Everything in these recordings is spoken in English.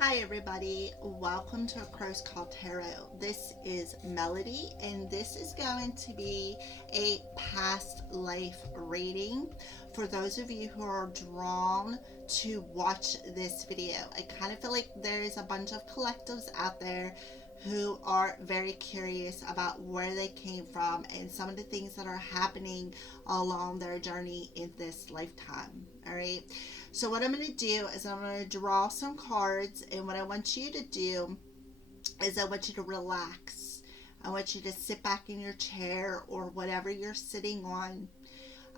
Hi, everybody. Welcome to A Crow's Call Tarot. This is Melody, and this is going to be a past life reading for those of you who are drawn to watch this video. I kind of feel like there's a bunch of collectives out there who are very curious about where they came from and some of the things that are happening along their journey in this lifetime. All right. So, what I'm going to do is I'm going to draw some cards, and what I want you to do is I want you to relax. I want you to sit back in your chair or whatever you're sitting on,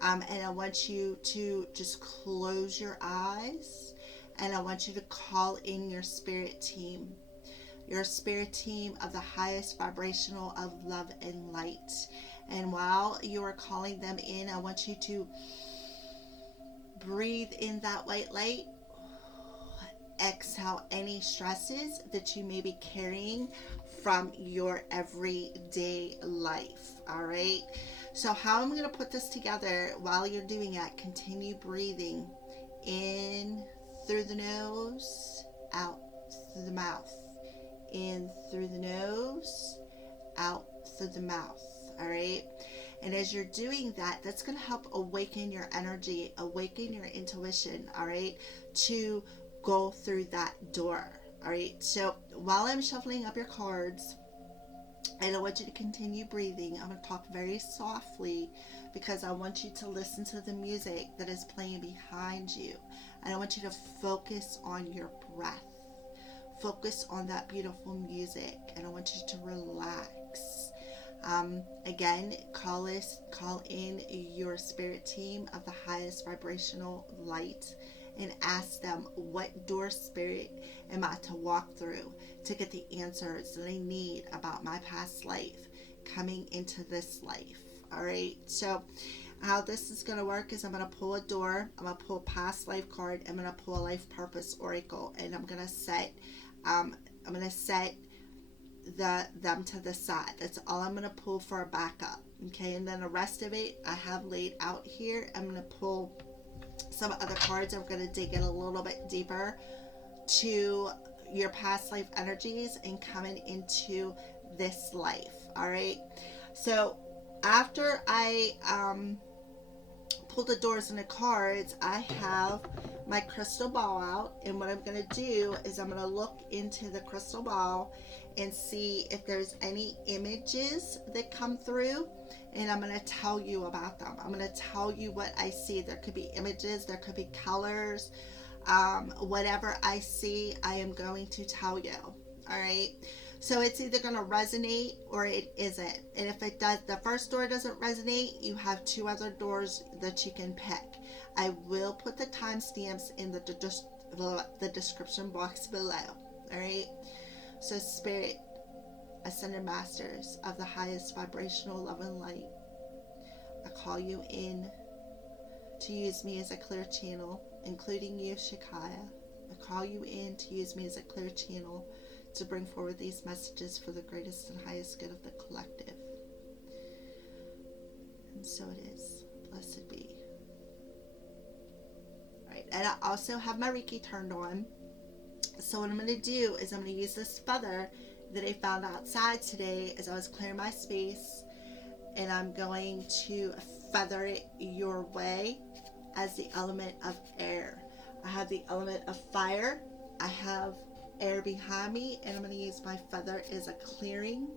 and I want you to just close your eyes, and I want you to call in your spirit team of the highest vibrational of love and light. And while you are calling them in, I want you to breathe in that white light, exhale any stresses that you may be carrying from your everyday life. All right. So, how I'm going to put this together while you're doing that, continue breathing in through the nose, out through the mouth. In through the nose, out through the mouth. All right. And as you're doing that, that's going to help awaken your energy, awaken your intuition. All right. To go through that door. All right. So while I'm shuffling up your cards, and I want you to continue breathing, I'm going to talk very softly because I want you to listen to the music that is playing behind you. And I want you to focus on your breath. Focus on that beautiful music, and I want you to relax. Again, call in your spirit team of the highest vibrational light and ask them, what door, spirit, am I to walk through to get the answers that I need about my past life coming into this life. All right. So how this is going to work is I'm going to pull a door, I'm going to pull a past life card, I'm going to pull a life purpose oracle, and I'm going to set them to the side. That's all I'm going to pull for a backup. Okay, and then the rest of it I have laid out here. I'm going to pull some other cards. I'm going to dig in a little bit deeper to your past life energies and coming into this life. All right. So after I pull the doors and the cards, I have my crystal ball out, and what I'm going to do is I'm going to look into the crystal ball and see if there's any images that come through, and I'm going to tell you about them. I'm going to tell you what I see. There could be images, there could be colors, whatever I see, I am going to tell you. All right. So it's either going to resonate or it isn't. And if it does, the first door doesn't resonate, you have two other doors that you can pick. I will put the timestamps in the description box below. All right. So spirit, ascended masters of the highest vibrational love and light, I call you in to use me as a clear channel, including you, Shakaya. I call you in to use me as a clear channel to bring forward these messages for the greatest and highest good of the collective. And so it is. Blessed be. All right, and I also have my Reiki turned on. So what I'm going to do is I'm going to use this feather that I found outside today as I was clearing my space, and I'm going to feather it your way as the element of air. I have the element of fire. I have air behind me, and I'm going to use my feather as a clearing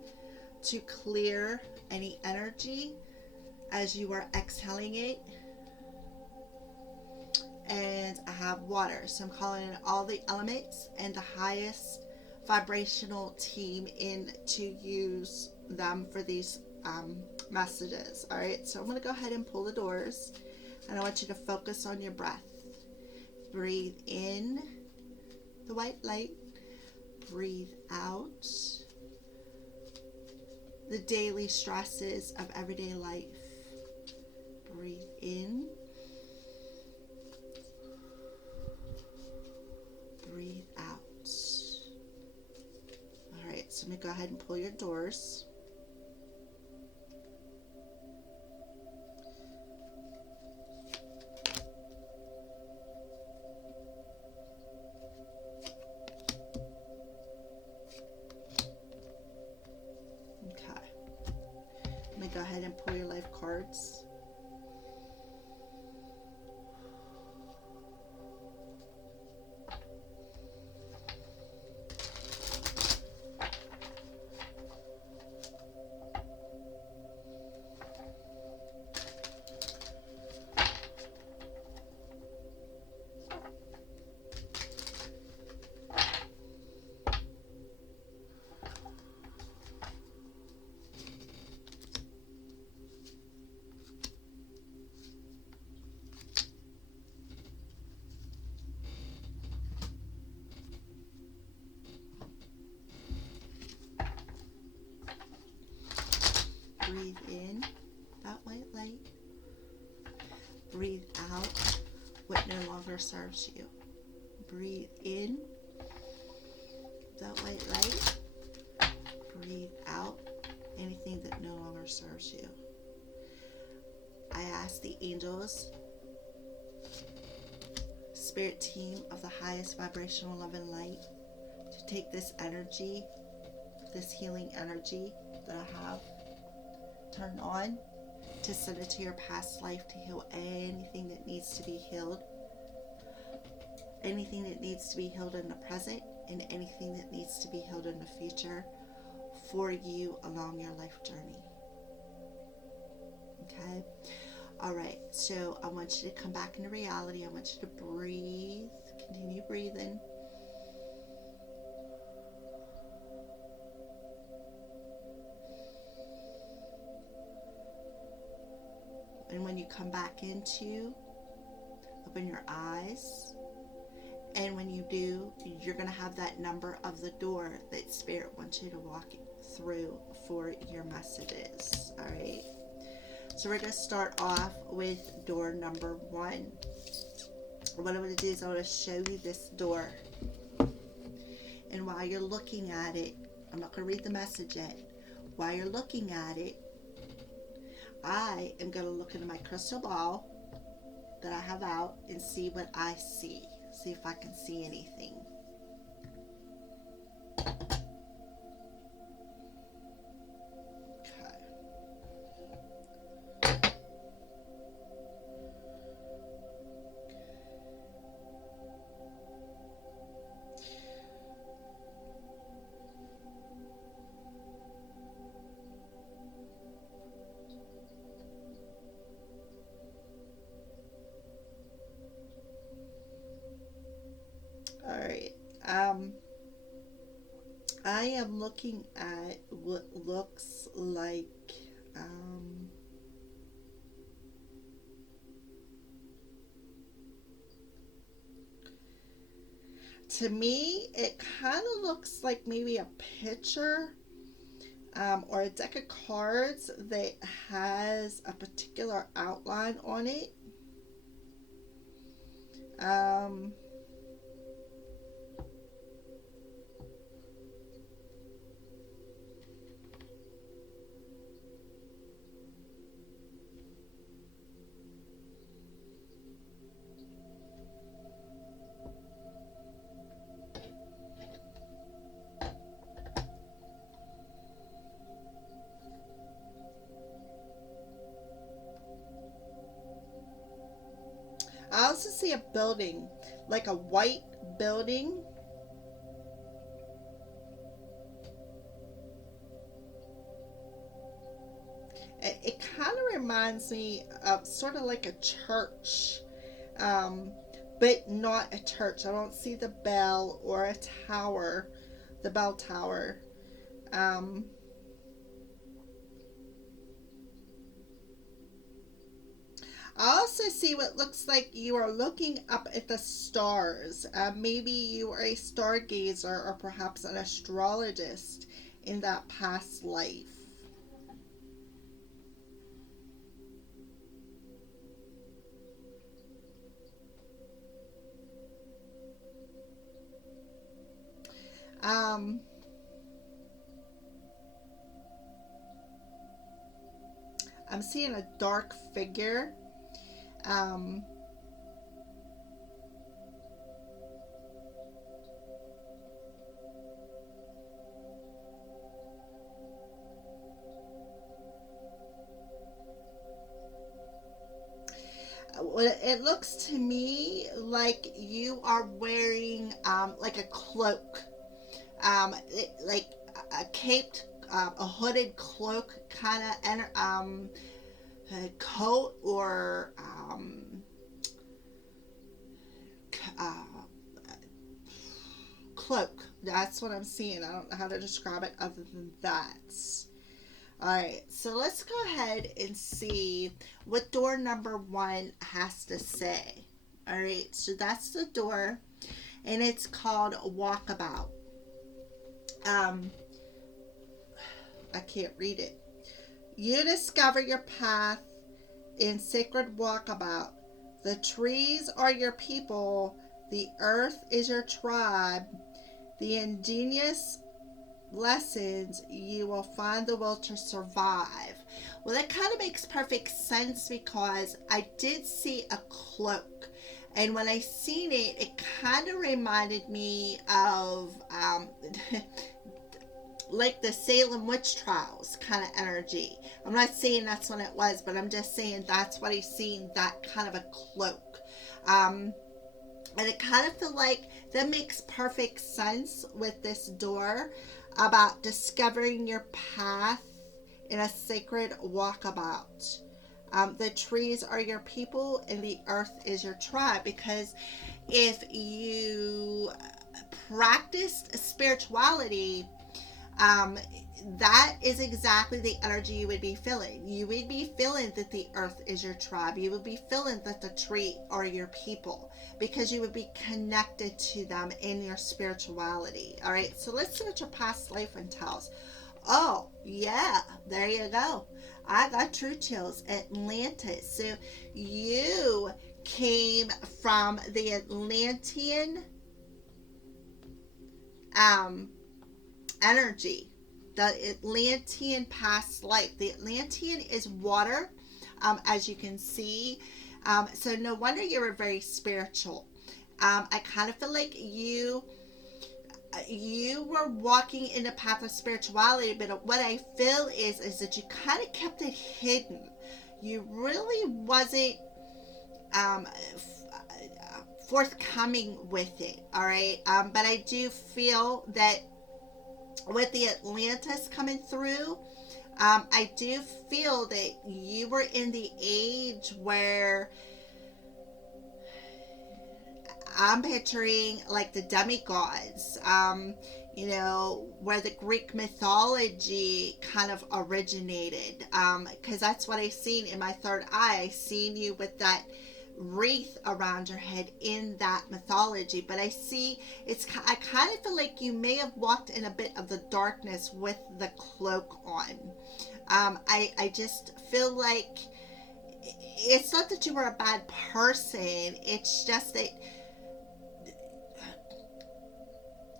to clear any energy as you are exhaling it. And I have water, so I'm calling in all the elements and the highest vibrational team in to use them for these messages. All right, so I'm going to go ahead and pull the doors, and I want you to focus on your breath. Breathe in the white light. Breathe out the daily stresses of everyday life. Breathe in. Breathe out. All right, so I'm going to go ahead and pull your doors. longer serves you. Breathe in that white light. Breathe out anything that no longer serves you. I ask the angels, spirit team of the highest vibrational love and light, to take this energy, this healing energy that I have turned on, to send it to your past life to heal anything that needs to be healed, anything that needs to be healed in the present, and anything that needs to be healed in the future for you along your life journey. Okay? All right, so I want you to come back into reality. I want you to breathe, continue breathing. And when you come back into, open your eyes. And when you do, you're going to have that number of the door that Spirit wants you to walk through for your messages. All right. So we're going to start off with door number 1. What I'm going to do is I'm going to show you this door. And while you're looking at it, I'm not going to read the message yet. While you're looking at it, I am going to look into my crystal ball that I have out and see what I see. See if I can see anything. Okay. All right. I am looking at what looks like to me, it kind of looks like maybe a picture or a deck of cards that has a particular outline on it. I also see a building, like a white building. It kind of reminds me of sort of like a church, but not a church. I don't see the bell or a tower, the bell tower. I also see what looks like you are looking up at the stars. Maybe you are a stargazer or perhaps an astrologist in that past life. I'm seeing a dark figure. Um, it looks to me like you are wearing like a cloak, like a caped, a hooded cloak kind of, a coat or uh, cloak. That's what I'm seeing. I don't know how to describe it other than that. Alright, so let's go ahead and see what door number 1 has to say. Alright, so that's the door, and it's called Walkabout. I can't read it. You discover your path in sacred walkabout The trees are your people. The earth is your tribe. The ingenious lessons you will find the will to survive. Well, that kind of makes perfect sense because I did see a cloak, and when I seen it, it kind of reminded me of like the Salem witch trials kind of energy. I'm not saying that's what it was, but I'm just saying that's what I seen, that kind of a cloak. Um, and it kind of feel like that makes perfect sense with this door about discovering your path in a sacred walkabout. The trees are your people and the earth is your tribe, because if you practiced spirituality, um, that is exactly the energy you would be feeling. You would be feeling that the earth is your tribe. You would be feeling that the tree are your people, because you would be connected to them in your spirituality. All right, so let's see what your past life entails. Oh, yeah, there you go. I got true chills. Atlantis. So you came from the Atlantean um energy, the Atlantean past life. The Atlantean is water, as you can see. So no wonder you were very spiritual. I kind of feel like you were walking in a path of spirituality, but what I feel is that you kind of kept it hidden. You really wasn't um, forthcoming with it. All right, but I do feel that with the Atlantis coming through, I do feel that you were in the age where I'm picturing like the demigods, where the Greek mythology kind of originated. Because that's what I seen in my third eye. I seen you with that wreath around your head in that mythology. But I see I kind of feel like you may have walked in a bit of the darkness with the cloak on. I just feel like it's not that you were a bad person. It's just that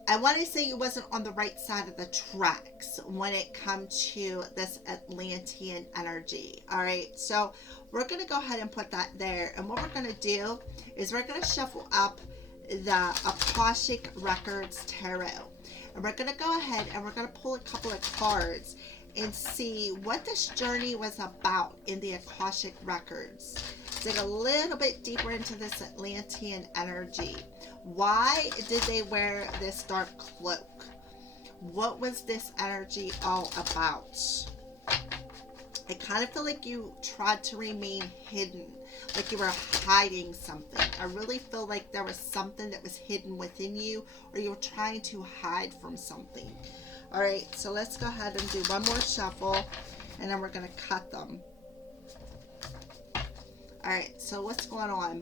I want to say you wasn't on the right side of the tracks when it comes to this Atlantean energy. All right, so we're going to go ahead and put that there. And what we're going to do is we're going to shuffle up the Akashic Records Tarot. And we're going to go ahead and we're going to pull a couple of cards and see what this journey was about in the Akashic Records. Dig a little bit deeper into this Atlantean energy. Why did they wear this dark cloak? What was this energy all about? I kind of feel like you tried to remain hidden, like you were hiding something. I really feel like there was something that was hidden within you, or you were trying to hide from something. All right, so let's go ahead and do one more shuffle, and then we're going to cut them. All right, so what's going on?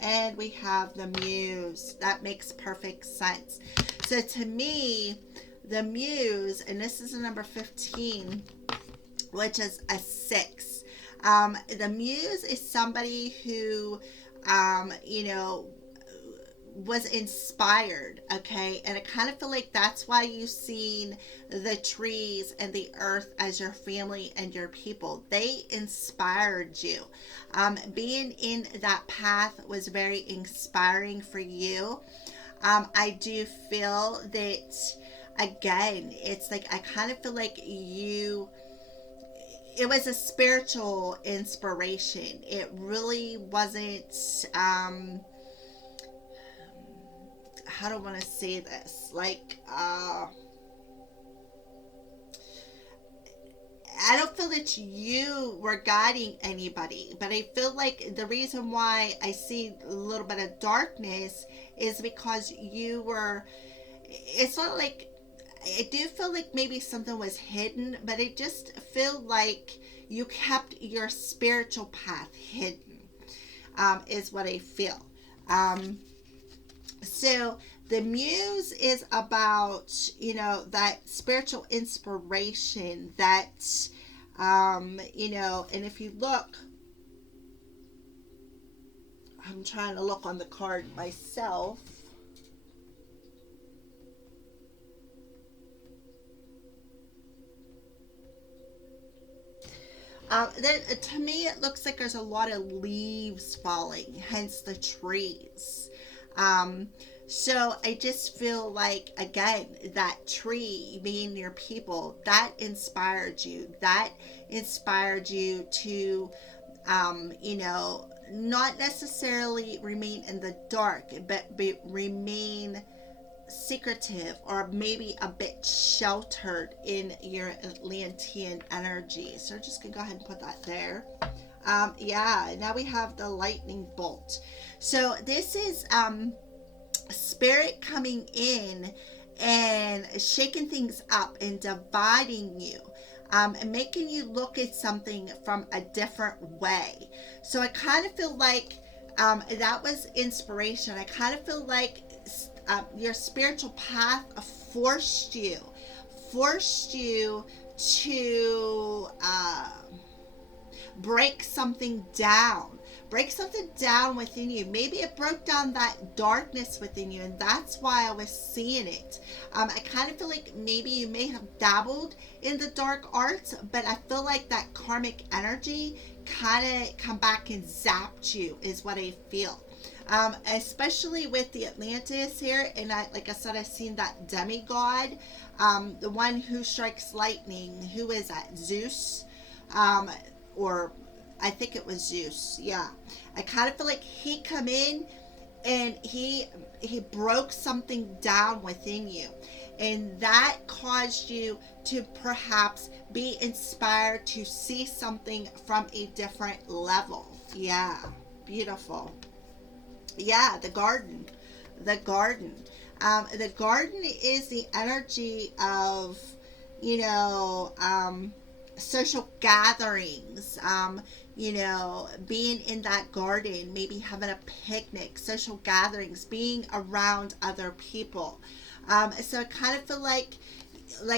And we have the Muse. That makes perfect sense. So to me, the Muse, and this is the number 15, which is a 6. The Muse is somebody who, was inspired, okay? And I kind of feel like that's why you've seen the trees and the earth as your family and your people. They inspired you. Being in that path was very inspiring for you. I do feel that, again, it's like I kind of feel like it was a spiritual inspiration. It really wasn't, how do I want to say this? Like, I don't feel that you were guiding anybody, but I feel like the reason why I see a little bit of darkness is because you were, it's not like, I do feel like maybe something was hidden, but I just feel like you kept your spiritual path hidden, is what I feel. So the Muse is about, that spiritual inspiration that, and if you look, I'm trying to look on the card myself. Then, to me, it looks like there's a lot of leaves falling, hence the trees. Um, so I just feel like, again, that tree being your people, that inspired you. That inspired you to, you know, not necessarily remain in the dark, but remain secretive or maybe a bit sheltered in your Atlantean energy. So we're just gonna go ahead and put that there. Yeah, now we have the lightning bolt. So this is spirit coming in and shaking things up and dividing you. And making you look at something from a different way. So I kind of feel like that was inspiration. I kind of feel like your spiritual path forced you to break something down. Break something down within you. Maybe it broke down that darkness within you, and that's why I was seeing it. I kind of feel like maybe you may have dabbled in the dark arts, but I feel like that karmic energy kind of come back and zapped you, is what I feel. Especially with the Atlantis here, and like I said, I've seen that demigod, the one who strikes lightning. Who is that? Zeus, or I think it was Zeus. Yeah, I kind of feel like he come in and he broke something down within you, and that caused you to perhaps be inspired to see something from a different level. Yeah, beautiful. Yeah, the garden. The garden. The garden is the energy of, you know, social gatherings, you know, being in that garden, maybe having a picnic, social gatherings, being around other people. So I kind of feel like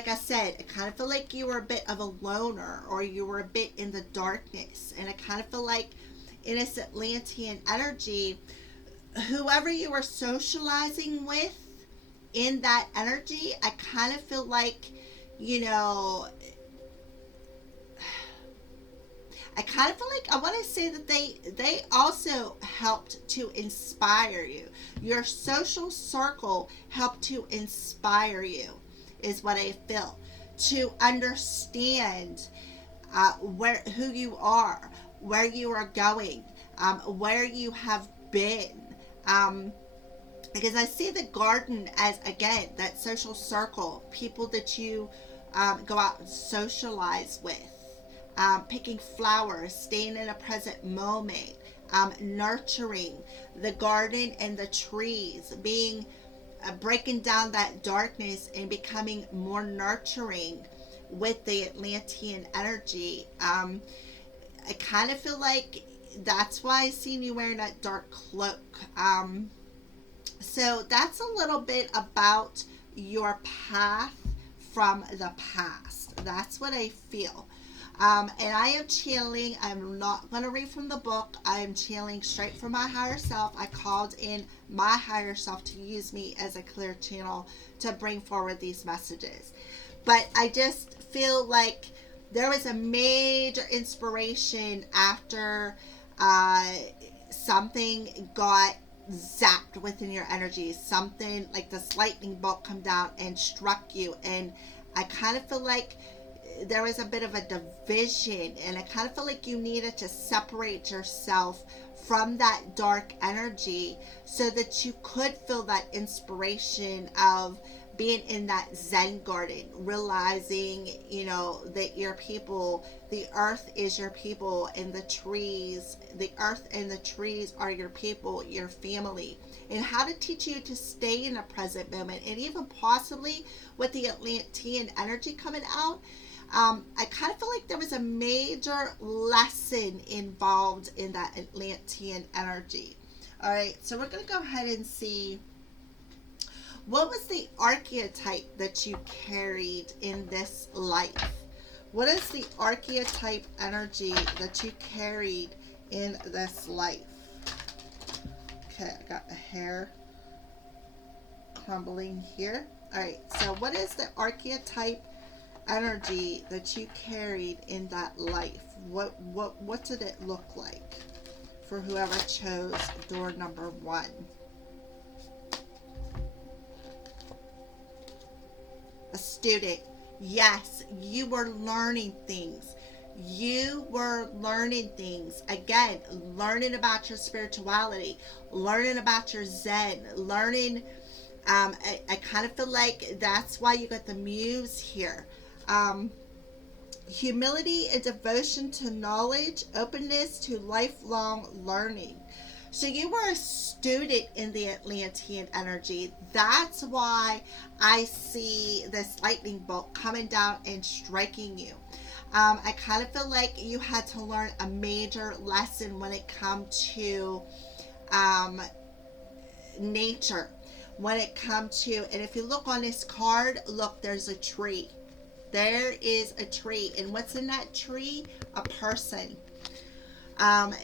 I said, I kind of feel like you were a bit of a loner, or you were a bit in the darkness. And I kind of feel like in this Atlantean energy, whoever you were socializing with in that energy, I kind of feel like, you know, I kind of feel like I want to say that they also helped to inspire you. Your social circle helped to inspire you, is what I feel, to understand who you are, where you are going, where you have been. Because I see the garden as, again, that social circle, people that you go out and socialize with, picking flowers, staying in a present moment, nurturing the garden and the trees, being breaking down that darkness and becoming more nurturing with the Atlantean energy. I kind of feel like that's why I seen you wearing that dark cloak. So that's a little bit about your path from the past. That's what I feel. And I am channeling. I'm not going to read from the book. I am channeling straight from my higher self. I called in my higher self to use me as a clear channel to bring forward these messages. But I just feel like there was a major inspiration after something got zapped within your energy. Something like this lightning bolt come down and struck you. And I kind of feel like there was a bit of a division, and I kind of feel like you needed to separate yourself from that dark energy so that you could feel that inspiration of being in that Zen garden, realizing, you know, that your people, the earth is your people, and the earth and the trees are your people, your family, and how to teach you to stay in the present moment. And even possibly with the Atlantean energy coming out, I kind of feel like there was a major lesson involved in that Atlantean energy. All right, so we're going to go ahead and see, what was the archetype that you carried in this life? What is the archetype energy that you carried in this life? Okay, I got the hair crumbling here. All right, so what is the archetype energy that you carried in that life? What did it look like for whoever chose door number 1? A student. Yes, you were learning things. You were learning things. Again, learning about your spirituality, learning about your Zen, learning. I kind of feel like that's why you got the muse here. Humility and devotion to knowledge, openness to lifelong learning. So you were a student in the Atlantean energy. That's why I see this lightning bolt coming down and striking you. I kind of feel like you had to learn a major lesson when it comes to nature. When it comes to, and if you look on this card, look, there's a tree. There is a tree. And what's in that tree? A person.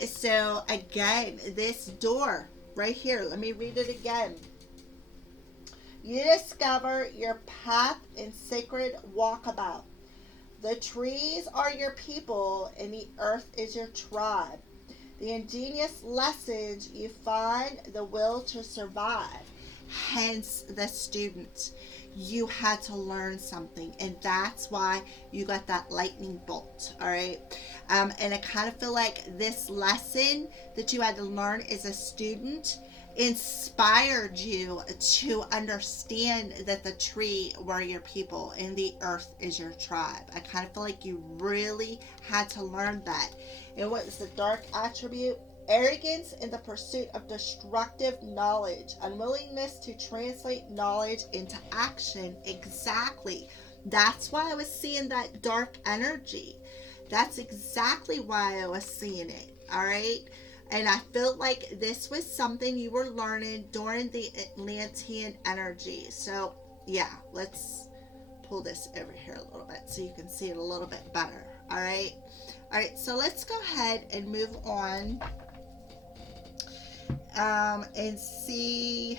So again, this door right here, let me read it again. You discover your path in sacred walkabout. The trees are your people and the earth is your tribe. The ingenious lessons you find, the will to survive. Hence the student. You had to learn something, and that's why you got that lightning bolt. All right, and I kind of feel like this lesson that you had to learn as a student inspired you to understand that the tree were your people and the earth is your tribe. I kind of feel like you really had to learn that. And what is the dark attribute? Arrogance in the pursuit of destructive knowledge, unwillingness to translate knowledge into action. Exactly. That's why I was seeing that dark energy. That's exactly why I was seeing it. All right. And I felt like this was something you were learning during the Atlantean energy. So yeah, let's pull this over here a little bit so you can see it a little bit better. All right. All right. So let's go ahead and move on. And see,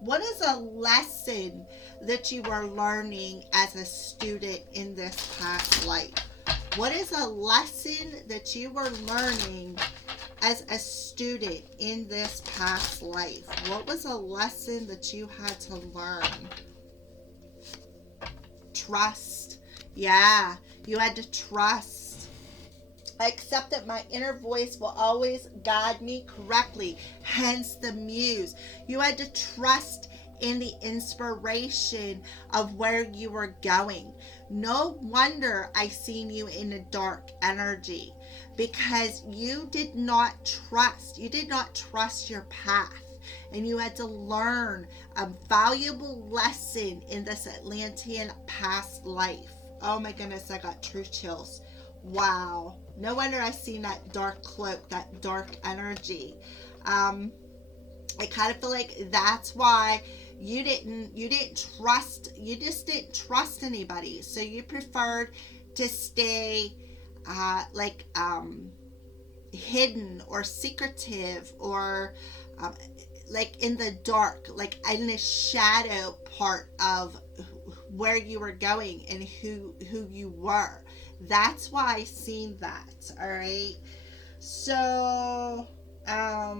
what is a lesson that you are learning as a student in this past life? What is a lesson that you were learning as a student in this past life? What was a lesson that you had to learn? Trust. Yeah, you had to trust. I accept that my inner voice will always guide me correctly, hence the muse. You had to trust in the inspiration of where you were going. No wonder I seen you in a dark energy, because you did not trust. You did not trust your path, and you had to learn a valuable lesson in this Atlantean past life. Oh my goodness, I got true chills. Wow. No wonder I seen that dark cloak, that dark energy. I kind of feel like that's why you didn't trust, you just didn't trust anybody. So you preferred to stay hidden or secretive, or like in the dark, like in the shadow part of where you were going and who you were. That's why I seen that. All right. So, let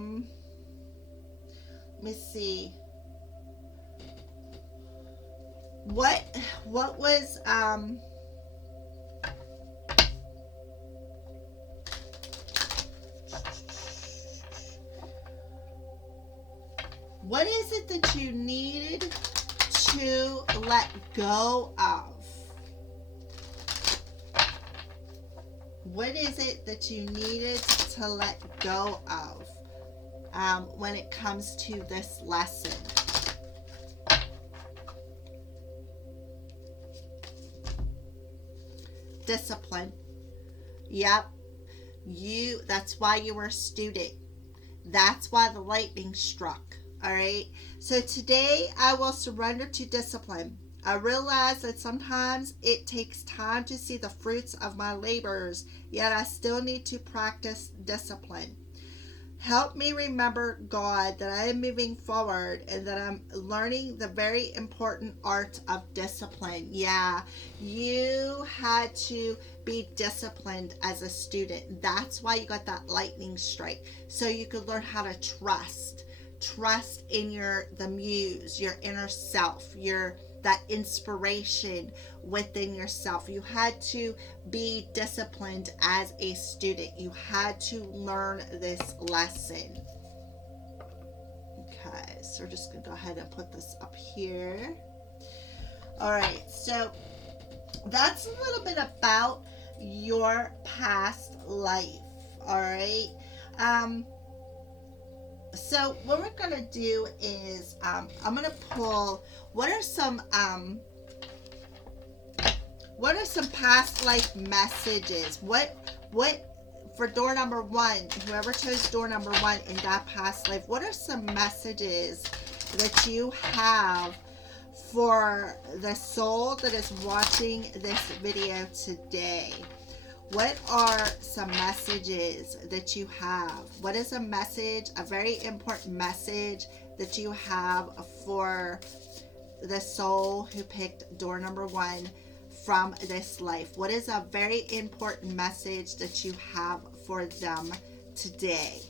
me see. What was, what is it that you needed to let go of? What is it that you needed to let go of when it comes to this lesson? Discipline. Yep. That's why you were a student. That's why the lightning struck. All right. So today I will surrender to discipline. I realize that sometimes it takes time to see the fruits of my labors, yet I still need to practice discipline. Help me remember, God, that I am moving forward and that I'm learning the very important art of discipline. Yeah, you had to be disciplined as a student. That's why you got that lightning strike. So you could learn how to trust in the muse, your inner self, your that inspiration within yourself. You had to be disciplined as a student. You had to learn this lesson. Okay, so we're just gonna go ahead and put this up here. All right, so that's a little bit about your past life. All right. So what we're gonna do is I'm gonna pull what are some past life messages? What for door number one, whoever chose door number one in that past life, what are some messages that you have for the soul that is watching this video today? What are some messages that you have? What is a message, a very important message that you have for the soul who picked door number one from this life? What is a very important message that you have for them today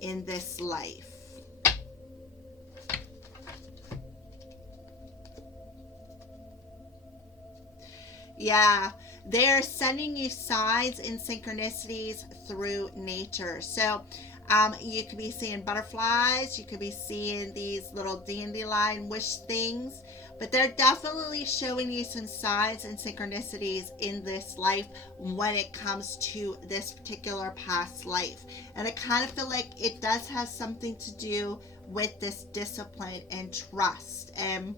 in this life? Yeah, they're sending you signs and synchronicities through nature. So you could be seeing butterflies, you could be seeing these little dandelion wish things, but they're definitely showing you some signs and synchronicities in this life when it comes to this particular past life. And I kind of feel like it does have something to do with this discipline and trust and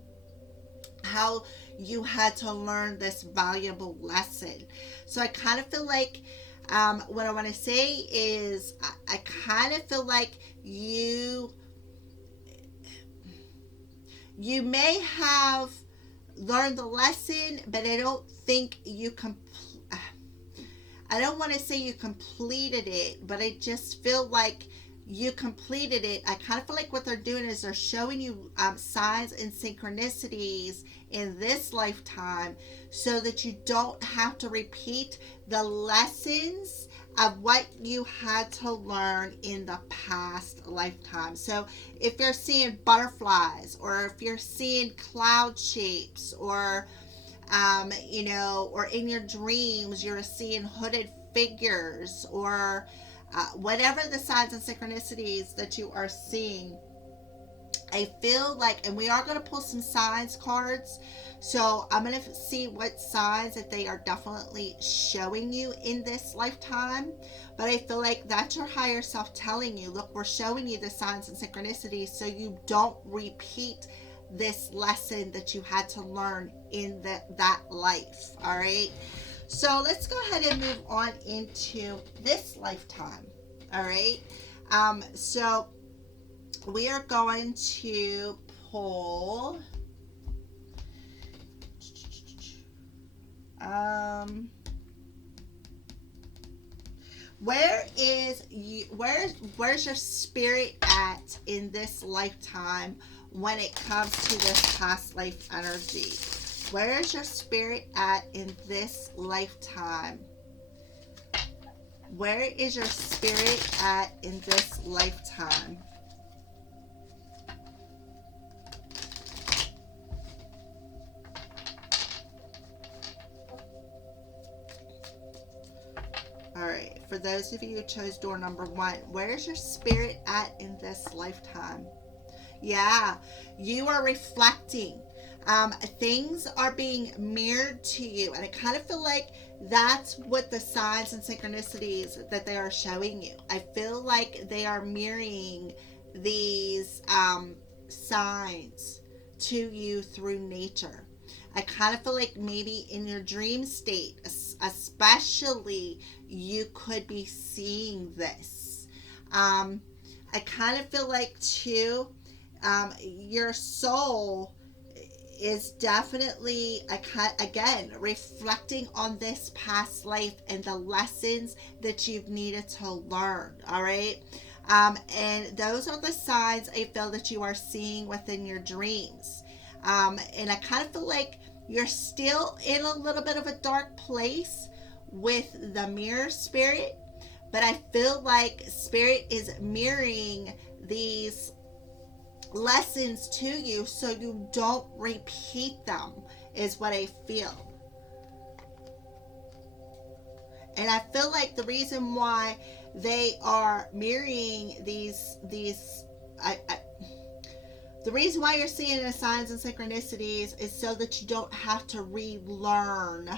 how you had to learn this valuable lesson. So I kind of feel like what I want to say is I kind of feel like you may have learned the lesson, but I don't think you I don't want to say you completed it, but I just feel like you completed it. I kind of feel like what they're doing is they're showing you signs and synchronicities in this lifetime so that you don't have to repeat the lessons of what you had to learn in the past lifetime. So if you're seeing butterflies, or if you're seeing cloud shapes, or or in your dreams you're seeing hooded figures, or whatever the signs and synchronicities that you are seeing, I feel like, and we are going to pull some signs cards, so I'm going to see what signs that they are definitely showing you in this lifetime. But I feel like that's your higher self telling you, look, we're showing you the signs and synchronicities so you don't repeat this lesson that you had to learn in that life. All right, so let's go ahead and move on into this lifetime. All right, so we are going to pull where's your spirit at in this lifetime when it comes to this past life energy? Where is your spirit at in this lifetime? Where is your spirit at in this lifetime? All right, for those of you who chose door number one, where is your spirit at in this lifetime? Yeah, you are reflecting. Things are being mirrored to you, and I kind of feel like that's what the signs and synchronicities that they are showing you. I feel like they are mirroring these signs to you through nature. I kind of feel like maybe in your dream state, especially, you could be seeing this. I kind of feel like too, your soul is definitely again reflecting on this past life and the lessons that you've needed to learn. All right, And those are the signs I feel that you are seeing within your dreams. And I kind of feel like you're still in a little bit of a dark place with the mirror spirit, but I feel like spirit is mirroring these lessons to you so you don't repeat them, is what I feel. And I feel like the reason why they are mirroring these the reason why you're seeing the signs and synchronicities is so that you don't have to relearn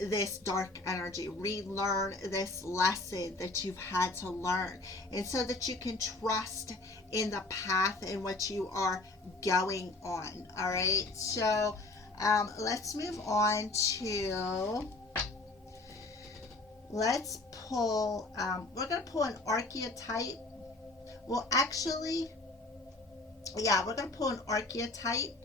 this dark energy, relearn this lesson that you've had to learn, and so that you can trust in the path in which you are going on. All right, so let's move on to, let's pull, we're going to pull an archetype. Well, actually, yeah, we're going to pull an archetype.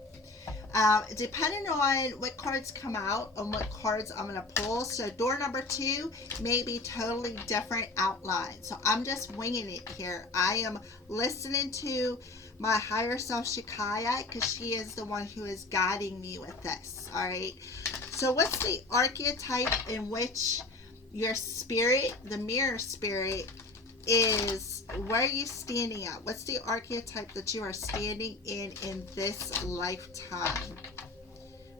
Depending on what cards come out, on what cards I'm going to pull. So door number 2 may be totally different outline. So I'm just winging it here. I am listening to my higher self, Shikaya, because she is the one who is guiding me with this. All right. So what's the archetype in which your spirit, the mirror spirit, is, where are you standing at? What's the archetype that you are standing in this lifetime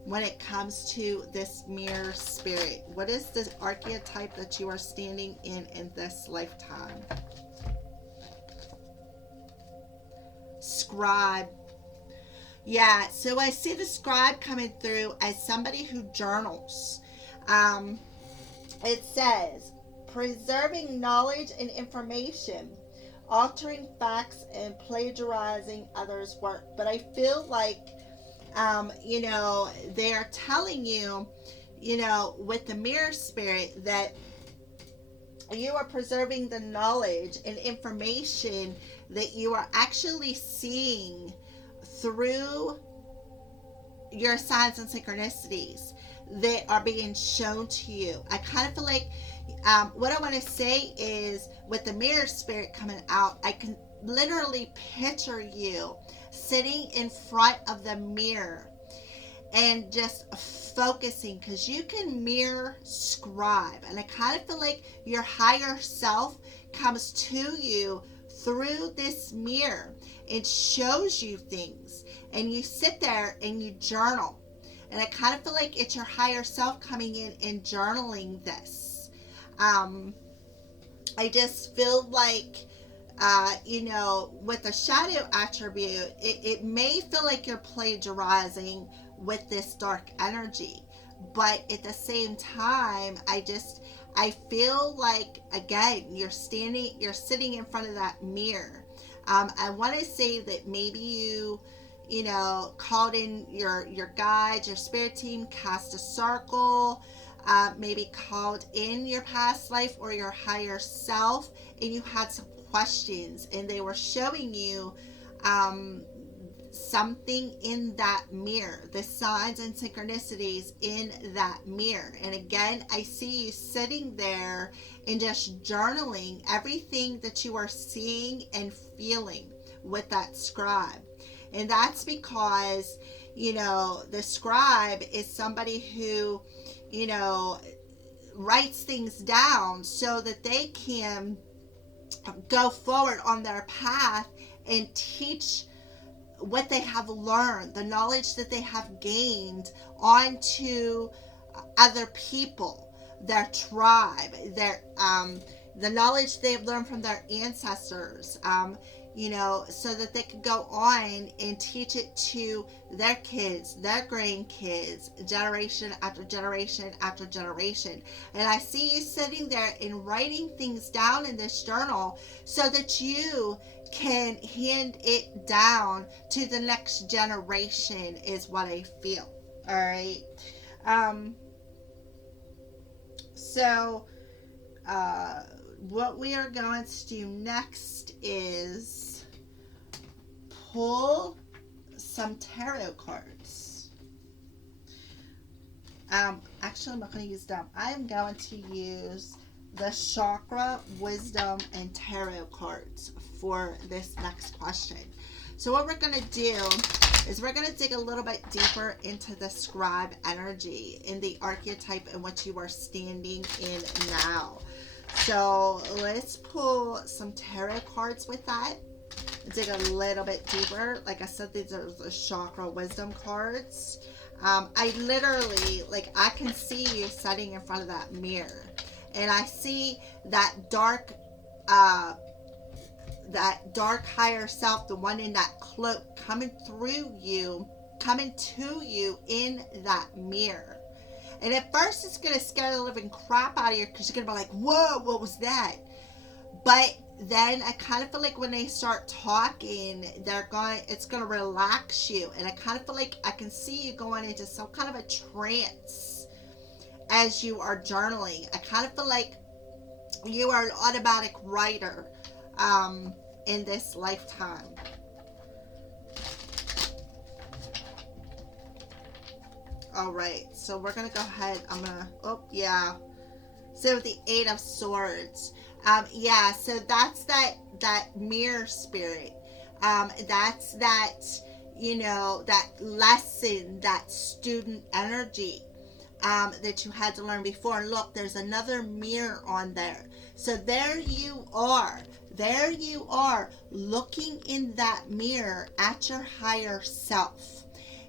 when it comes to this mirror spirit? What is the archetype that you are standing in this lifetime? Scribe. Yeah, so I see the scribe coming through as somebody who journals. It says, preserving knowledge and information, altering facts, and plagiarizing others' work. But I feel like, they are telling you, with the mirror spirit, that you are preserving the knowledge and information that you are actually seeing through your signs and synchronicities that are being shown to you. I kind of feel like, what I want to say is, with the mirror spirit coming out, I can literally picture you sitting in front of the mirror and just focusing, because you can mirror scribe. And I kind of feel like your higher self comes to you through this mirror and shows you things. And you sit there and you journal. And I kind of feel like it's your higher self coming in and journaling this. I just feel like, with the shadow attribute, it may feel like you're plagiarizing with this dark energy. But at the same time, I feel like, again, you're sitting in front of that mirror. I want to say that maybe you called in your guides, your spirit team, cast a circle, maybe called in your past life or your higher self, and you had some questions, and they were showing you something in that mirror, the signs and synchronicities in that mirror. And again, I see you sitting there and just journaling everything that you are seeing and feeling with that scribe. And that's because, the scribe is somebody who, writes things down so that they can go forward on their path and teach what they have learned, the knowledge that they have gained, onto other people, their tribe, the knowledge they've learned from their ancestors, so that they can go on and teach it to their kids, their grandkids, generation after generation after generation. And I see you sitting there and writing things down in this journal so that you can hand it down to the next generation, is what I feel. All right. What we are going to do next is pull some tarot cards. Actually, I'm not going to use them. I am going to use the chakra, wisdom, and tarot cards for this next question. So what we're going to do is we're going to dig a little bit deeper into the scribe energy in the archetype in which you are standing in now. So let's pull some tarot cards with that. Dig a little bit deeper. Like I said, these are the chakra wisdom cards. I literally, like, I can see you sitting in front of that mirror, and I see that dark higher self, the one in that cloak, coming through you, coming to you in that mirror. And at first it's going to scare the living crap out of you, because you're going to be like, whoa, what was that? But then I kind of feel like when they start talking, it's going to relax you. And I kind of feel like I can see you going into some kind of a trance as you are journaling. I kind of feel like you are an automatic writer in this lifetime. All right, so we're going to go ahead. So the Eight of Swords. So that's that mirror spirit. That's that, that lesson, that student energy that you had to learn before. And look, there's another mirror on there. So there you are. There you are, looking in that mirror at your higher self.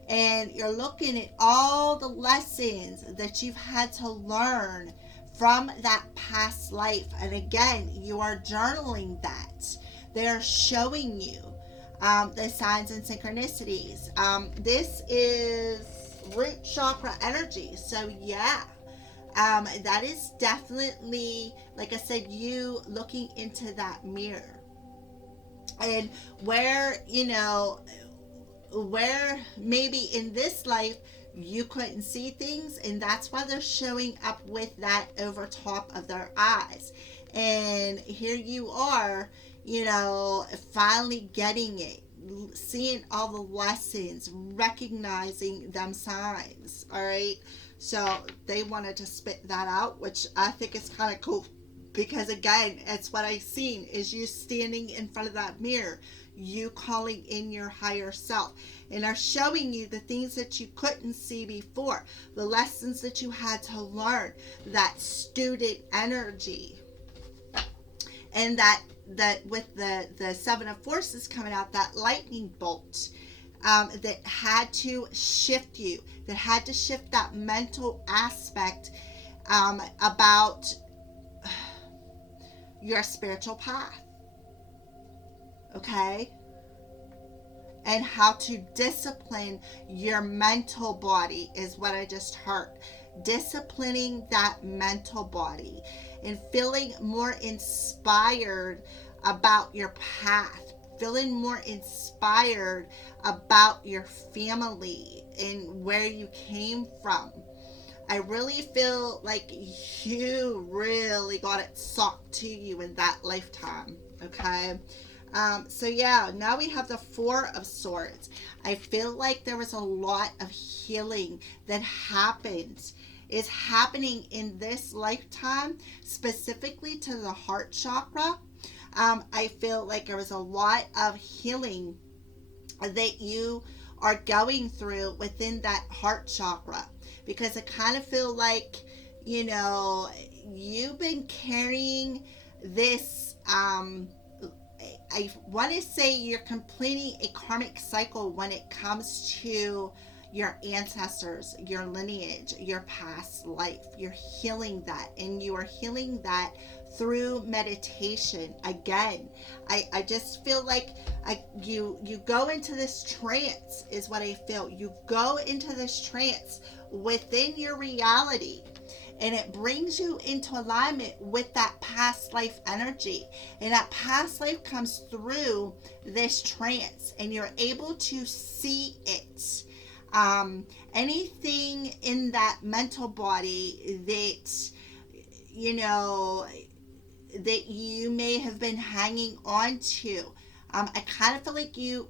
And you're looking at all the lessons that you've had to learn from that past life. And again, you are journaling that. They're showing you the signs and synchronicities. This is root chakra energy. So yeah, that is definitely, like I said, you looking into that mirror. And where maybe in this life you couldn't see things, and that's why they're showing up with that over top of their eyes. And here you are, finally getting it, seeing all the lessons, recognizing them signs. All right, so they wanted to spit that out, which I think is kind of cool, because again, it's what I've seen is you standing in front of that mirror, you calling in your higher self, and are showing you the things that you couldn't see before, the lessons that you had to learn, that student energy. And that with the Seven of Forces coming out, that lightning bolt that had to shift you, that had to shift that mental aspect about your spiritual path. Okay? And how to discipline your mental body is what I just heard. Disciplining that mental body and feeling more inspired about your path, feeling more inspired about your family and where you came from. I really feel like you really got it sucked to you in that lifetime. Okay? So yeah, now we have the Four of Swords. I feel like there was a lot of healing that is happening in this lifetime, specifically to the heart chakra. I feel like there was a lot of healing that you are going through within that heart chakra, because I kind of feel like, you've been carrying this, I want to say you're completing a karmic cycle when it comes to your ancestors, your lineage, your past life. You're healing that, and you are healing that through meditation. Again, I just feel like you go into this trance is what I feel. You go into this trance within your reality, and it brings you into alignment with that past life energy. And that past life comes through this trance, and you're able to see it. Anything in that mental body that, that you may have been hanging on to. I kind of feel like you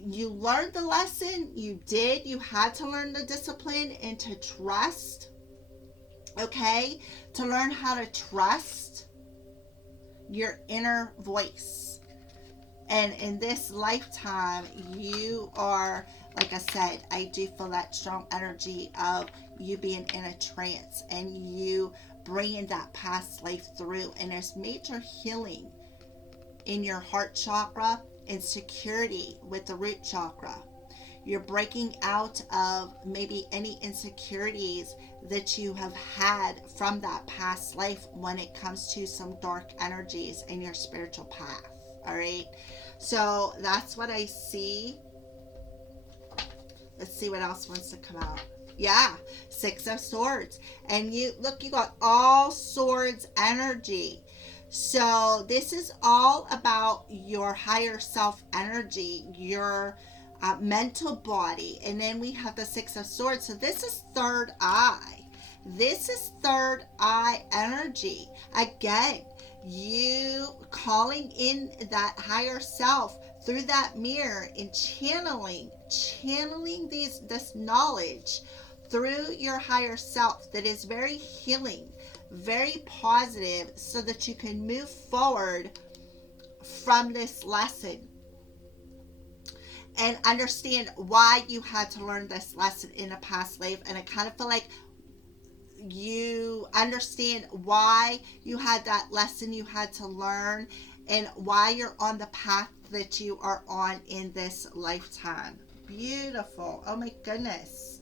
learned the lesson. You had to learn the discipline and to trust. Okay? To learn how to trust your inner voice. And in this lifetime, you are, like I said, I do feel that strong energy of you being in a trance and you bringing that past life through. And there's major healing in your heart chakra and security with the root chakra. You're breaking out of maybe any insecurities that you have had from that past life when it comes to some dark energies in your spiritual path. All right. So that's what I see. Let's see what else wants to come out. Yeah, Six of Swords. And you look, you got all swords energy. So this is all about your higher self energy, your mental body. And then we have the Six of Swords. So this is third eye. This is third eye energy. Again, you calling in that higher self through that mirror and channeling this knowledge through your higher self that is very healing, very positive, so that you can move forward from this lesson and understand why you had to learn this lesson in a past life. And I kind of feel like you understand why you had that lesson you had to learn and why you're on the path that you are on in this lifetime. Beautiful. Oh my goodness.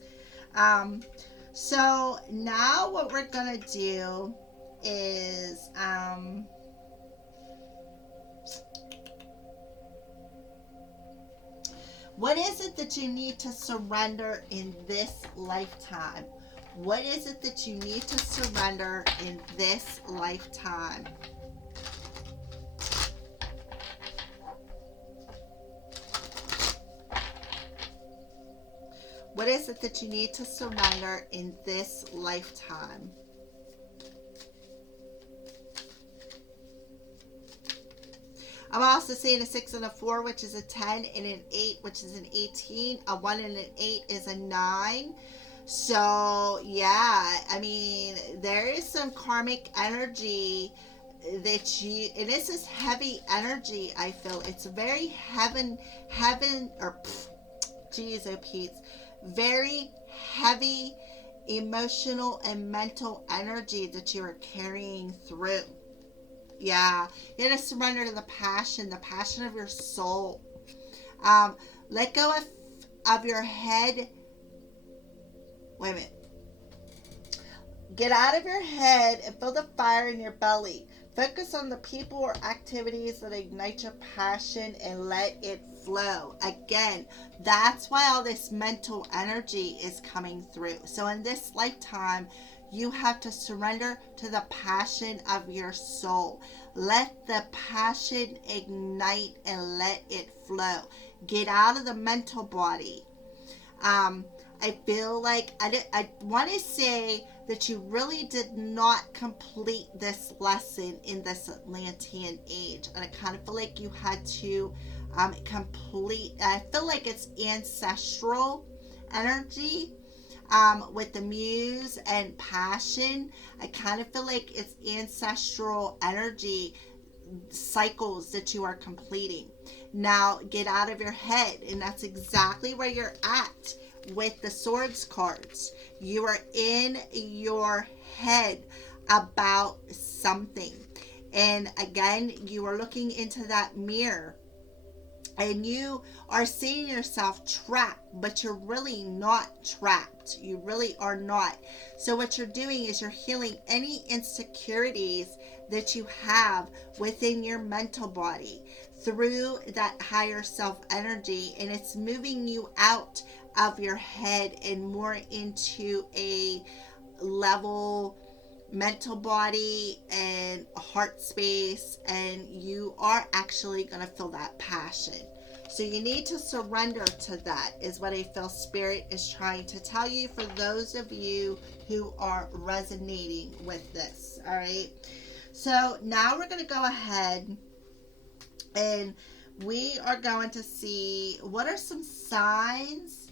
So now what we're gonna do is what is it that you need to surrender in this lifetime? What is it that you need to surrender in this lifetime? What is it that you need to surrender in this lifetime? I'm also seeing a 6 and a 4, which is a 10, and an 8, which is an 18. A 1 and an 8 is a 9. So, yeah, I mean, there is some karmic energy that you, and this is heavy energy, I feel. It's very heaven, or, geez, oh, Pete, very heavy emotional and mental energy that you are carrying through. Yeah, you have to surrender to the passion of your soul. Let go of your head. Wait a minute. Get out of your head and feel the fire in your belly. Focus on the people or activities that ignite your passion and let it flow. Again, that's why all this mental energy is coming through. So in this lifetime, you have to surrender to the passion of your soul. Let the passion ignite and let it flow. Get out of the mental body. I feel like I want to say that you really did not complete this lesson in this Atlantean age. And I kind of feel like you had to complete, I feel like it's ancestral energy. With the muse and passion, I kind of feel like it's ancestral energy cycles that you are completing. Now get out of your head, and that's exactly where you're at with the swords cards. You are in your head about something, and again, you are looking into that mirror and you are seeing yourself trapped, but you're really not trapped. You really are not. So what you're doing is you're healing any insecurities that you have within your mental body through that higher self energy, and it's moving you out of your head and more into a level mental body and heart space, and you are actually going to feel that passion. So you need to surrender to that, is what I feel Spirit is trying to tell you, for those of you who are resonating with this. All right, so now we're going to go ahead and we are going to see what are some signs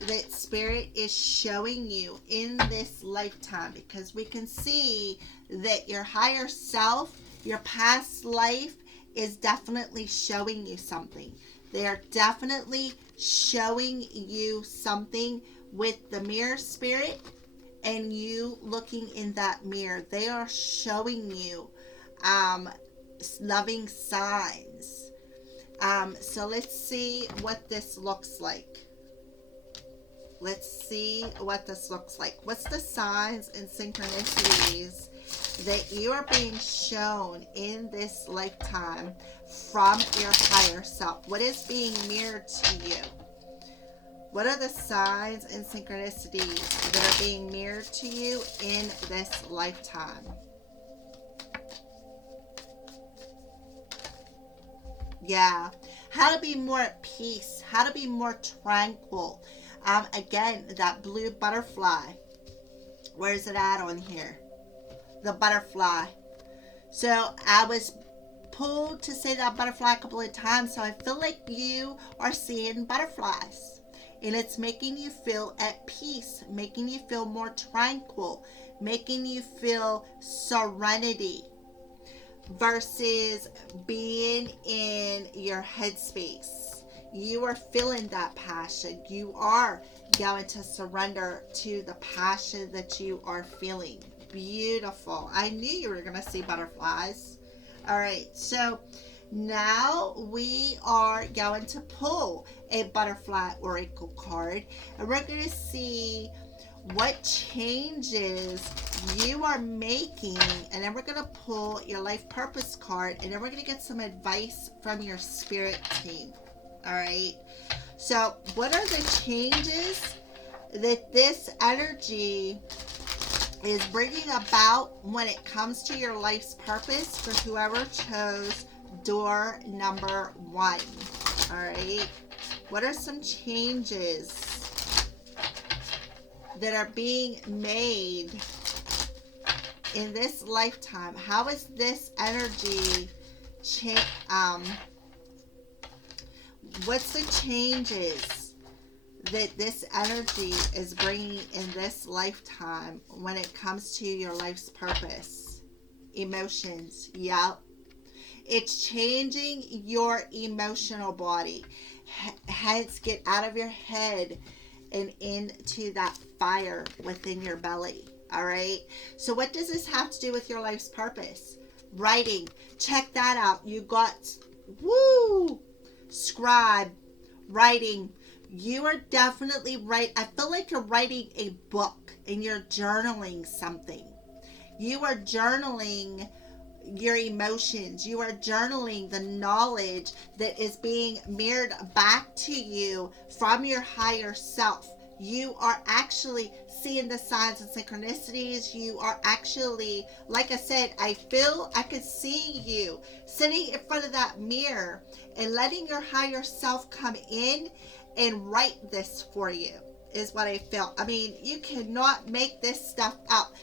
that Spirit is showing you in this lifetime, because we can see that your higher self, your past life, is definitely showing you something. They are definitely showing you something with the mirror, Spirit, and you looking in that mirror. They are showing you loving signs. So let's see what this looks like. Let's see what this looks like. What's the signs and synchronicities that you are being shown in this lifetime from your higher self? What is being mirrored to you? What are the signs and synchronicities that are being mirrored to you in this lifetime? Yeah. How to be more at peace. How to be more tranquil. Again, that blue butterfly. Where's it at on here? The butterfly. So I was pulled to say that butterfly a couple of times. So I feel like you are seeing butterflies. And it's making you feel at peace. Making you feel more tranquil. Making you feel serenity. Versus being in your headspace. You are feeling that passion. You are going to surrender to the passion that you are feeling. Beautiful. I knew you were going to see butterflies. All right, so now we are going to pull a butterfly oracle card, and we're going to see what changes you are making, and then we're going to pull your life purpose card, and then we're going to get some advice from your spirit team. All right, so what are the changes that this energy is bringing about when it comes to your life's purpose for whoever chose door number 1? All right, what are some changes that are being made in this lifetime? How is this energy what's the changes that this energy is bringing in this lifetime when it comes to your life's purpose? Emotions. Yep. It's changing your emotional body. Hence, get out of your head and into that fire within your belly. All right. So what does this have to do with your life's purpose? Writing. Check that out. You got, scribe, writing. You are definitely right. I feel like you're writing a book and you're journaling something. You are journaling your emotions. You are journaling the knowledge that is being mirrored back to you from your higher self. You are actually seeing the signs and synchronicities. You are actually, like I said, I feel I could see you sitting in front of that mirror and letting your higher self come in and write this for you, is what I feel. I mean, you cannot make this stuff up.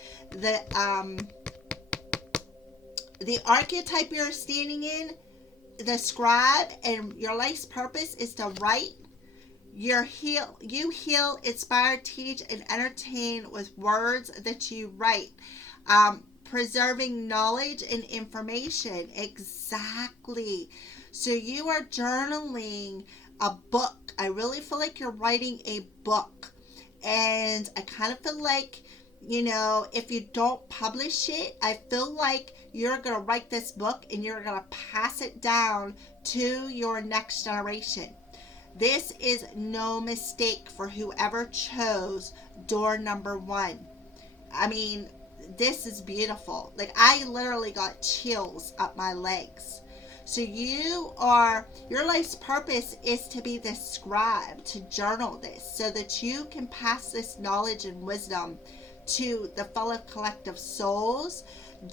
The archetype you're standing in, the scribe, and your life's purpose is to write. You heal, inspire, teach, and entertain with words that you write. Preserving knowledge and information. Exactly. So you are journaling a book. I really feel like you're writing a book. And I kind of feel like, if you don't publish it, I feel like you're going to write this book and you're going to pass it down to your next generation. This is no mistake for whoever chose door number 1. I mean, this is beautiful. Like, I literally got chills up my legs. So your life's purpose is to be the scribe, to journal this so that you can pass this knowledge and wisdom to the fellow collective souls,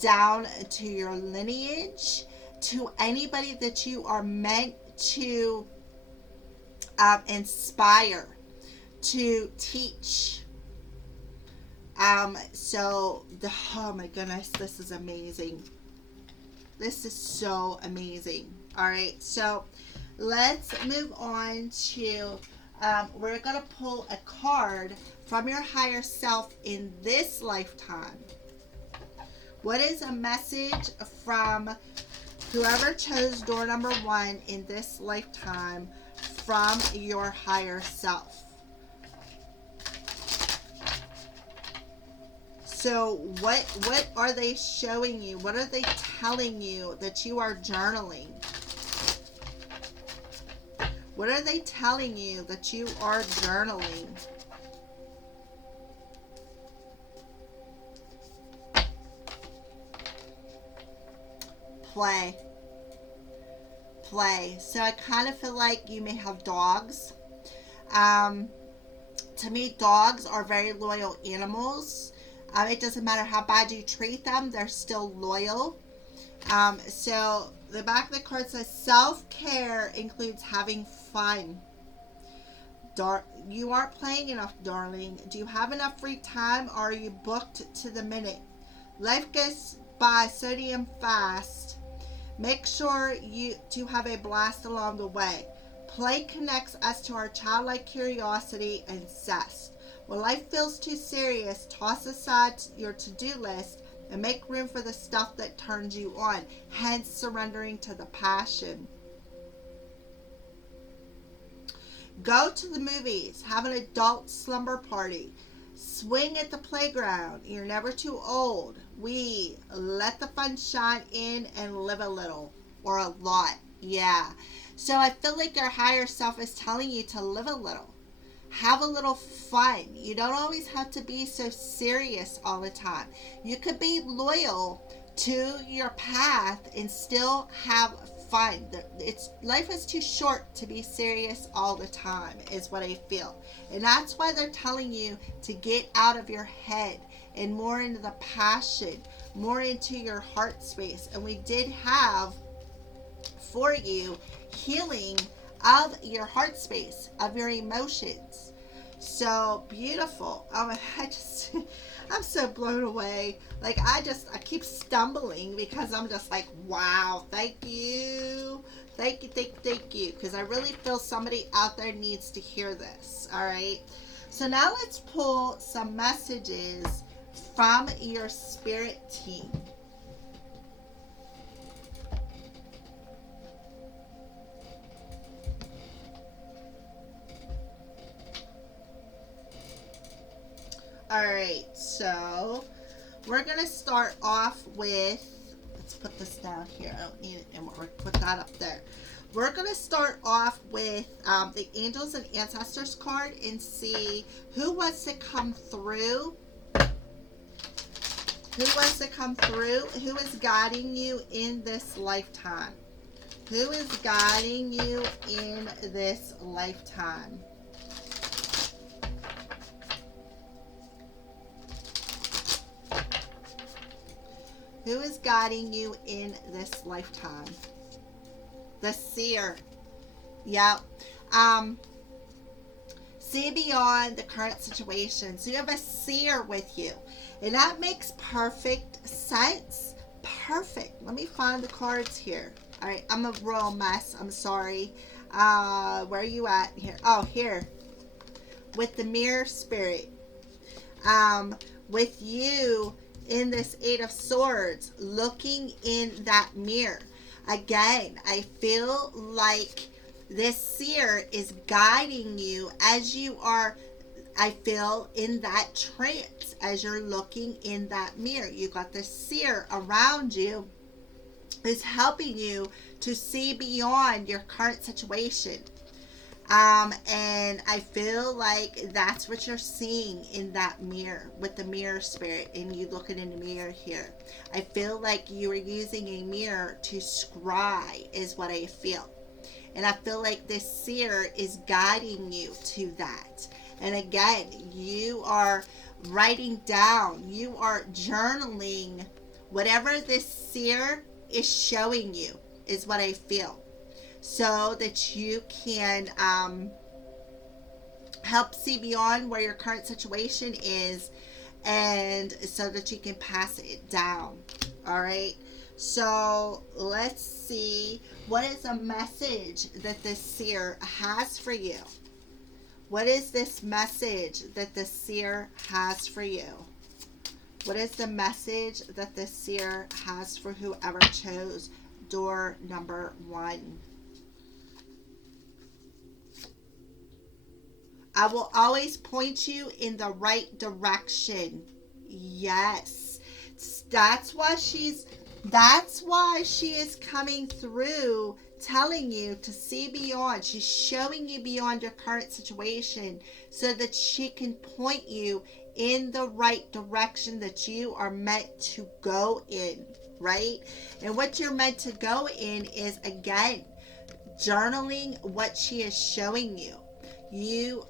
down to your lineage, to anybody that you are meant to inspire, to teach. Oh my goodness, this is amazing. This is so amazing. All right, so let's move on to we're going to pull a card from your higher self in this lifetime. What is a message from whoever chose door number 1 in this lifetime from your higher self? So what are they showing you? What are they telling you that you are journaling? What are they telling you that you are journaling? Play. So I kind of feel like you may have dogs. To me, dogs are very loyal animals. It doesn't matter how bad you treat them, they're still loyal. So the back of the card says self-care includes having fun. You aren't playing enough, darling. Do you have enough free time, or are you booked to the minute? Life goes by so damn fast. Make sure you to have a blast along the way. Play connects us to our childlike curiosity and zest. When life feels too serious, toss aside your to-do list and make room for the stuff that turns you on, hence surrendering to the passion. Go to the movies, have an adult slumber party, swing at the playground. You're never too old. We let the fun shine in and live a little, or a lot. Yeah. So I feel like your higher self is telling you to live a little. Have a little fun. You don't always have to be so serious all the time. You could be loyal to your path and still have fun. Life is too short to be serious all the time, is what I feel. And that's why they're telling you to get out of your head and more into the passion, more into your heart space. And we did have for you healing of your heart space, of your emotions. So beautiful. I'm so blown away. Like I keep stumbling because I'm just like, wow, thank you. Thank you. Because I really feel somebody out there needs to hear this. All right. So now let's pull some messages from your spirit team. Alright, so we're going to start off with, let's put this down here. I don't need it anymore. We'll put that up there. We're going to start off with the Angels and Ancestors card and see who wants to come through. Who wants to come through? Who is guiding you in this lifetime? Who is guiding you in this lifetime? Who is guiding you in this lifetime? The seer. Yep. See beyond the current situation. So you have a seer with you. And that makes perfect sense. Perfect. Let me find the cards here. All right. I'm a royal mess. I'm sorry. Where are you at here? Oh, here. With the mirror spirit. With you in this Eight of Swords, looking in that mirror. Again, I feel like this seer is guiding you as you are, I feel, in that trance, as you're looking in that mirror. You got the seer around you, is helping you to see beyond your current situation. And I feel like that's what you're seeing in that mirror with the mirror spirit, and you looking in the mirror here. I feel like you are using a mirror to scry, is what I feel. And I feel like this seer is guiding you to that. And again, you are writing down, you are journaling whatever this seer is showing you, is what I feel. So that you can help see beyond where your current situation is, and so that you can pass it down. All right. So let's see, what is a message that this seer has for you? What is this message that the seer has for you? What is the message that the seer has for whoever chose door number 1? I will always point you in the right direction. Yes. That's why she is coming through, telling you to see beyond. She's showing you beyond your current situation so that she can point you in the right direction that you are meant to go in, right? And what you're meant to go in is, again, journaling what she is showing you.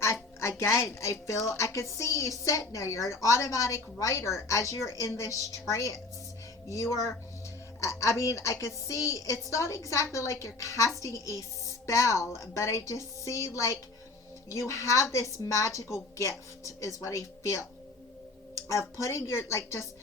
I feel, I could see you sitting there. You're an automatic writer as you're in this trance. You are, I could see, it's not exactly like you're casting a spell, but I just see like you have this magical gift, is what I feel, of putting your, like, just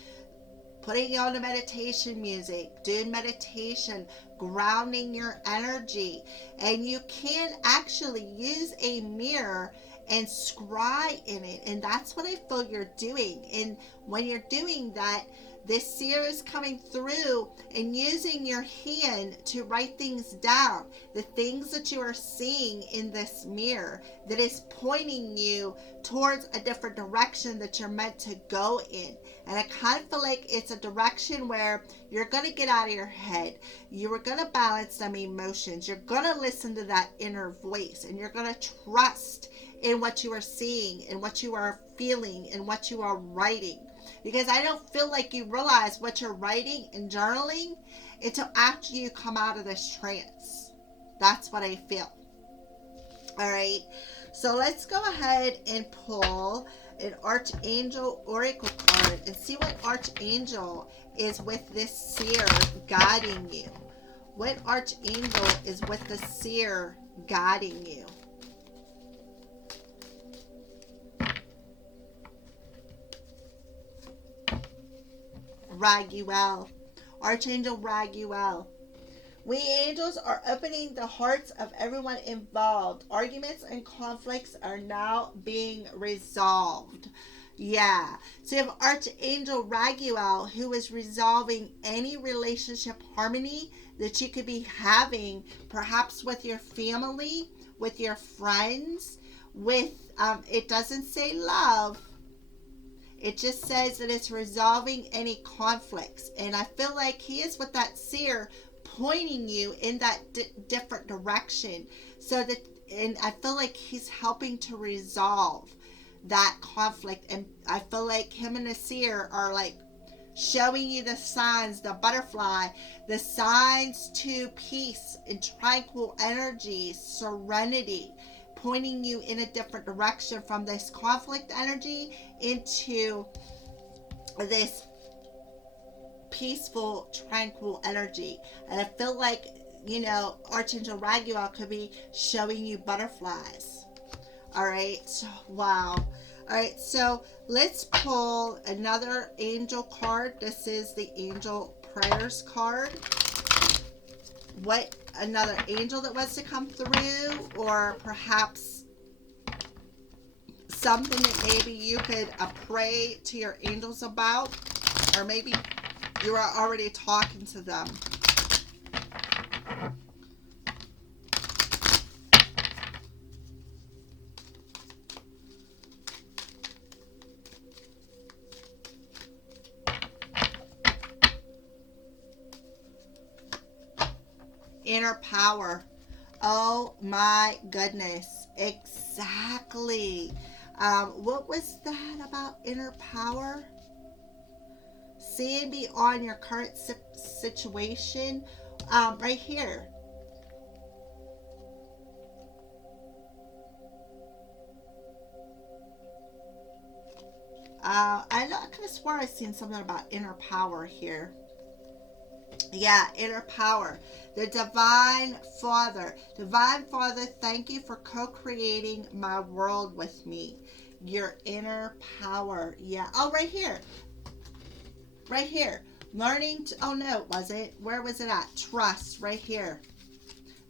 putting on the meditation music, doing meditation, grounding your energy. And you can actually use a mirror and scry in it. And that's what I feel you're doing. And when you're doing that, this seer is coming through and using your hand to write things down. The things that you are seeing in this mirror that is pointing you towards a different direction that you're meant to go in. And I kind of feel like it's a direction where you're going to get out of your head. You are going to balance some emotions. You're going to listen to that inner voice, and you're going to trust in what you are seeing and what you are feeling and what you are writing. Because I don't feel like you realize what you're writing and journaling until after you come out of this trance. That's what I feel. All right. So let's go ahead and pull an Archangel Oracle card and see what Archangel is with this seer guiding you. What Archangel is with the seer guiding you? Raguel. Archangel Raguel. We angels are opening the hearts of everyone involved. Arguments and conflicts are now being resolved. Yeah. So you have Archangel Raguel, who is resolving any relationship harmony that you could be having, perhaps with your family, with your friends, with, it doesn't say love. It just says that it's resolving any conflicts. And I feel like he is with that seer pointing you in that different direction. So that, and I feel like he's helping to resolve that conflict. And I feel like him and the seer are like showing you the signs, the butterfly, the signs to peace and tranquil energy, serenity, pointing you in a different direction from this conflict energy into this peaceful, tranquil energy. And I feel like, you know, Archangel Raguel could be showing you butterflies. All right. So, wow. All right. So let's pull another angel card. This is the Angel Prayers card. What another angel that wants to come through, or perhaps something that maybe you could pray to your angels about, or maybe you are already talking to them. Inner power. Oh my goodness. Exactly. What was that about inner power? Seeing beyond your current situation. Right here. I could have sworn I seen something about inner power here. Yeah, inner power. The Divine Father. Divine Father, thank you for co-creating my world with me. Your inner power. Yeah. Oh, right here. Right here. Learning to, oh no, was it? Where was it at? Trust, right here.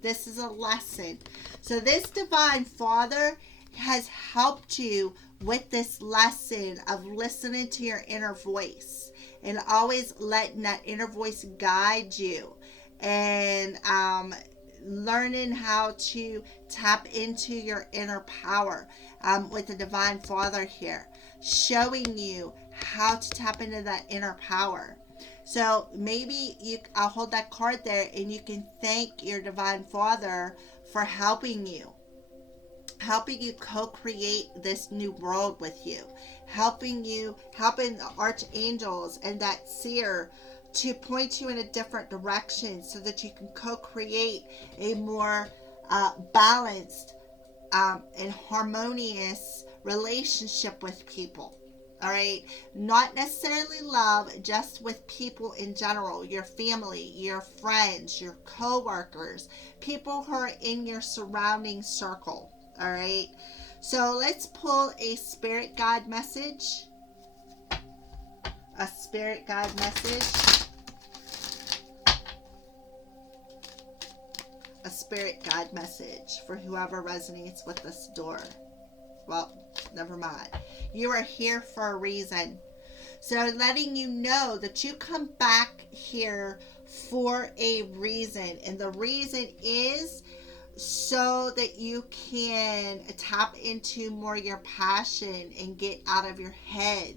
This is a lesson. So this Divine Father, has helped you with this lesson of listening to your inner voice and always letting that inner voice guide you, and learning how to tap into your inner power, with the Divine Father here, showing you how to tap into that inner power. So maybe I'll hold that card there, and you can thank your Divine Father for helping you co-create this new world with you, helping the archangels and that seer to point you in a different direction so that you can co-create a more balanced and harmonious relationship with people. All right, not necessarily love, just with people in general, your family, your friends, your co-workers, people who are in your surrounding circle. All right, so let's pull a spirit guide message. A spirit guide message. A spirit guide message for whoever resonates with this door. Well, never mind. You are here for a reason. So letting you know that you come back here for a reason. And the reason is so that you can tap into more your passion and get out of your head,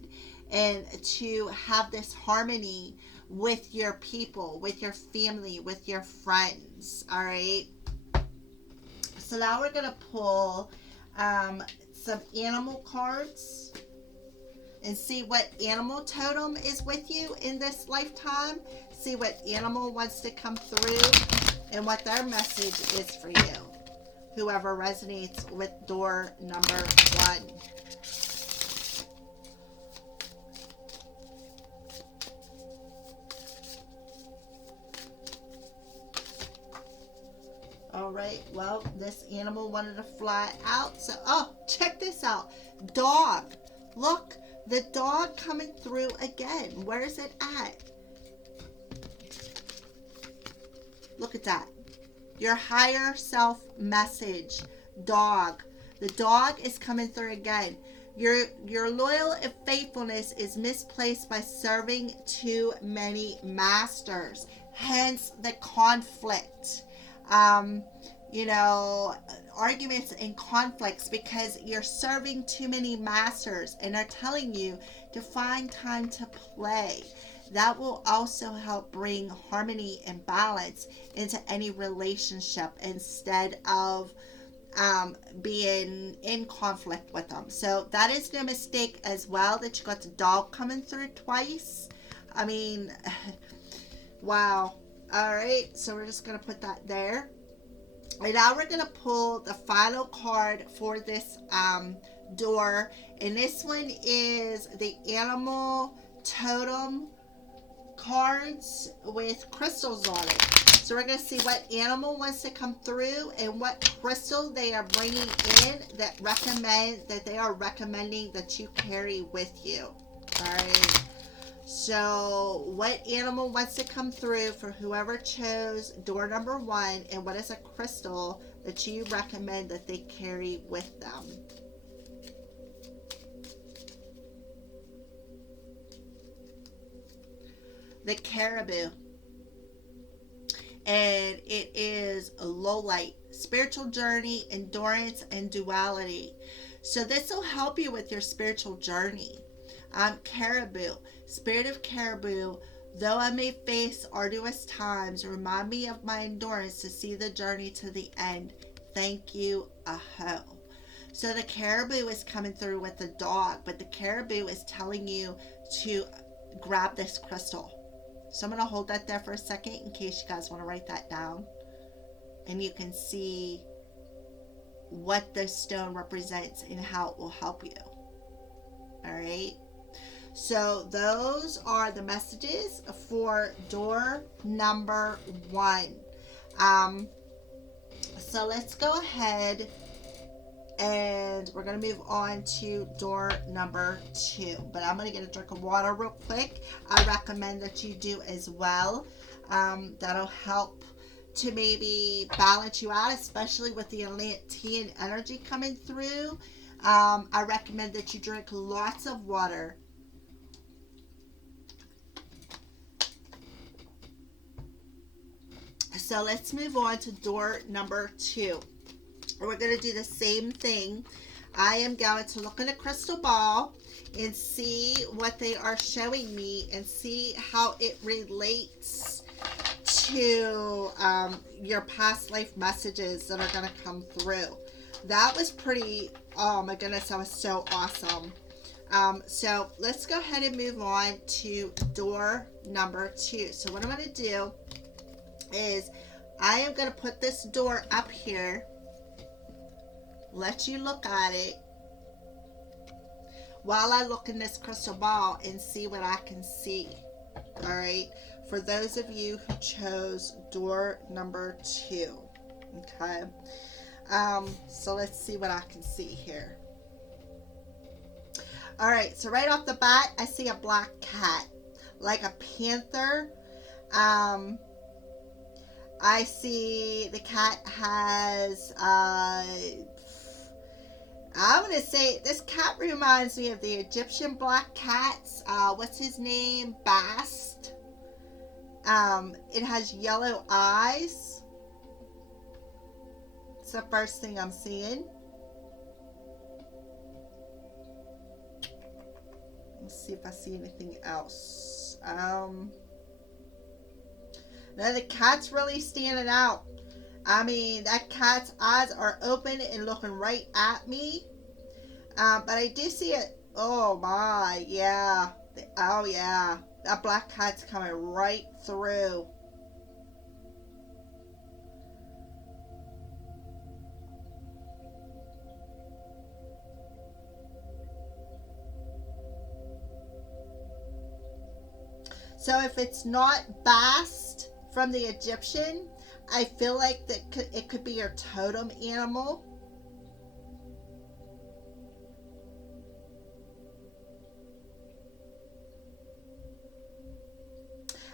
and to have this harmony with your people, with your family, with your friends. All right. So now we're going to pull some animal cards and see what animal totem is with you in this lifetime. See what animal wants to come through and what their message is for you. Whoever resonates with door number 1. All right, well, this animal wanted to fly out. So, oh, check this out. Dog. Look, the dog coming through again. Where is it at? Look at that. Your higher self message. Dog. The dog is coming through again. Your loyal and faithfulness is misplaced by serving too many masters. Hence the conflict. Arguments and conflicts because you're serving too many masters, and they're telling you to find time to play. That will also help bring harmony and balance into any relationship instead of being in conflict with them. So that is no mistake as well that you got the dog coming through twice. I mean, wow. All right, so we're just going to put that there. And now we're going to pull the final card for this door. And this one is the animal totem cards with crystals on it. So we're going to see what animal wants to come through and what crystal they are bringing in that they are recommending that you carry with you. All right. So what animal wants to come through for whoever chose door number 1, and what is a crystal that you recommend that they carry with them? The caribou. And it is a low light, spiritual journey, endurance, and duality. So this will help you with your spiritual journey. Caribou, spirit of caribou, though I may face arduous times, remind me of my endurance to see the journey to the end. Thank you, Aho. So the caribou is coming through with the dog, but the caribou is telling you to grab this crystal. So I'm going to hold that there for a second in case you guys want to write that down. And you can see what this stone represents and how it will help you. All right. So those are the messages for door number 1. So let's go ahead and we're going to move on to door number 2. But I'm going to get a drink of water real quick. I recommend that you do as well. That'll help to maybe balance you out, especially with the Atlantean energy coming through. I recommend that you drink lots of water. So let's move on to door number 2. We're going to do the same thing. I am going to look in a crystal ball and see what they are showing me and see how it relates to your past life messages that are going to come through. That was pretty, oh my goodness, that was so awesome. So let's go ahead and move on to door number 2. So what I'm going to do is I am going to put this door up here, let you look at it while I look in this crystal ball and see what I can see. All right, for those of you who chose door number 2. Okay, so let's see what I can see here. All right, so right off the bat, I see a black cat, like a panther. I see the cat has, I'm going to say, this cat reminds me of the Egyptian black cats. What's his name? Bast. It has yellow eyes. It's the first thing I'm seeing. Let's see if I see anything else. Now the cat's really standing out. I mean, that cat's eyes are open and looking right at me. But I do see it. Oh my, yeah. Oh yeah. That black cat's coming right through. So if it's not Bast from the Egyptian, I feel like that it could be your totem animal.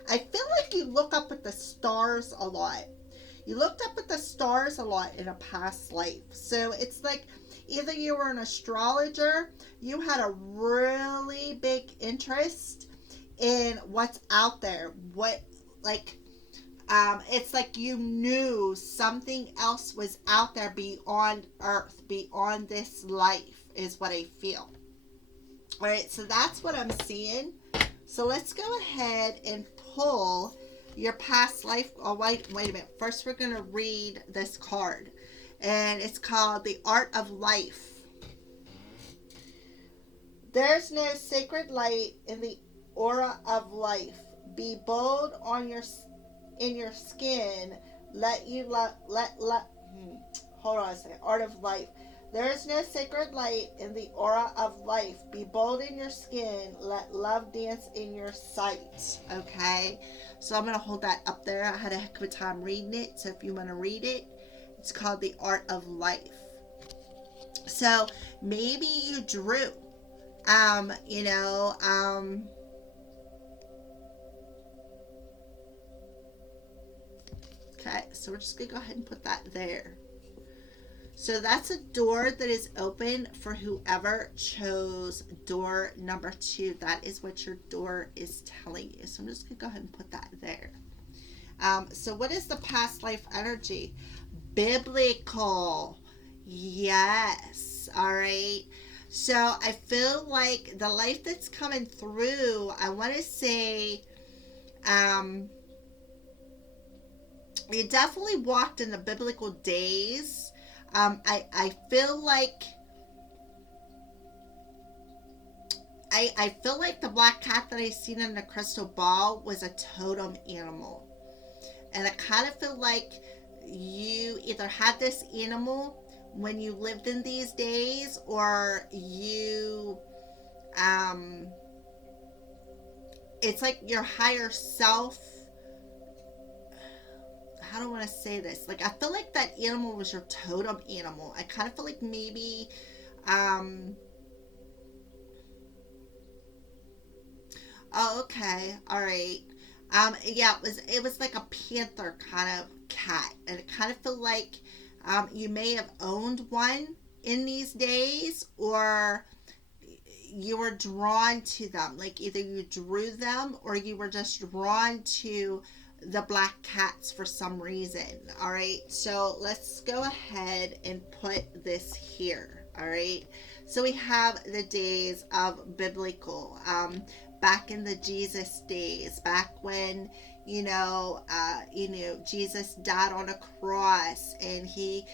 I feel like you look up at the stars a lot. You looked up at the stars a lot in a past life. So it's like either you were an astrologer, you had a really big interest in what's out there. What, like, it's like you knew something else was out there beyond Earth, beyond this life, is what I feel. All right, so that's what I'm seeing. So let's go ahead and pull your past life. Oh, wait a minute. First, we're going to read this card, and it's called The Art of Life. There's no sacred light in the aura of life. Be bold on in your skin. Hold on a second. Art of life. There is no sacred light in the aura of life. Be bold in your skin. Let love dance in your sight. Okay? So I'm going to hold that up there. I had a heck of a time reading it. So if you want to read it, it's called The Art of Life. So maybe you drew, okay, so we're just going to go ahead and put that there. So that's a door that is open for whoever chose door number 2. That is what your door is telling you. So I'm just going to go ahead and put that there. So what is the past life energy? Biblical. Yes. All right. So I feel like the life that's coming through, I want to say, you definitely walked in the biblical days. I feel like I feel like the black cat that I seen in the crystal ball was a totem animal. And I kind of feel like you either had this animal when you lived in these days, or you it's like your higher self. How do I want to say this? Like, I feel like that animal was your totem animal. I kind of feel like maybe, oh, okay, all right. Yeah, it was like a panther kind of cat, and I kind of feel like you may have owned one in these days, or you were drawn to them. Like either you drew them or you were just drawn to the black cats for some reason. All right, so let's go ahead and put this here. All right, so we have the days of biblical, back in the Jesus days, back when Jesus died on a cross, and he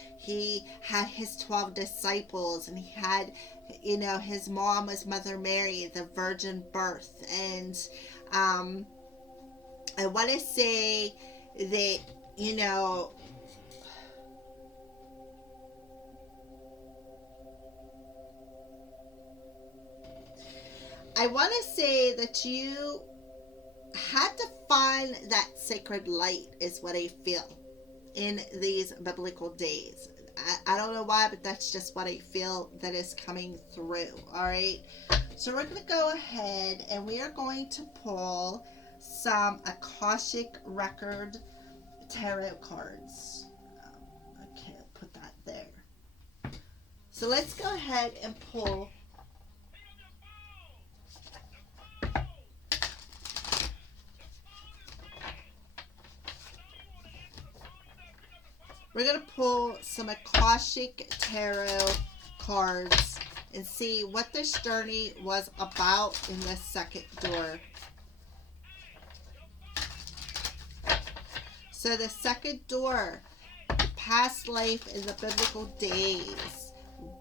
had his 12 disciples, and he had, his mom was Mother Mary, the virgin birth. And I want to say that, I want to say that you had to find that sacred light, is what I feel, in these biblical days. I don't know why, but that's just what I feel that is coming through. All right, so we're going to go ahead and we are going to pull some Akashic Record tarot cards. Okay, I'll put that there. So let's go ahead and pull we're going to pull some Akashic Tarot cards and see what this journey was about in the second door. So the second door, past life in the biblical days.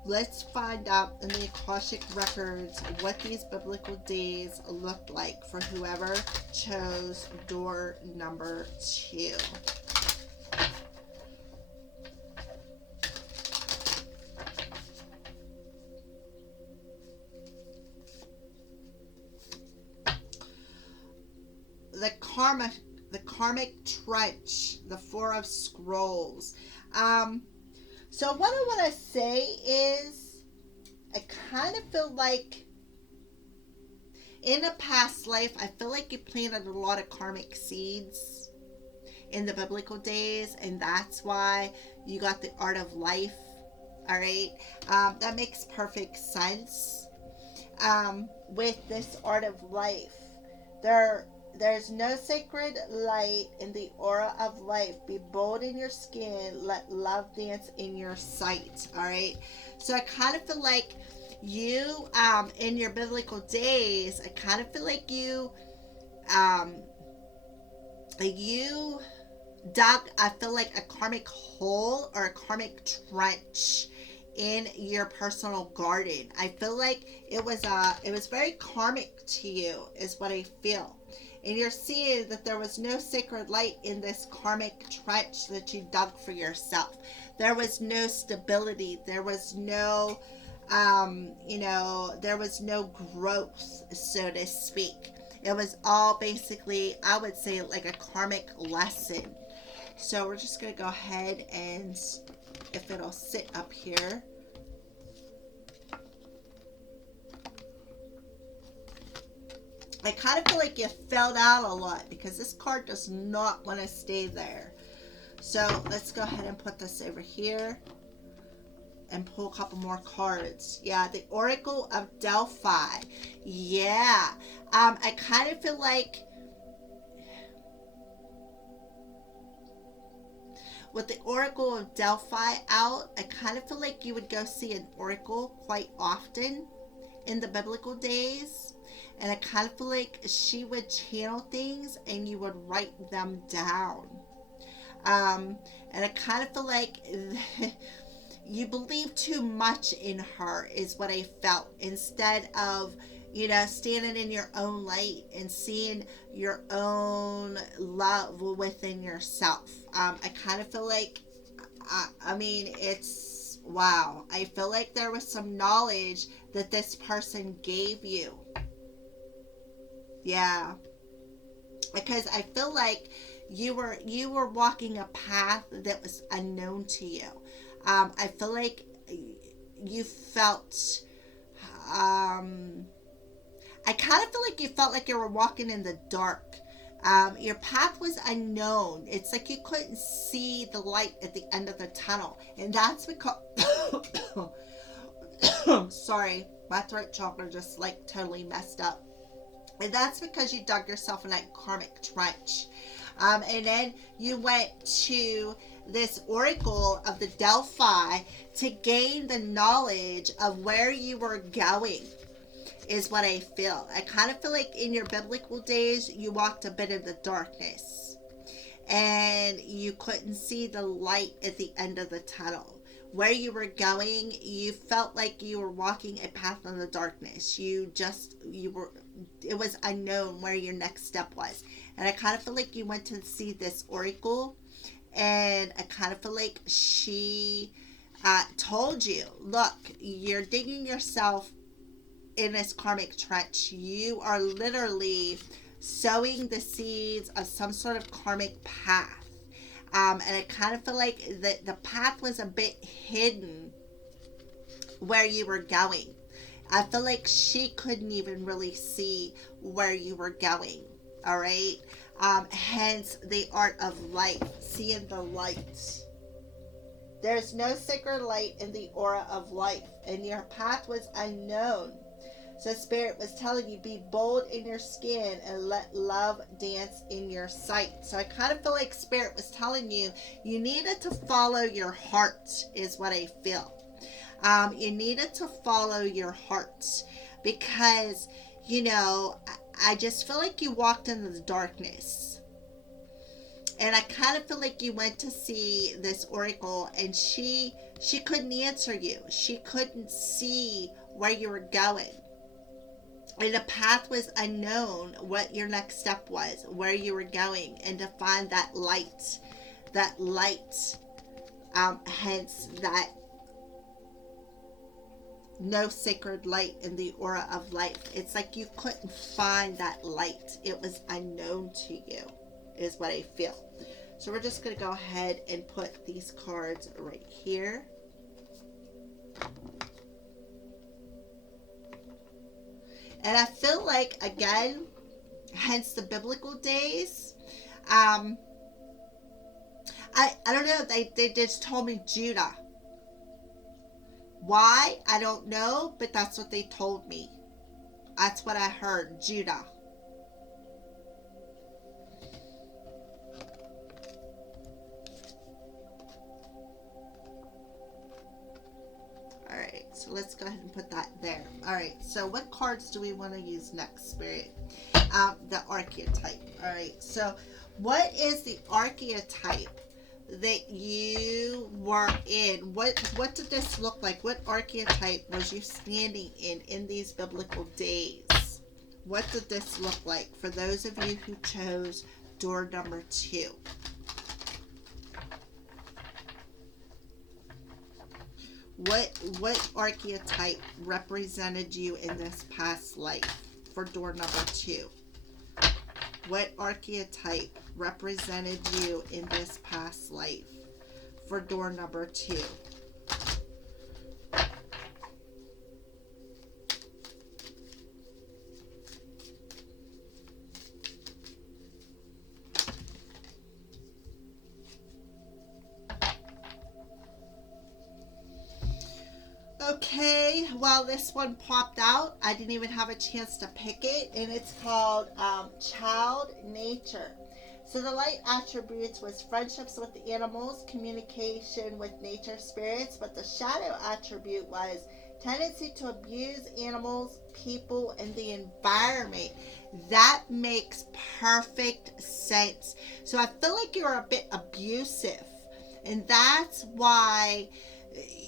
Let's find out in the Akashic Records what these biblical days looked like for whoever chose door number 2. The karmic trench, the 4 of scrolls. So what I want to say is, I kind of feel like in a past life, I feel like you planted a lot of karmic seeds in the biblical days, and that's why you got the art of life. All right, that makes perfect sense. With this art of life, there's no sacred light in the aura of life. Be bold in your skin. Let love dance in your sight. All right. So I kind of feel like you, in your biblical days, I kind of feel like you dug, I feel like, a karmic hole or a karmic trench in your personal garden. I feel like it was very karmic to you, is what I feel. And you're seeing that there was no sacred light in this karmic trench that you dug for yourself. There was no stability. There was no, there was no growth, so to speak. It was all basically, I would say, like a karmic lesson. So we're just going to go ahead and, if it'll sit up here. I kind of feel like you fell out a lot because this card does not want to stay there. So let's go ahead and put this over here and pull a couple more cards. Yeah, the Oracle of Delphi. Yeah. I kind of feel like with the Oracle of Delphi out, I kind of feel like you would go see an oracle quite often in the biblical days. And I kind of feel like she would channel things and you would write them down. And I kind of feel like you believe too much in her, is what I felt. Instead of, standing in your own light and seeing your own love within yourself. I kind of feel like, it's, wow. I feel like there was some knowledge that this person gave you. Yeah, because I feel like you were walking a path that was unknown to you. I feel like you felt, I kind of feel like you felt like you were walking in the dark, Your path was unknown. It's like you couldn't see the light at the end of the tunnel. And that's because, sorry, my throat chakra just like totally messed up. And that's because you dug yourself in that karmic trench. And then you went to this oracle of the Delphi to gain the knowledge of where you were going, is what I feel. I kind of feel like in your biblical days, you walked a bit in the darkness and you couldn't see the light at the end of the tunnel. Where you were going, you felt like you were walking a path in the darkness. You were, it was unknown where your next step was. And I kind of feel like you went to see this oracle, and I kind of feel like she told you, look, you're digging yourself in this karmic trench. You are literally sowing the seeds of some sort of karmic path. And I kind of feel like the path was a bit hidden where you were going. I feel like she couldn't even really see where you were going. All right. Hence the art of light, seeing the light. There's no sacred light in the aura of life, and your path was unknown. So Spirit was telling you, be bold in your skin and let love dance in your sight. So I kind of feel like Spirit was telling you, you needed to follow your heart, is what I feel. You needed to follow your heart because, you know, I just feel like you walked into the darkness. And I kind of feel like you went to see this oracle and she couldn't answer you. She couldn't see where you were going. And the path was unknown, what your next step was, where you were going, and to find that light, hence that no sacred light in the aura of life. It's like you couldn't find that light. It was unknown to you, is what I feel. So we're just going to go ahead and put these cards right here. And I feel like, again, hence the biblical days, I don't know, they just told me Judah. Why? I don't know, but that's what they told me. That's what I heard, Judah. Alright, so let's go ahead and put that there. Alright, so what cards do we want to use next, Spirit? The archetype. Alright, so what is the archetype that you were in? What did this look like? What archetype was you standing in these biblical days? What did this look like for those of you who chose door number 2? What archetype represented you in this past life for door number 2? What archetype represented you in this past life for door number 2? Okay, well, this one popped out. I didn't even have a chance to pick it, and it's called Child Nature. So the light attributes was friendships with the animals, communication with nature spirits, but the shadow attribute was tendency to abuse animals, people, and the environment. That makes perfect sense. So I feel like you're a bit abusive, and that's why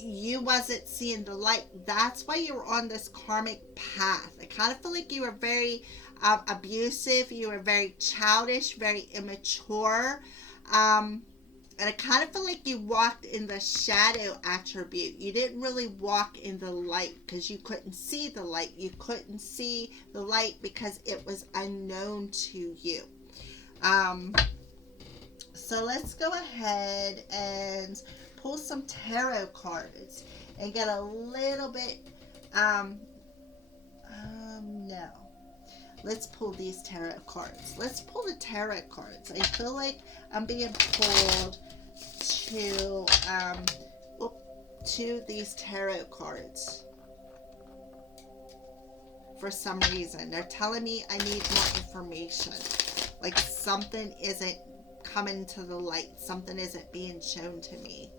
you wasn't seeing the light. That's why you were on this karmic path. I kind of feel like you were very abusive. You were very childish, very immature. And I kind of feel like you walked in the shadow attribute. You didn't really walk in the light because you couldn't see the light. You couldn't see the light because it was unknown to you. So let's go ahead and pull some tarot cards and get a little bit, no. Let's pull these tarot cards. Let's pull the tarot cards. I feel like I'm being pulled to these tarot cards for some reason. They're telling me I need more information. Like something isn't coming to the light. Something isn't being shown to me.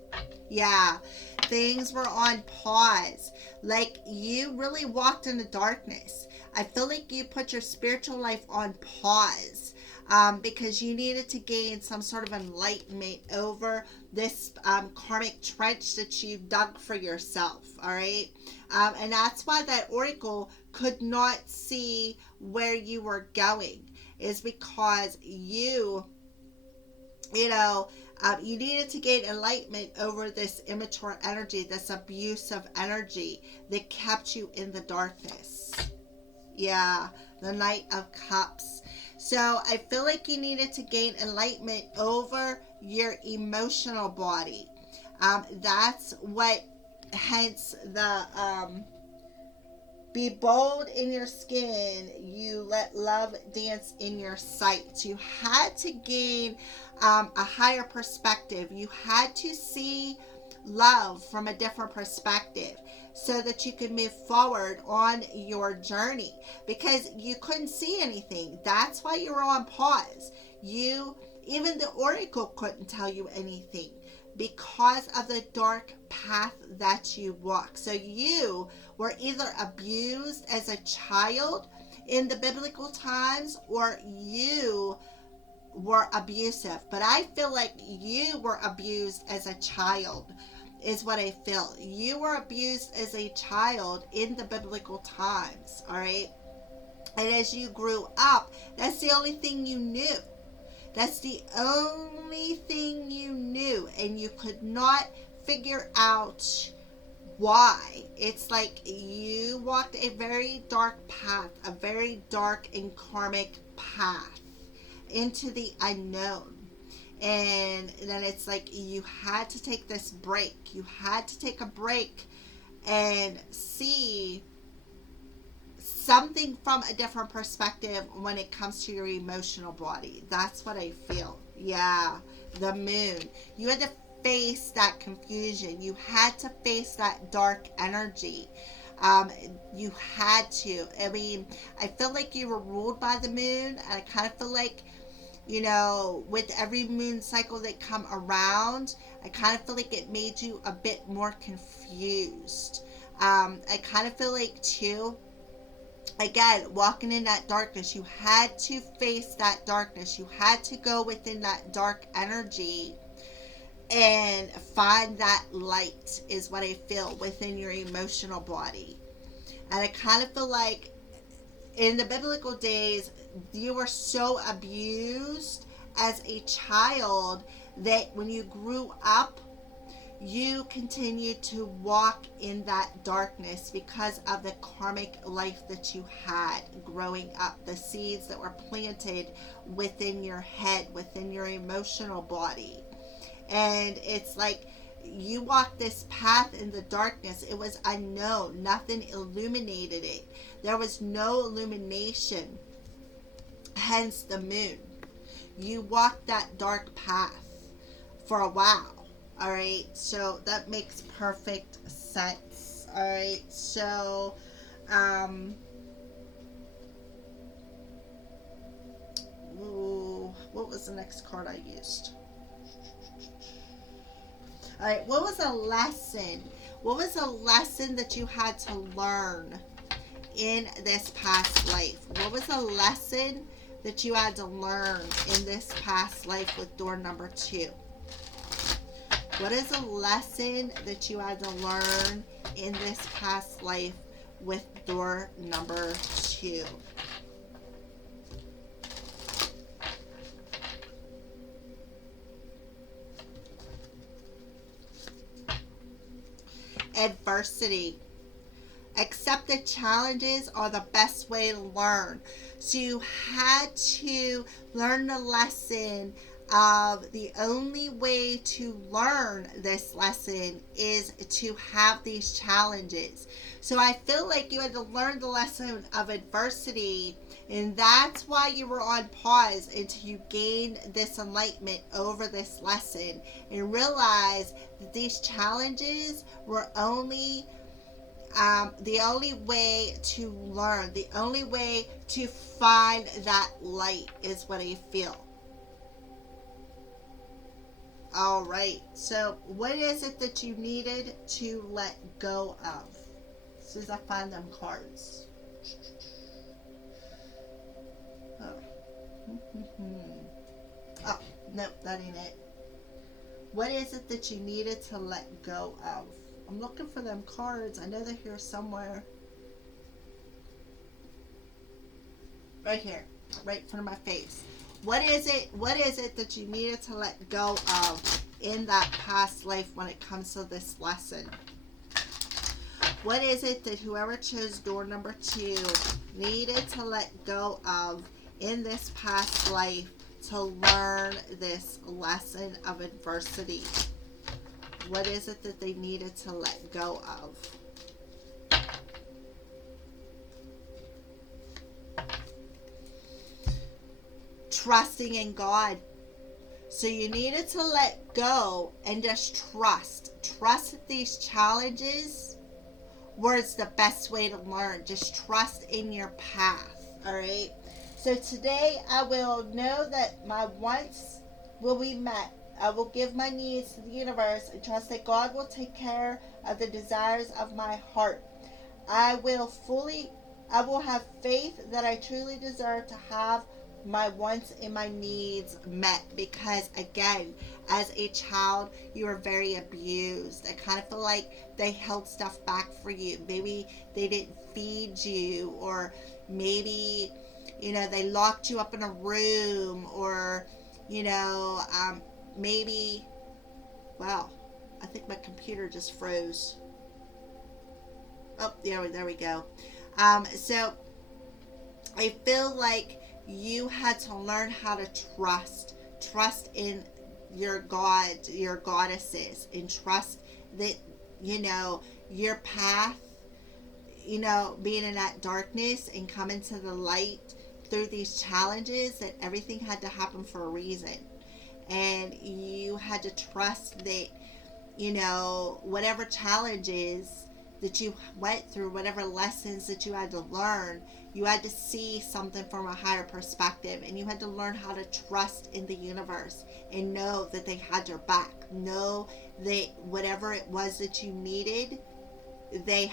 Yeah, things were on pause. Like you really walked in the darkness. I feel like you put your spiritual life on pause because you needed to gain some sort of enlightenment over this karmic trench that you dug for yourself. All right. And that's why that oracle could not see where you were going, is because you needed to gain enlightenment over this immature energy, this abusive energy that kept you in the darkness. Yeah, the Knight of Cups. So I feel like you needed to gain enlightenment over your emotional body. That's what, hence the be bold in your skin, you let love dance in your sight. You had to gain a higher perspective. You had to see love from a different perspective so that you could move forward on your journey, because you couldn't see anything. That's why you were on pause. Even the oracle couldn't tell you anything because of the dark path that you walk. So you were either abused as a child in the biblical times, or you were abusive. But I feel like you were abused as a child, is what I feel. You were abused as a child in the biblical times, all right? And as you grew up, that's the only thing you knew. That's the only thing you knew, and you could not figure out why. It's like you walked a very dark path, a very dark and karmic path into the unknown. And then it's like you had to take this break. You had to take a break and see something from a different perspective when it comes to your emotional body. That's what I feel. Yeah, the moon. You had to face that confusion. You had to face that dark energy. You had to. I mean, I feel like you were ruled by the moon. And I kind of feel like, with every moon cycle that come around, I kind of feel like it made you a bit more confused. I kind of feel like, too, again, walking in that darkness, you had to face that darkness. You had to go within that dark energy and find that light, is what I feel, within your emotional body. And I kind of feel like in the biblical days, you were so abused as a child that when you grew up, you continue to walk in that darkness because of the karmic life that you had growing up, the seeds that were planted within your head, within your emotional body. And it's like you walked this path in the darkness. It was unknown. Nothing illuminated it. There was no illumination. Hence the moon. You walked that dark path for a while. All right, so that makes perfect sense. All right, so what was the next card I used? All right, what was a lesson? What was a lesson that you had to learn in this past life? What was a lesson that you had to learn in this past life with door number 2? What is a lesson that you had to learn in this past life with door number 2? Adversity. Accept that challenges are the best way to learn. So you had to learn the lesson of the only way to learn this lesson is to have these challenges. So I feel like you had to learn the lesson of adversity, and that's why you were on pause until you gained this enlightenment over this lesson and realize that these challenges were only the only way to learn, the only way to find that light is what I feel. All right. So, what is it that you needed to let go of? As soon as I find them cards. Oh. Oh, nope, that ain't it. What is it that you needed to let go of? I'm looking for them cards. I know they're here somewhere. Right here. Right in front of my face. What is it that you needed to let go of in that past life when it comes to this lesson? What is it that whoever chose door number 2 needed to let go of in this past life to learn this lesson of adversity? What is it that they needed to let go of? Trusting in God. So you needed to let go and just trust. Trust that these challenges were the best way to learn. Just trust in your path. All right. So today I will know that my wants will be met. I will give my needs to the universe and trust that God will take care of the desires of my heart. I will have faith that I truly deserve to have my wants and my needs met, because again, as a child you were very abused. I kind of feel like they held stuff back for you. Maybe they didn't feed you, or maybe they locked you up in a room, or maybe, wow, I think my computer just froze. Oh, there we go. So I feel like you had to learn how to trust in your God, your goddesses, and trust that, your path, being in that darkness and coming to the light through these challenges, that everything had to happen for a reason. And you had to trust that, whatever challenges that you went through, whatever lessons that you had to learn, you had to see something from a higher perspective, and you had to learn how to trust in the universe and know that they had your back. Know that whatever it was that you needed, they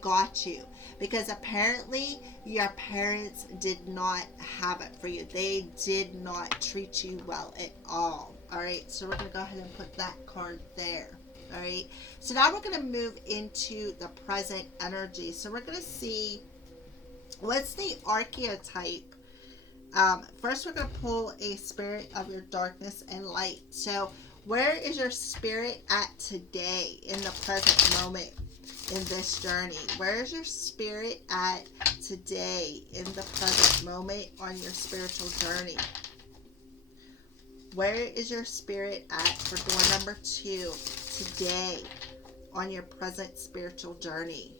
got you, because apparently your parents did not have it for you. They did not treat you well at all. All right, so we're gonna go ahead and put that card there. All right, so now we're going to move into the present energy. So we're going to see what's the archetype. First, we're going to pull a spirit of your darkness and light. So where is your spirit at today in the present moment in this journey? Where is your spirit at today in the present moment on your spiritual journey? Where is your spirit at for door number 2 today on your present spiritual journey?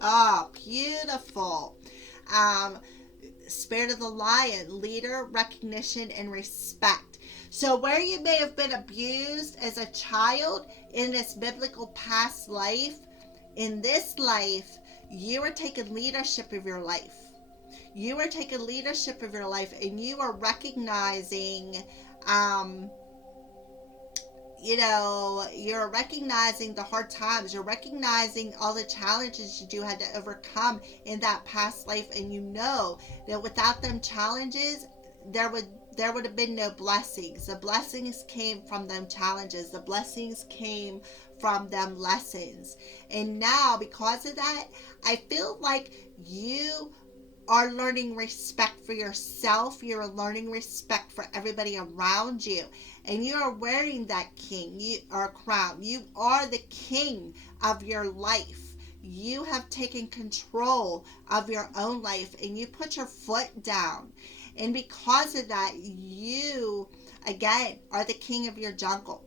Oh, beautiful. Spirit of the Lion, leader, recognition, and respect. So where you may have been abused as a child in this biblical past life, in this life, you are taking leadership of your life. You are taking leadership of your life, and you are recognizing, you're recognizing the hard times. You're recognizing all the challenges you had to overcome in that past life, and you know that without them challenges, there would have been no blessings. The blessings came from them challenges. The blessings came from them lessons. And now, because of that, I feel like you are learning respect for yourself. You're learning respect for everybody around you. And you are wearing that crown. You are the king of your life. You have taken control of your own life, and you put your foot down. And because of that, you, again, are the king of your jungle.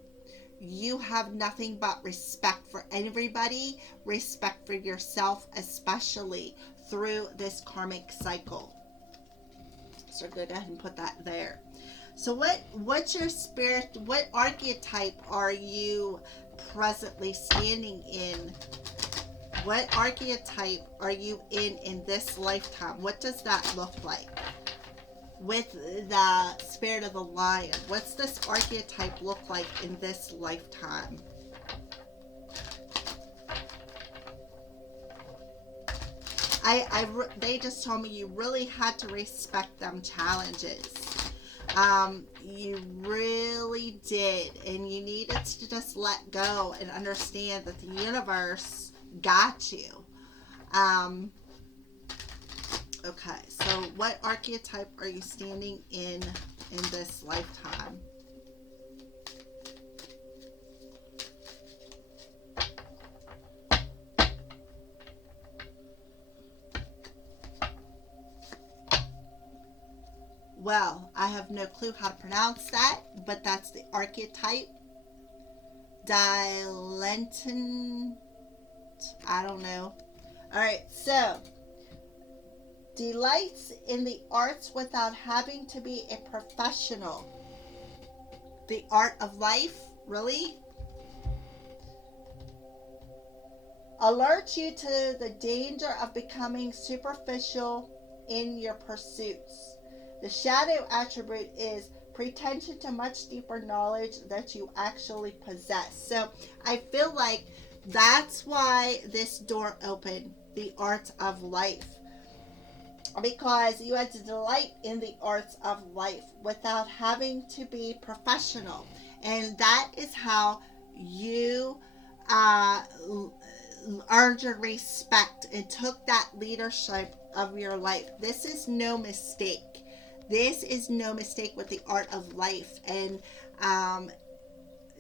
You have nothing but respect for everybody, respect for yourself, especially through this karmic cycle. So go ahead and put that there. So what's your spirit, what archetype are you presently standing in? What archetype are you in this lifetime? What does that look like? With the spirit of the lion, what's this archetype look like in this lifetime? They just told me you really had to respect them challenges. You really did, and you needed to just let go and understand that the universe got you. Okay, so what archetype are you standing in this lifetime? Well, I have no clue how to pronounce that, but that's the archetype. Dilenton. I don't know. All right, so delights in the arts without having to be a professional. The art of life, really? Alert you to the danger of becoming superficial in your pursuits. The shadow attribute is pretension to much deeper knowledge that you actually possess. So I feel like that's why this door opened, the art of life. Because you had to delight in the arts of life without having to be professional. And that is how you earned your respect and took that leadership of your life. This is no mistake. This is no mistake with the art of life and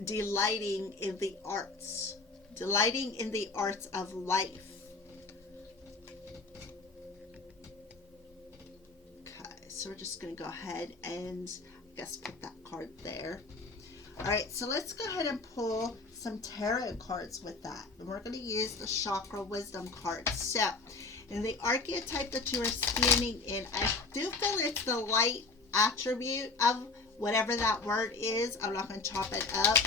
delighting in the arts. Delighting in the arts of life. So we're just going to go ahead and I guess put that card there. All right, so let's go ahead and pull some tarot cards with that. And we're going to use the chakra wisdom cards. So in the archetype that you are standing in, I do feel it's the light attribute of whatever that word is. I'm not going to chop it up.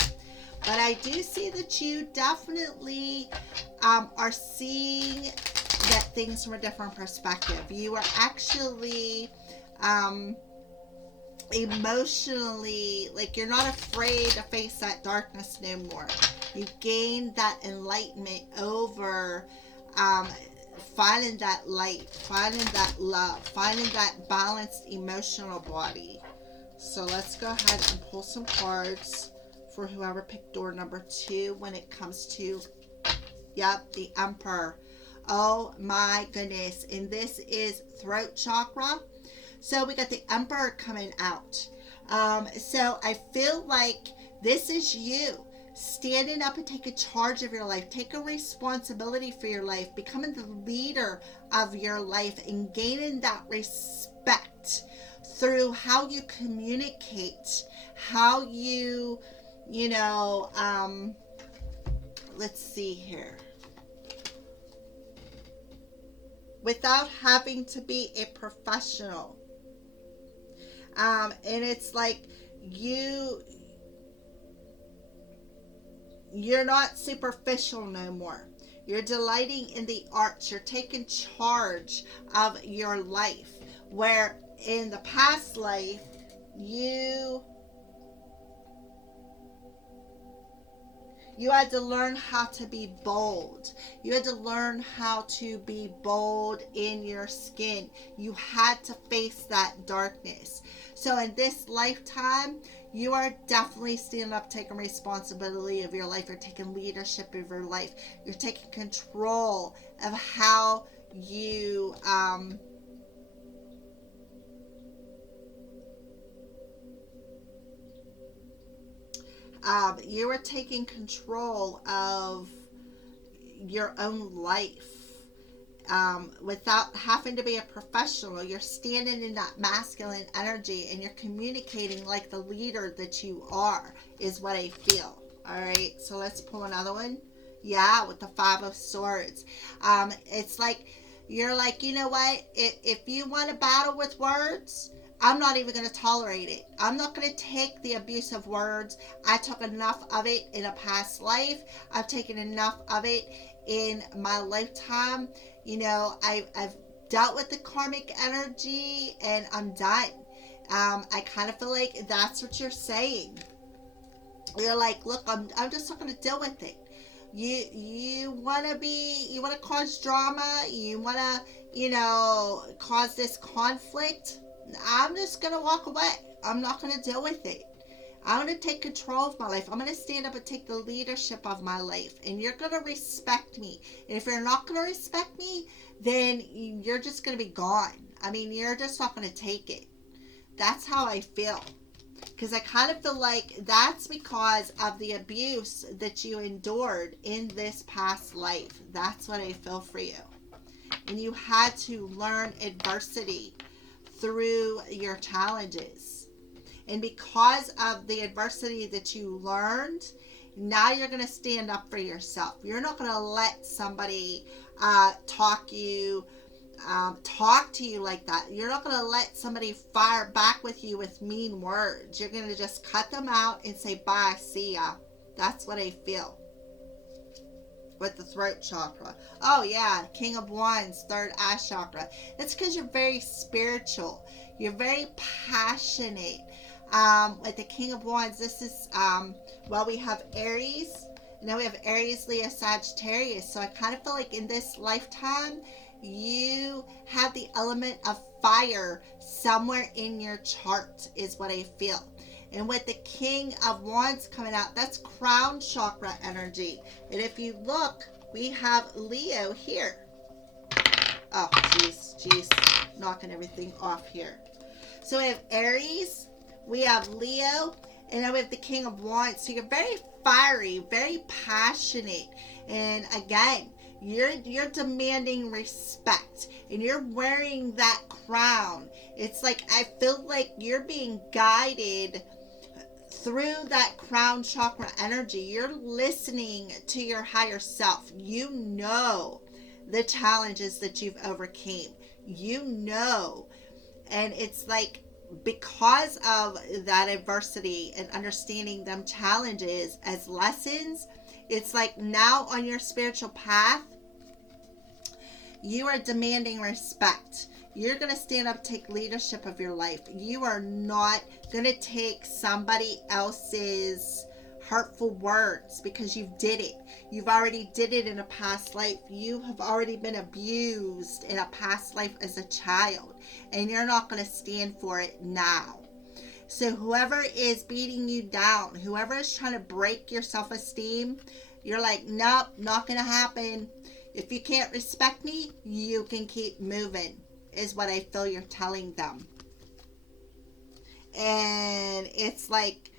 But I do see that you definitely are seeing that things from a different perspective. You are actually emotionally, like you're not afraid to face that darkness no more. You gain that enlightenment over finding that light, finding that love, finding that balanced emotional body. So let's go ahead and pull some cards for whoever picked door number 2 when it comes to, yep, the Emperor. Oh my goodness. And this is throat chakra. So we got the Emperor coming out. So I feel like this is you standing up and taking charge of your life, taking responsibility for your life, becoming the leader of your life and gaining that respect through how you communicate, how you, let's see here. Without having to be a professional. And it's like you're not superficial no more. You're delighting in the arts. You're taking charge of your life. Where in the past life, you had to learn how to be bold. You had to learn how to be bold in your skin. You had to face that darkness. So in this lifetime, you are definitely standing up, taking responsibility of your life. You're taking leadership of your life. You're taking control of how you you are taking control of your own life without having to be a professional. You're standing in that masculine energy and you're communicating like the leader that you are, is what I feel. All right, so let's pull another one. Yeah, with the Five of Swords. It's like, you're like, you know what? If you want to battle with words, I'm not even going to tolerate it. I'm not going to take the abuse of words. I took enough of it in a past life. I've taken enough of it in my lifetime. You know, I've dealt with the karmic energy and I'm done. I kind of feel like that's what you're saying. You're like, look, I'm just not going to deal with it. You want to cause drama, you want to, you know, cause this conflict. I'm just going to walk away. I'm not going to deal with it. I'm going to take control of my life. I'm going to stand up and take the leadership of my life. And you're going to respect me. And if you're not going to respect me, then you're just going to be gone. I mean, you're just not going to take it. That's how I feel. Because I kind of feel like that's because of the abuse that you endured in this past life. That's what I feel for you. And you had to learn adversity through your challenges. And because of the adversity that you learned, now you're going to stand up for yourself. You're not going to let somebody talk to you like that. You're not going to let somebody fire back with you with mean words. You're going to just cut them out and say, bye, see ya. That's what I feel with the throat chakra. Oh yeah, King of Wands, third eye chakra. That's because you're very spiritual. You're very passionate. With the King of Wands, this is, well, we have Aries. And then we have Aries, Leo, Sagittarius. So I kind of feel like in this lifetime, you have the element of fire somewhere in your chart, is what I feel. And with the King of Wands coming out, that's crown chakra energy. And if you look, we have Leo here. Oh, jeez, knocking everything off here. So we have Aries, we have Leo, and then we have the King of Wands. So you're very fiery, very passionate. And again, you're demanding respect and you're wearing that crown. It's like, I feel like you're being guided through that crown chakra energy. You're listening to your higher self. You know the challenges that you've overcame. You know. And it's like, because of that adversity and understanding them challenges as lessons, it's like now on your spiritual path, you are demanding respect. You're going to stand up, take leadership of your life. You are not going to take somebody else's hurtful words because you did it. You've already did it in a past life. You have already been abused in a past life as a child, and you're not going to stand for it now. So whoever is beating you down, whoever is trying to break your self-esteem, you're like, nope, not going to happen. If you can't respect me, you can keep moving, is what I feel you're telling them. And it's like,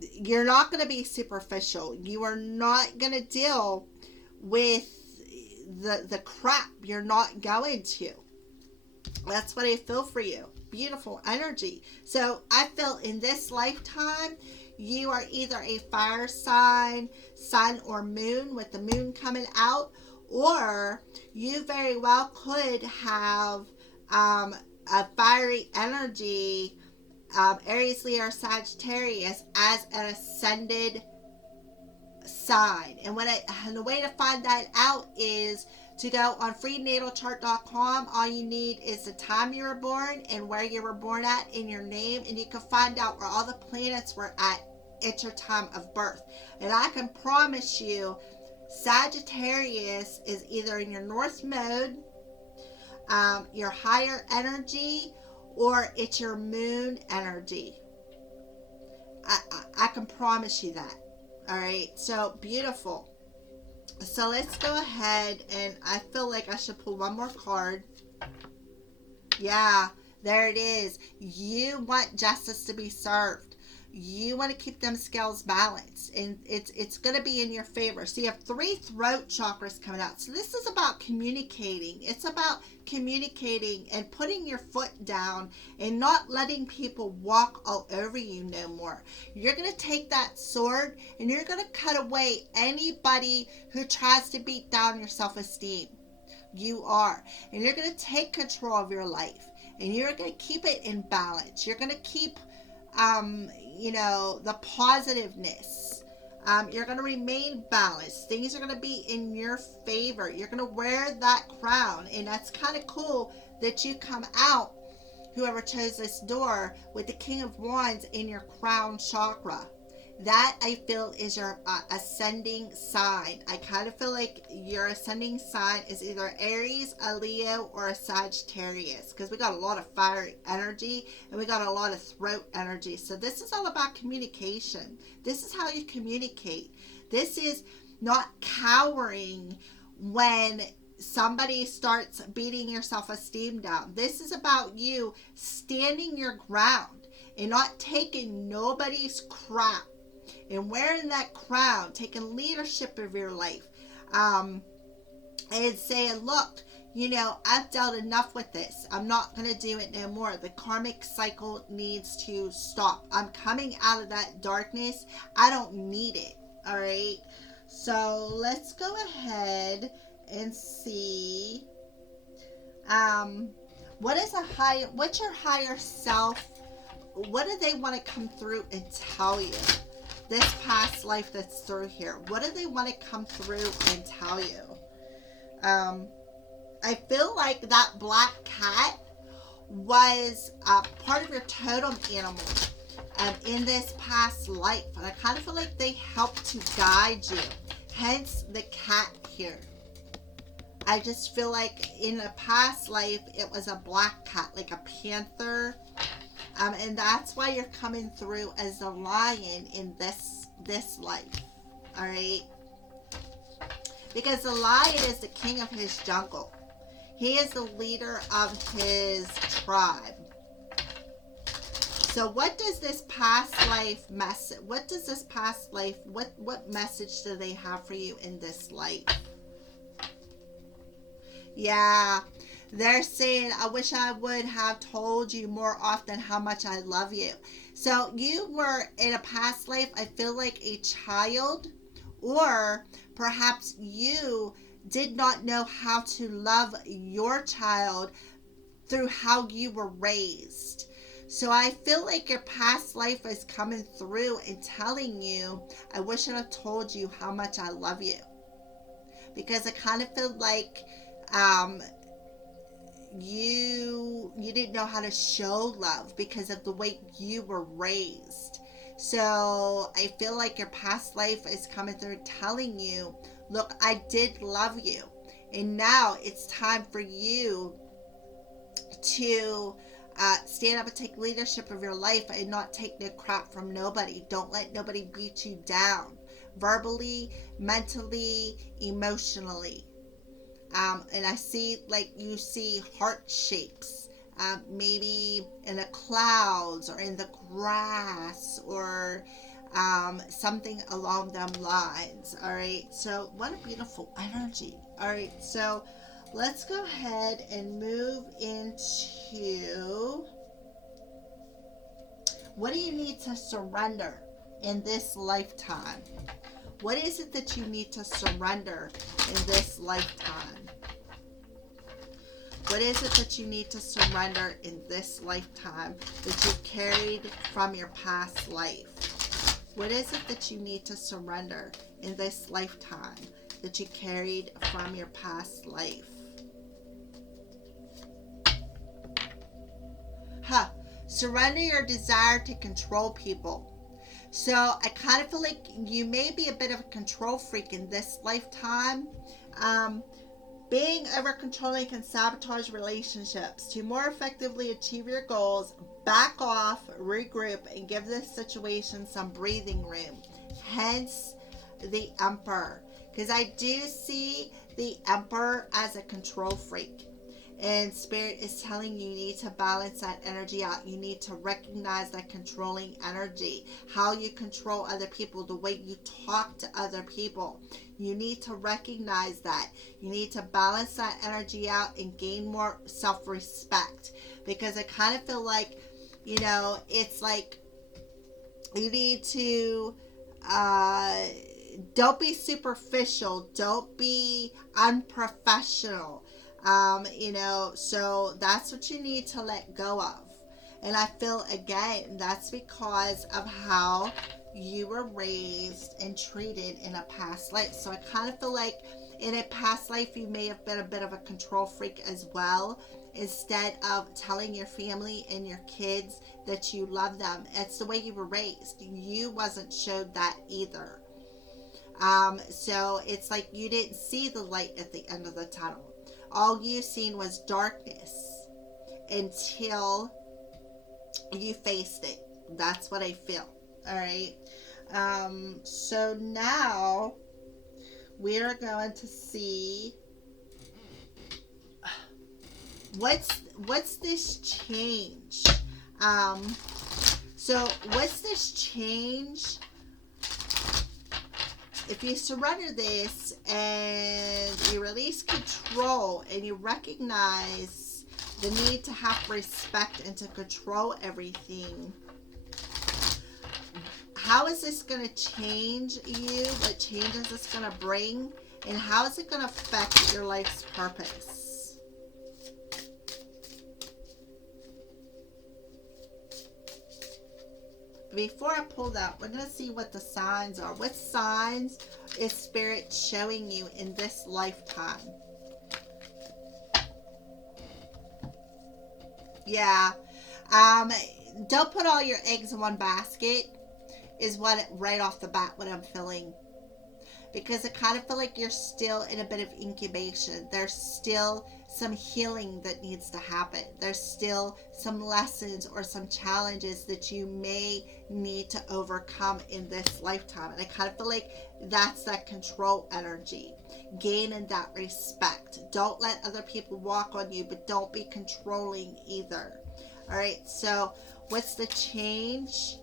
you're not going to be superficial. You are not going to deal with the crap. You're not going to. That's what I feel for you. Beautiful energy. So I feel in this lifetime, you are either a fire sign, sun or moon, with the moon coming out, or you very well could have a fiery energy, Aries, Leo, or Sagittarius as an ascended sign. And the way to find that out is to go on freenatalchart.com. All you need is the time you were born and where you were born at in your name, and you can find out where all the planets were at your time of birth. And I can promise you, Sagittarius is either in your north node, your higher energy, or it's your moon energy. I can promise you that. All right, so beautiful. So let's go ahead, and I feel like I should pull one more card. Yeah, there it is. You want justice to be served. you want to keep them scales balanced, and it's going to be in your favor. So you have 3 throat chakras coming out. So this is about communicating. It's about communicating and putting your foot down and not letting people walk all over you no more. You're going to take that sword and you're going to cut away anybody who tries to beat down your self-esteem. You are. And you're going to take control of your life, and you're going to keep it in balance. You're going to keep the positiveness. You're going to remain balanced. Things are going to be in your favor. You're going to wear that crown. And that's kind of cool that you come out, whoever chose this door, with the King of Wands in your crown chakra. That, I feel, is your ascending sign. I kind of feel like your ascending sign is either Aries, a Leo, or a Sagittarius, because we got a lot of fire energy and we got a lot of throat energy. So this is all about communication. This is how you communicate. This is not cowering when somebody starts beating your self-esteem down. This is about you standing your ground and not taking nobody's crap, and wearing that crown, taking leadership of your life, and saying, look, I've dealt enough with this. I'm not going to do it no more. The karmic cycle needs to stop. I'm coming out of that darkness. I don't need it. All right. So let's go ahead and see, what's your higher self? What do they want to come through and tell you? This past life that's through here. What do they want to come through and tell you? I feel like that black cat was part of your totem animal in this past life. And I kind of feel like they helped to guide you. Hence the cat here. I just feel like in a past life, it was a black cat, like a panther. And that's why you're coming through as a lion in this life. All right? Because the lion is the king of his jungle. He is the leader of his tribe. So what does this past life message? What message do they have for you in this life? Yeah. They're saying, I wish I would have told you more often how much I love you. So you were in a past life, I feel like, a child, or perhaps you did not know how to love your child through how you were raised. So I feel like your past life is coming through and telling you, I wish I had told you how much I love you. Because I kind of feel like you didn't know how to show love because of the way you were raised. So I feel like your past life is coming through telling you, look, I did love you, and now it's time for you to stand up and take leadership of your life and not take no crap from nobody. Don't let nobody beat you down, verbally, mentally, emotionally. And I see, like, you see heart shapes, maybe in the clouds or in the grass or something along them lines. All right. So what a beautiful energy. All right. So let's go ahead and move into, what do you need to surrender in this lifetime? What is it that you need to surrender in this lifetime? What is it that you need to surrender in this lifetime that you carried from your past life? What is it that you need to surrender in this lifetime that you carried from your past life? Surrender your desire to control people. So I kind of feel like you may be a bit of a control freak in this lifetime. Being over controlling can sabotage relationships. To more effectively achieve your goals, back off, regroup, and give this situation some breathing room. Hence the Emperor. Because I do see the Emperor as a control freak. And Spirit is telling you, you need to balance that energy out. You need to recognize that controlling energy, how you control other people, the way you talk to other people. You need to recognize that. You need to balance that energy out and gain more self-respect. Because I kind of feel like, it's like you need to don't be superficial, don't be unprofessional. So that's what you need to let go of. And I feel, again, that's because of how you were raised and treated in a past life. So I kind of feel like in a past life you may have been a bit of a control freak as well. Instead of telling your family and your kids that you love them, it's the way you were raised. You wasn't showed that either. So it's like you didn't see the light at the end of the tunnel. All you seen was darkness until you faced it. That's what I feel. All right. So now we're going to see what's this change. So what's this change? If you surrender this and you release control and you recognize the need to have respect and to control everything, how is this going to change you? What change is this going to bring? And how is it going to affect your life's purpose? Before I pull that, we're going to see what the signs are. What signs is Spirit showing you in this lifetime? Yeah. Don't put all your eggs in one basket is right off the bat what I'm feeling. Because I kind of feel like you're still in a bit of incubation. There's still some healing that needs to happen. There's still some lessons or some challenges that you may need to overcome in this lifetime. And I kind of feel like that's that control energy. Gaining that respect. Don't let other people walk on you, but don't be controlling either. All right, so what's the change?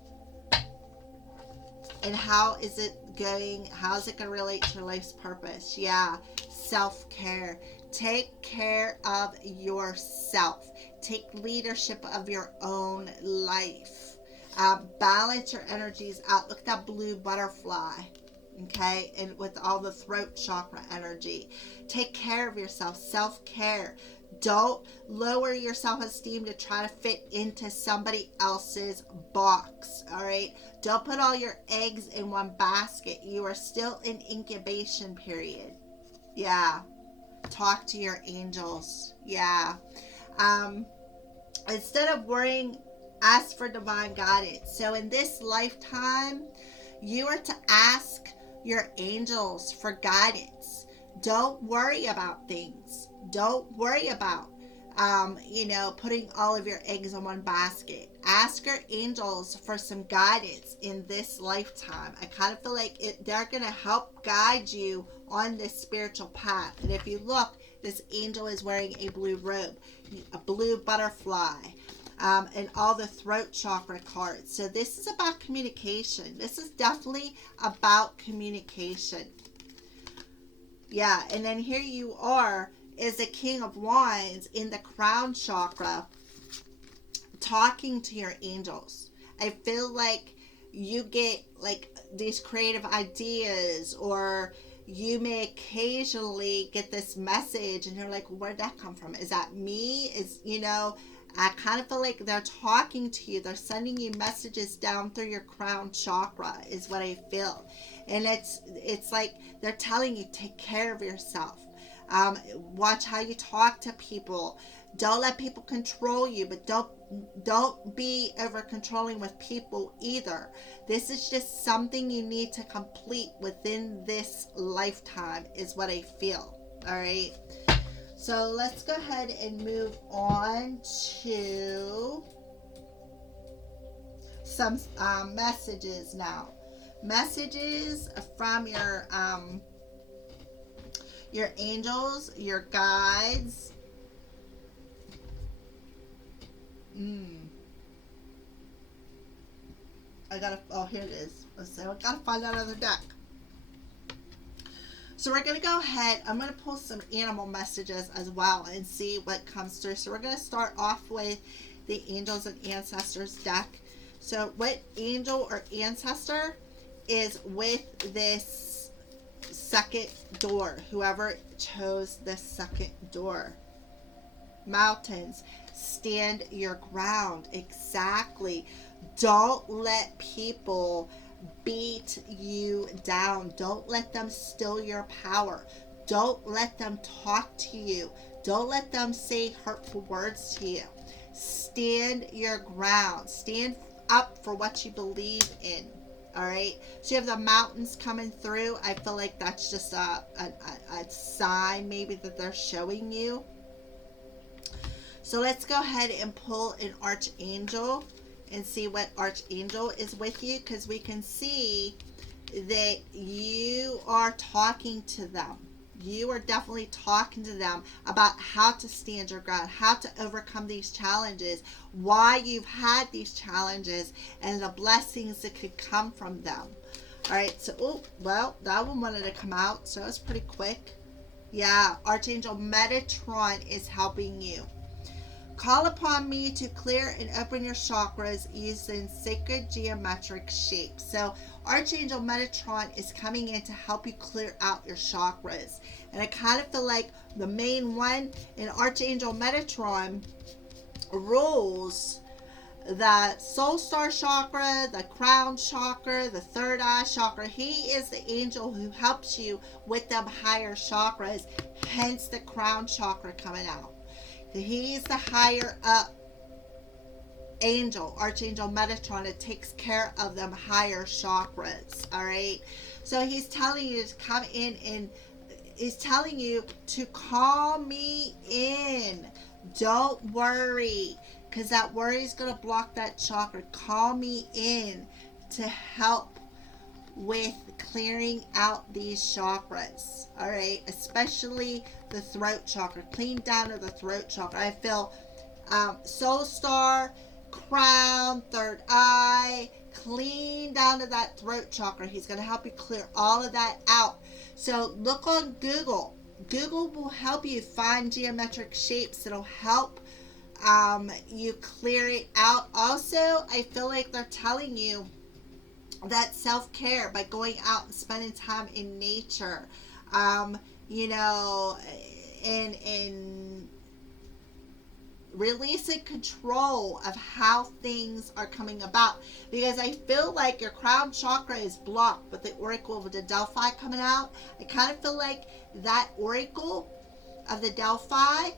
And how is it going to relate to your life's purpose? Yeah, self-care. Take care of yourself. Take leadership of your own life. Balance your energies out. Look at that blue butterfly. Okay, and with all the throat chakra energy. Take care of yourself. Self-care. Don't lower your self-esteem to try to fit into somebody else's box. All right. Don't put all your eggs in one basket. You are still in incubation period. Yeah. Talk to your angels. Yeah. Instead of worrying, ask for divine guidance. So in this lifetime, you are to ask your angels for guidance. Don't worry about things. Don't worry about, putting all of your eggs in one basket. Ask your angels for some guidance in this lifetime. I kind of feel like they're going to help guide you on this spiritual path. And if you look, this angel is wearing a blue robe, a blue butterfly, and all the throat chakra cards. So this is about communication. This is definitely about communication. Yeah, and then here you are is the King of Wands in the crown chakra talking to your angels. I feel like you get like these creative ideas, or you may occasionally get this message and you're like, where'd that come from? Is that me? I kind of feel like they're talking to you. They're sending you messages down through your crown chakra is what I feel. And it's like they're telling you, take care of yourself. Watch how you talk to people. Don't let people control you, but don't be over controlling with people either. This is just something you need to complete within this lifetime is what I feel. All right. So let's go ahead and move on to some messages now. Messages from your angels, your guides, I gotta, oh, here it is. So I gotta find that other deck. So we're going to go ahead. I'm going to pull some animal messages as well and see what comes through. So we're going to start off with the Angels and Ancestors deck. So what angel or ancestor is with this second door? Whoever chose this second door. Mountains. Stand your ground. Exactly. Don't let people beat you down. Don't let them steal your power. Don't let them talk to you. Don't let them say hurtful words to you. Stand your ground. Stand up for what you believe in. All right. So you have the mountains coming through. I feel like that's just a sign maybe that they're showing you. So let's go ahead and pull an archangel and see what archangel is with you, because we can see that you are talking to them. You are definitely talking to them about how to stand your ground, how to overcome these challenges, why you've had these challenges, and the blessings that could come from them. All right, so, oh, well, that one wanted to come out, so it's pretty quick. Yeah, Archangel Metatron is helping you. Call upon me to clear and open your chakras using sacred geometric shapes. So Archangel Metatron is coming in to help you clear out your chakras. And I kind of feel like the main one in Archangel Metatron rules the soul star chakra, the crown chakra, the third eye chakra. He is the angel who helps you with them higher chakras, hence the crown chakra coming out. He's the higher up angel, Archangel Metatron, that takes care of them higher chakras. All right. So he's telling you to come in, and he's telling you to call me in. Don't worry, because that worry is going to block that chakra. Call me in to help with clearing out these chakras. All right, especially the throat chakra. Clean down to the throat chakra. I feel soul star, crown, third eye, clean down to that throat chakra. He's going to help you clear all of that out. So look on Google. Google will help you find geometric shapes that'll help you clear it out. Also, I feel like they're telling you that self-care by going out and spending time in nature, you know, and releasing control of how things are coming about, because I feel like your crown chakra is blocked with the oracle of the Delphi coming out. I kind of feel like that oracle of the Delphi,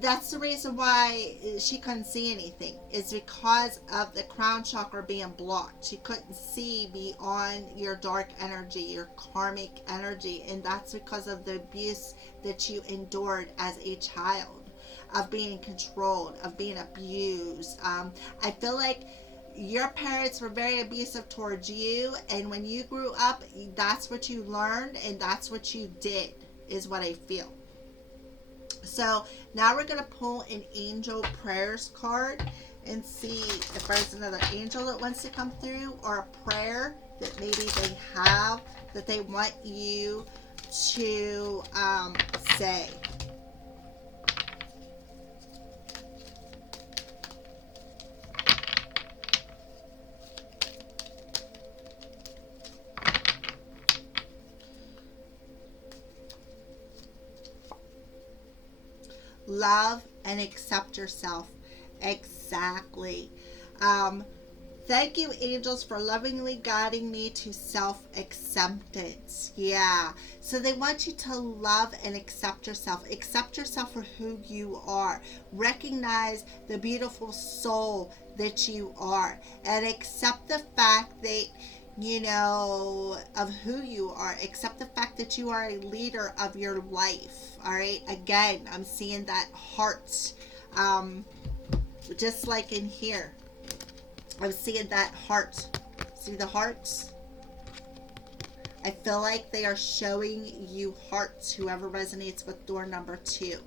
that's the reason why she couldn't see anything, is because of the crown chakra being blocked. She couldn't see beyond your dark energy, your karmic energy, and that's because of the abuse that you endured as a child, of being controlled, of being abused. I feel like your parents were very abusive towards you, and when you grew up, that's what you learned and that's what you did, is what I feel. So now we're going to pull an angel prayers card and see if there's another angel that wants to come through, or a prayer that maybe they have that they want you to say. Love and accept yourself. Exactly. Thank you, angels, for lovingly guiding me to self-acceptance. Yeah. So they want you to love and accept yourself. Accept yourself for who you are. Recognize the beautiful soul that you are. And accept the fact that, you know, of who you are. Accept the fact that you are a leader of your life. All right. Again, I'm seeing that heart, just like in here. I'm seeing that heart. See the hearts? I feel like they are showing you hearts, whoever resonates with door number 2.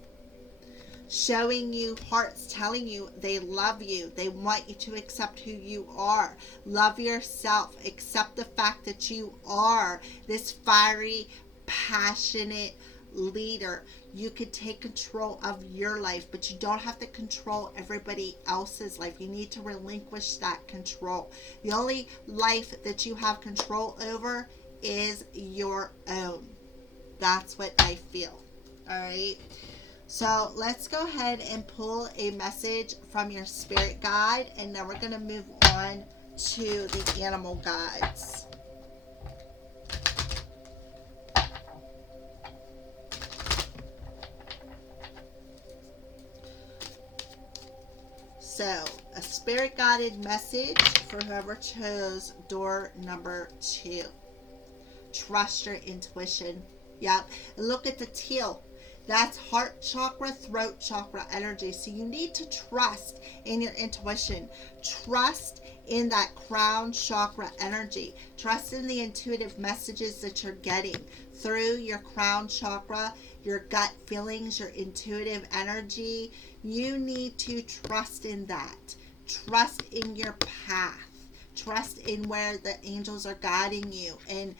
showing you hearts telling you they love you. They want you to accept who you are. Love yourself. Accept the fact that you are this fiery, passionate leader. You could take control of your life, but you don't have to control everybody else's life. You need to relinquish that control. The only life that you have control over is your own. That's what I feel. All right. So let's go ahead and pull a message from your spirit guide, and then we're going to move on to the animal guides. So, a spirit guided message for whoever chose door number 2. Trust your intuition. Yep. And look at the teal. That's heart chakra, throat chakra energy. So you need to trust in your intuition. Trust in that crown chakra energy. Trust in the intuitive messages that you're getting through your crown chakra, your gut feelings, your intuitive energy. You need to trust in that. Trust in your path. Trust in where the angels are guiding you, and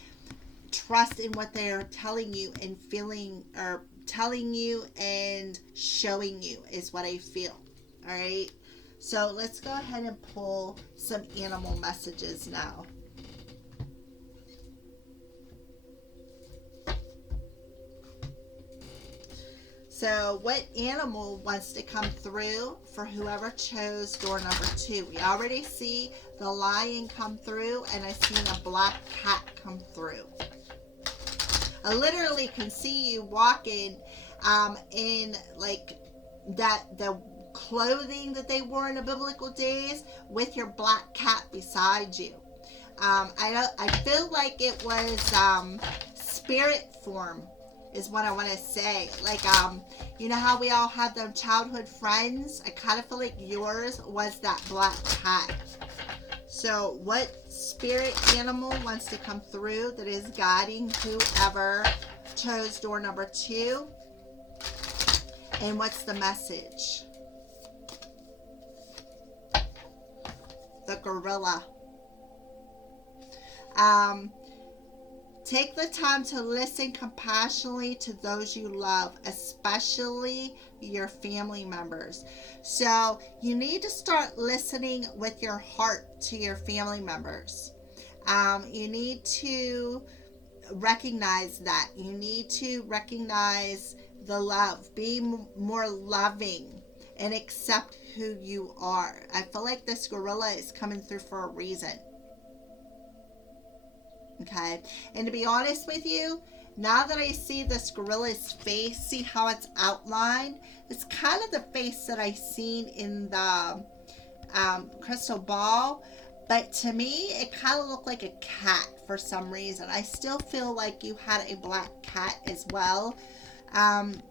trust in what they are telling you and feeling, or telling you and showing you, is what I feel. All right. So let's go ahead and pull some animal messages now. So what animal wants to come through for whoever chose door number 2? We already see the lion come through, and I see a black cat come through. I literally can see you walking in like that, the clothing that they wore in the biblical days, with your black cat beside you. I feel like it was spirit form is what I want to say. Like, you know how we all have them childhood friends? I kind of feel like yours was that black cat. So what spirit animal wants to come through that is guiding whoever chose door number 2? And what's the message? The gorilla. Take the time to listen compassionately to those you love, especially your family members. So you need to start listening with your heart to your family members. You need to recognize that. You need to recognize the love. Be more loving and accept who you are. I feel like this gorilla is coming through for a reason. Okay, and to be honest with you, now that I see this gorilla's face, see how it's outlined? It's kind of the face that I seen in the crystal ball, but to me, it kind of looked like a cat for some reason. I still feel like you had a black cat as well.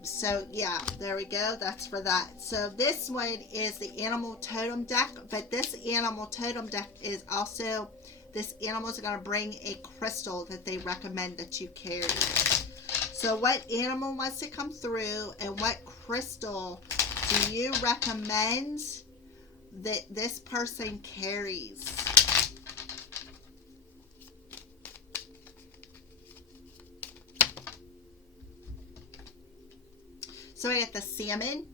So yeah, there we go. That's for that. So this one is the animal totem deck, but this animal totem deck is also, this animal is going to bring a crystal that they recommend that you carry. So what animal wants to come through, and what crystal do you recommend that this person carries? So I got the salmon,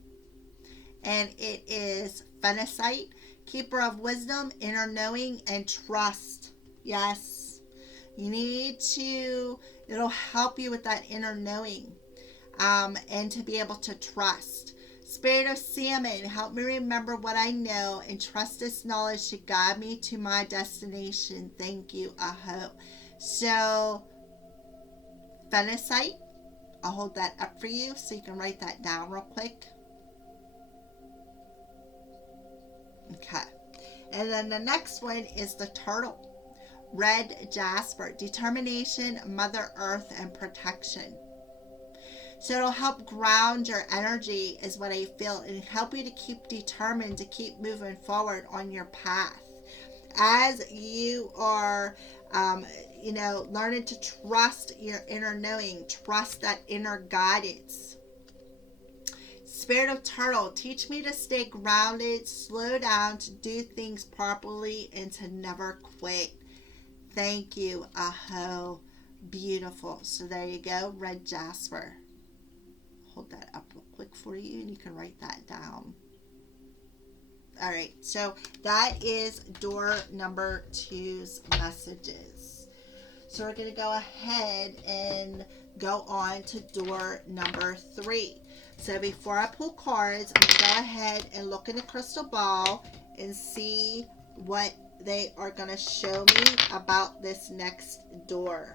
and it is phenacite, keeper of wisdom, inner knowing, and trust. Yes, you need to, it'll help you with that inner knowing, and to be able to trust. Spirit of salmon, help me remember what I know and trust this knowledge to guide me to my destination. Thank you, Aho. So, phenacite, I'll hold that up for you so you can write that down real quick. Okay. And then the next one is the turtle. Red jasper, determination, Mother Earth, and protection. So it'll help ground your energy is what I feel, and help you to keep determined, to keep moving forward on your path. As you are, learning to trust your inner knowing, trust that inner guidance. Spirit of Turtle, teach me to stay grounded, slow down, to do things properly, and to never quit. Thank you, Aho. Beautiful. So there you go, red jasper. Hold that up real quick for you, and you can write that down. All right, so that is door number 2's messages. So we're going to go ahead and go on to door number 3. So before I pull cards, I'm going to go ahead and look in the crystal ball and see what they are going to show me about this next door.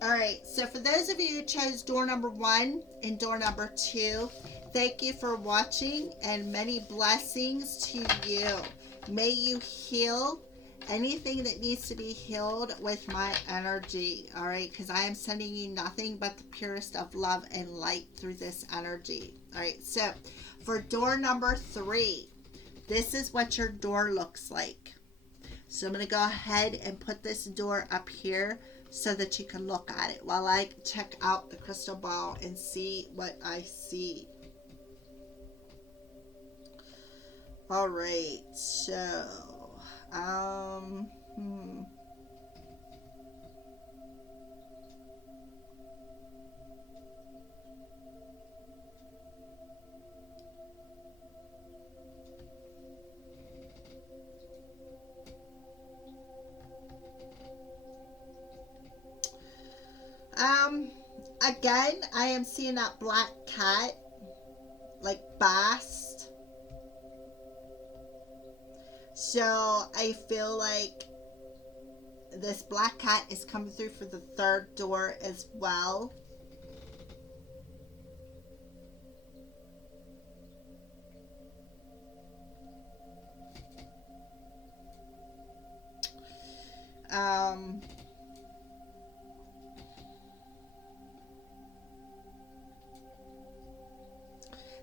All right, so for those of you who chose door number 1 and door number 2, thank you for watching and many blessings to you. May you heal anything that needs to be healed with my energy, all right? Because I am sending you nothing but the purest of love and light through this energy. All right, so for door number 3, this is what your door looks like. So I'm going to go ahead and put this door up here so that you can look at it while I check out the crystal ball and see what I see. All right, so again, I am seeing that black cat, like Bast. So I feel like this black cat is coming through for the 3rd door as well.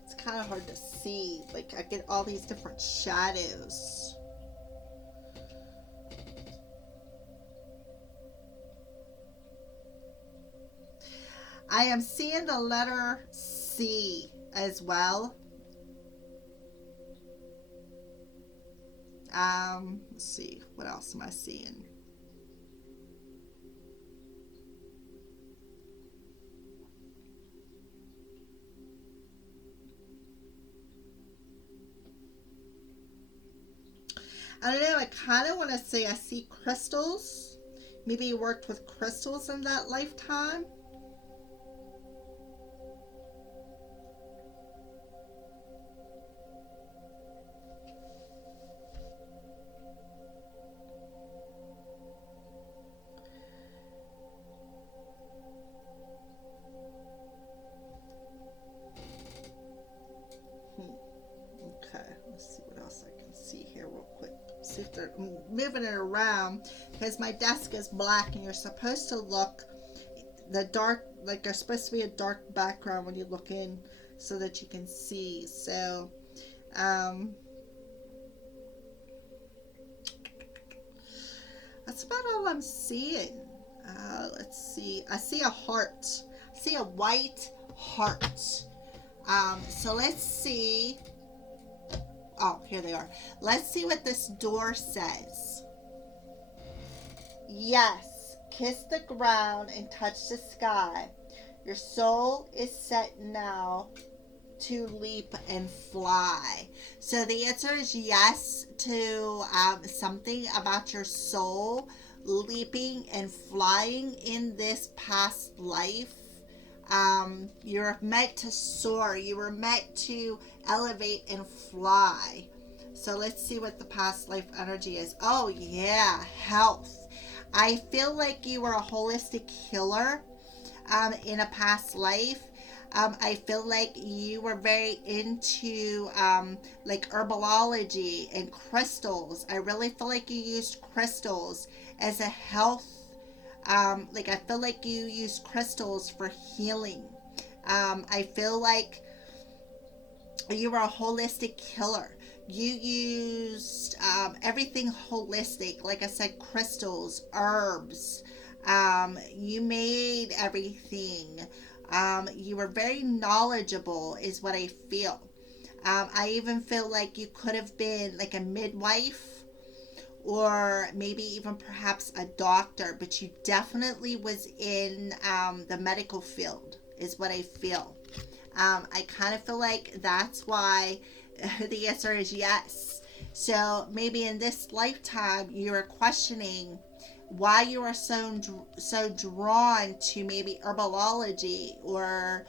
It's kind of hard to see. Like, I get all these different shadows. I am seeing the letter C as well. Let's see, what else am I seeing? I don't know, I kind of want to say I see crystals. Maybe you worked with crystals in that lifetime. Okay, let's see what else I can see here real quick. See if they're moving it around, because my desk is black and you're supposed to look the dark, like there's supposed to be a dark background when you look in so that you can see. So that's about all I'm seeing. Let's see, I see a heart. I see a white heart. So let's see. Oh, here they are. Let's see what this door says. Yes, kiss the ground and touch the sky. Your soul is set now to leap and fly. So the answer is yes to something about your soul leaping and flying in this past life. You're meant to soar. You were meant to elevate and fly. So let's see what the past life energy is. Oh yeah, health. I feel like you were a holistic healer in a past life. I feel like you were very into like herbology and crystals. I really feel like you used crystals as a health. Like I feel like you use crystals for healing. I feel like You were a holistic healer. You used everything holistic, like I said, crystals, herbs. You made everything. You were very knowledgeable, is what I feel. I even feel like you could have been like a midwife, or maybe even perhaps a doctor, but you definitely was in the medical field, is what I feel. I kind of feel like that's why the answer is yes. So maybe in this lifetime you are questioning why you are so drawn to maybe herbology, or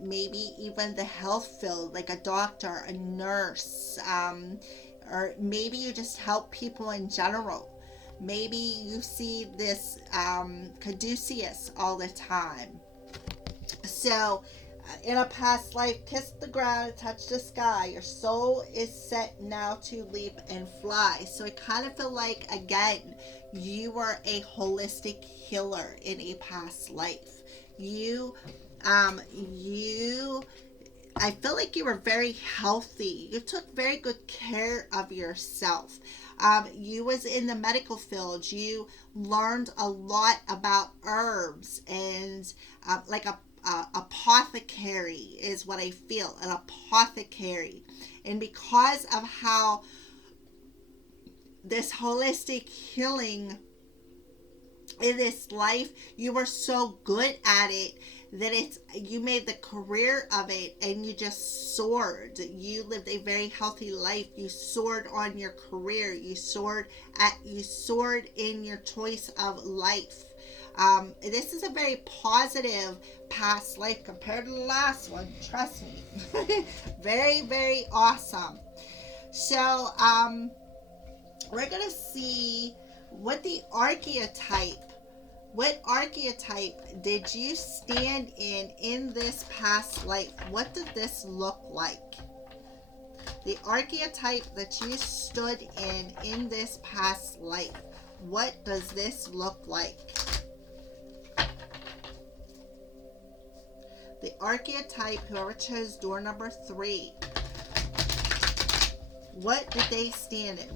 maybe even the health field, like a doctor, a nurse, or maybe you just help people in general. Maybe you see this caduceus all the time. So, in a past life, kiss the ground and touch the sky. Your soul is set now to leap and fly. So, I kind of feel like, again, you were a holistic healer in a past life. You, you I feel like you were very healthy. You took very good care of yourself. You was in the medical field. You learned a lot about herbs and like a apothecary is what I feel. An apothecary, and because of how this holistic healing in this life, you were so good at it that you made the career of it, and you just soared. You lived a very healthy life. You soared on your career. You soared in your choice of life. This is a very positive past life compared to the last one. Trust me. Very, very awesome. So we're gonna see what archetype did you stand in this past life? What did this look like? The archetype that you stood in this past life. What does this look like? The archetype, whoever chose door number 3. What did they stand in?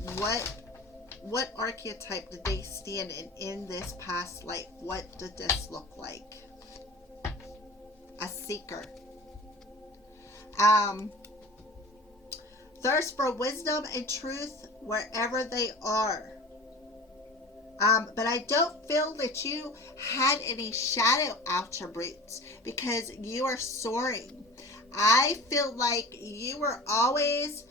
What archetype did they stand in this past life? What did this look like? A seeker. Thirst for wisdom and truth wherever they are. But I don't feel that you had any shadow attributes because you are soaring. I feel like you were always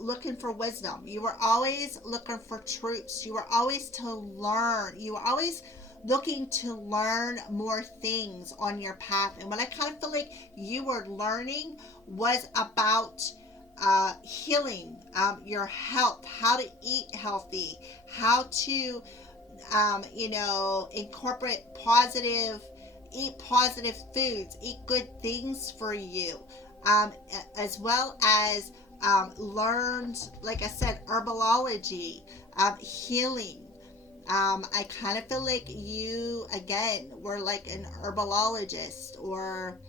looking for wisdom. You were always looking for truths. You were always to learn. You were always looking to learn more things on your path. And what I kind of feel like you were learning was about healing, your health, how to eat healthy, how to incorporate eat positive foods, eat good things for you, as well as learned, like I said, herbology, healing. I kind of feel like you, again, were like an herbologist or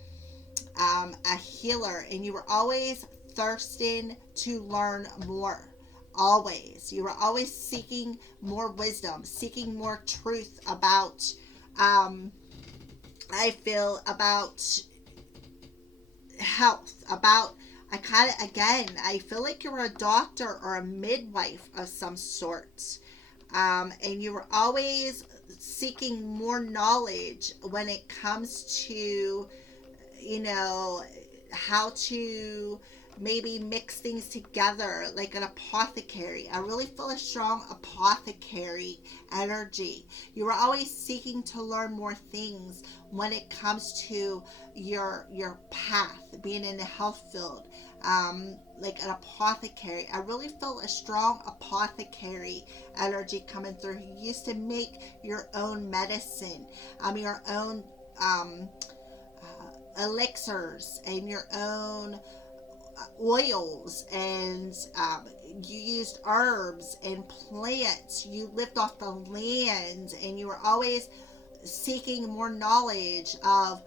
a healer, and you were always thirsting to learn more. Always. You were always seeking more wisdom, seeking more truth about, I feel, about health, about, I feel like you're a doctor or a midwife of some sort. And you were always seeking more knowledge when it comes to, how to maybe mix things together, like an apothecary. I really feel a strong apothecary energy. You were always seeking to learn more things when it comes to your path, being in the health field, like an apothecary. I really feel a strong apothecary energy coming through. You used to make your own medicine, your own elixirs, and your own oils, and you used herbs and plants. You lived off the land, and you were always seeking more knowledge of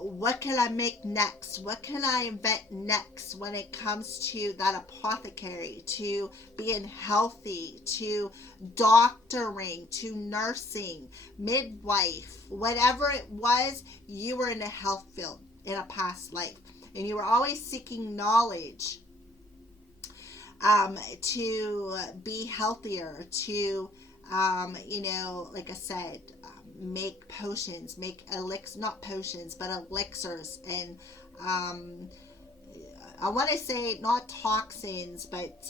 what can I make next? What can I invent next when it comes to that apothecary, to being healthy, to doctoring, to nursing, midwife, whatever it was, you were in a health field in a past life. And you were always seeking knowledge to be healthier, to, like I said, make potions, make elixirs, not potions, but elixirs, and I want to say not toxins, but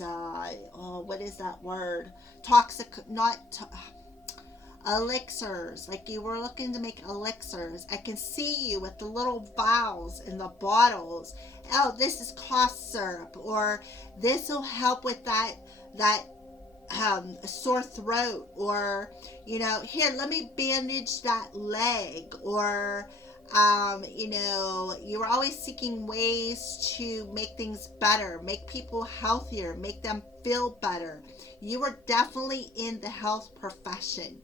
what is that word? Toxic, not elixirs. Like you were looking to make elixirs. I can see you with the little vials in the bottles. Oh, this is cough syrup, or this will help with that sore throat, or here, let me bandage that leg, or you were always seeking ways to make things better, make people healthier, make them feel better. You were definitely in the health profession,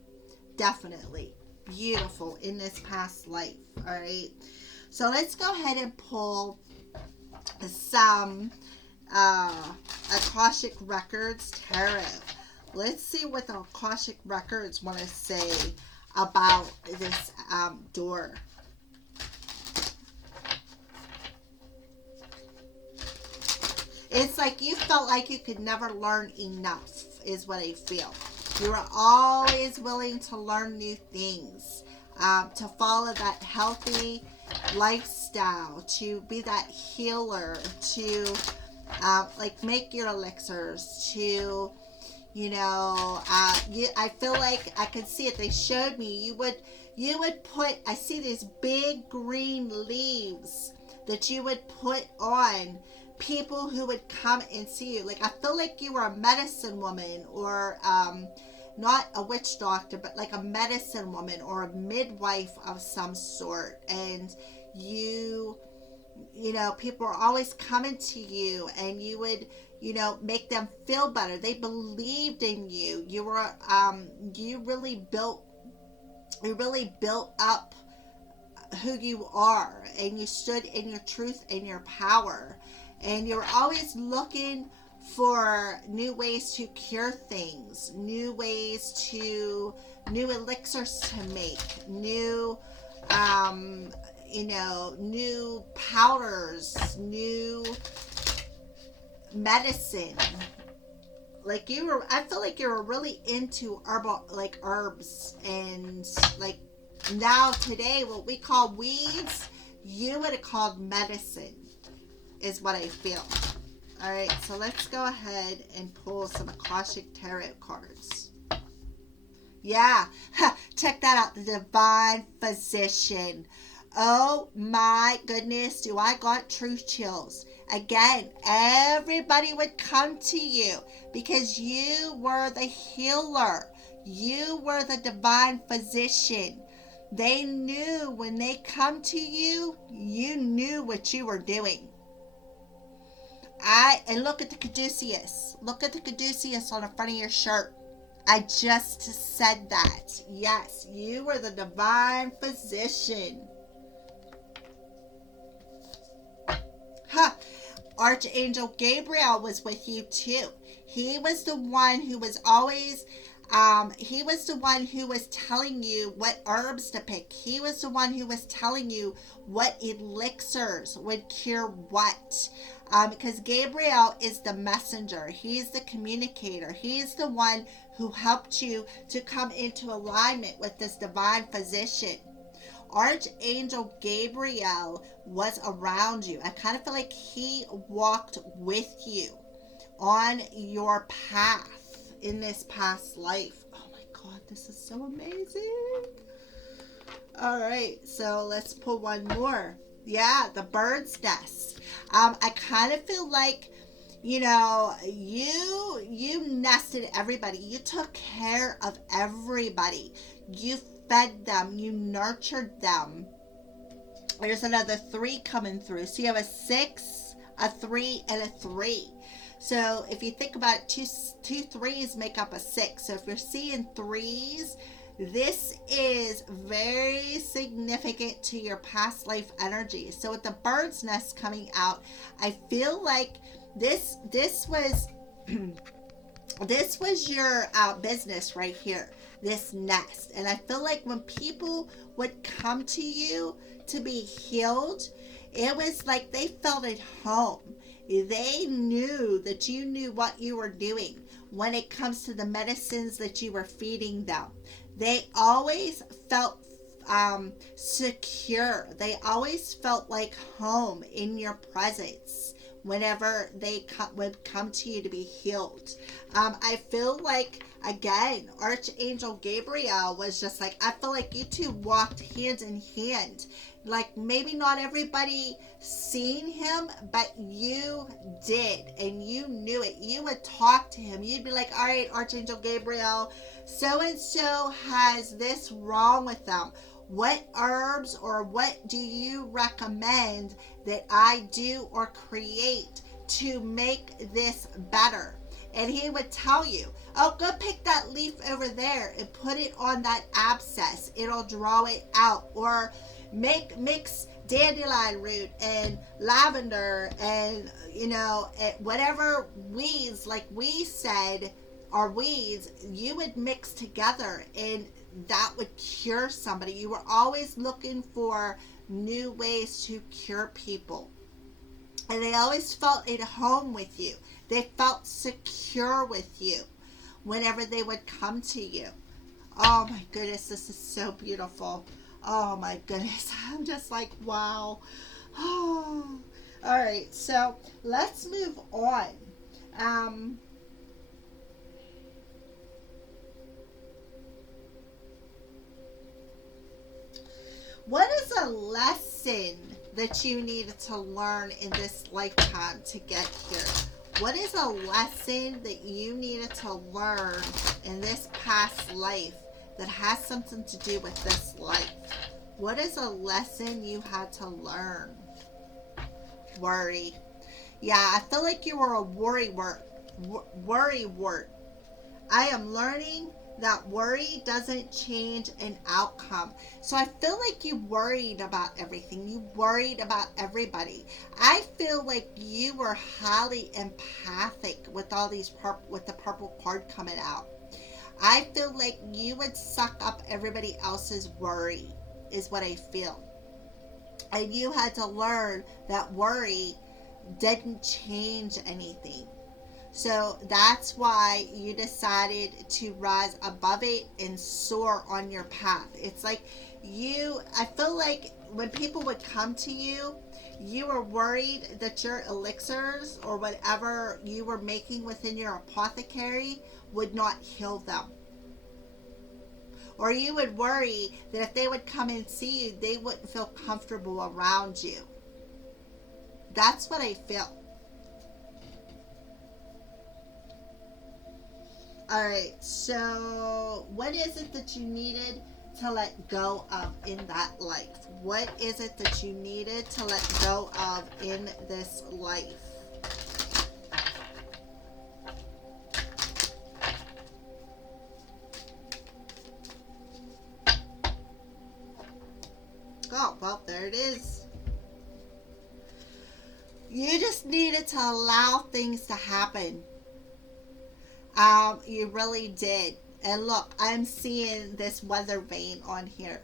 definitely. Beautiful in this past life. All right, so let's go ahead and pull some Akashic Records Tarot. Let's see what the Akashic Records want to say about this door. It's like you felt like you could never learn enough, is what I feel. You were always willing to learn new things, to follow that healthy lifestyle, to be that healer, to make your elixirs, to I feel like I could see it. They showed me you would put, I see these big green leaves that you would put on people who would come and see you. Like I feel like you were a medicine woman, or not a witch doctor, but like a medicine woman or a midwife of some sort. And people are always coming to you, and you would, make them feel better. They believed in you. You were, you really built up who you are, and you stood in your truth and your power. And you're always looking for new ways to cure things, new elixirs to make, new powders, new medicine. Like I feel like you were really into herbs, and like now today what we call weeds, you would have called medicine, is what I feel. All right, so let's go ahead and pull some Akashic Tarot cards. Yeah, check that out, the Divine Physician. Oh my goodness, do I got truth chills. Again, everybody would come to you because you were the healer. You were the Divine Physician. They knew when they come to you, you knew what you were doing. And look at the caduceus. Look at the caduceus on the front of your shirt. I just said that. Yes, you were the Divine Physician. Archangel Gabriel was with you too. He was the one who was always, he was the one who was telling you what herbs to pick. He was the one who was telling you what elixirs would cure what. Because Gabriel is the messenger. He's the communicator. He's the one who helped you to come into alignment with this Divine Physician. Archangel Gabriel was around you. I kind of feel like he walked with you on your path in this past life. Oh my God, this is so amazing. All right, so let's pull one more. Yeah, the bird's nest. I kind of feel like, you nested everybody. You took care of everybody. You fed them. You nurtured them. There's another 3 coming through. So you have a 6, a 3, and a 3. So if you think about it, two threes make up a 6. So if you're seeing 3s, This is very significant to your past life energy. So with the bird's nest coming out, I feel like this was this was your business right here, this nest. And I feel like when people would come to you to be healed, it was like they felt at home. They knew that you knew what you were doing when it comes to the medicines that you were feeding them. They always felt secure. They always felt like home in your presence whenever they would come to you to be healed. I feel like, again, Archangel Gabriel was just like, I feel like you two walked hand in hand. Like, maybe not everybody seen him, but you did, and you knew it. You would talk to him. You'd be like, all right, Archangel Gabriel, so-and-so has this wrong with them. What herbs or what do you recommend that I do or create to make this better? And he would tell you, oh, go pick that leaf over there and put it on that abscess. It'll draw it out. Or mix dandelion root and lavender and, whatever weeds, like we said, are weeds, you would mix together and that would cure somebody. You were always looking for new ways to cure people. And they always felt at home with you. They felt secure with you whenever they would come to you. Oh my goodness, this is so beautiful. Oh my goodness. I'm just like, wow. Oh. All right, so let's move on. What is a lesson that you needed to learn in this lifetime to get here? What is a lesson that you needed to learn in this past life that has something to do with this life? What is a lesson you had to learn? Worry. Yeah, I feel like you were a worry wart. I am learning that worry doesn't change an outcome. So I feel like you worried about everything. You worried about everybody. I feel like you were highly empathic with all these with the purple card coming out. I feel like you would suck up everybody else's worry, is what I feel. And you had to learn that worry didn't change anything. So that's why you decided to rise above it and soar on your path. It's like I feel like when people would come to you, you were worried that your elixirs or whatever you were making within your apothecary would not heal them. Or you would worry that if they would come and see you, they wouldn't feel comfortable around you. That's what I feel. All right, so what is it that you needed to let go of in that life? What is it that you needed to let go of in this life? Oh, well, there it is. You just needed to allow things to happen. You really did. And look, I'm seeing this weather vane on here.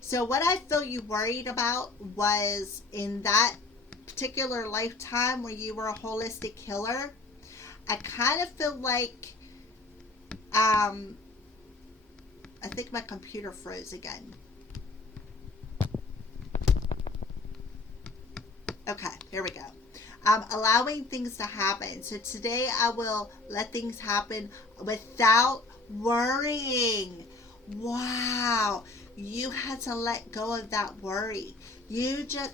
So what I feel you worried about was in that particular lifetime where you were a holistic healer, I kind of feel like, I think my computer froze again. Okay, here we go. Allowing things to happen. So today I will let things happen without worrying. Wow. You had to let go of that worry. You just,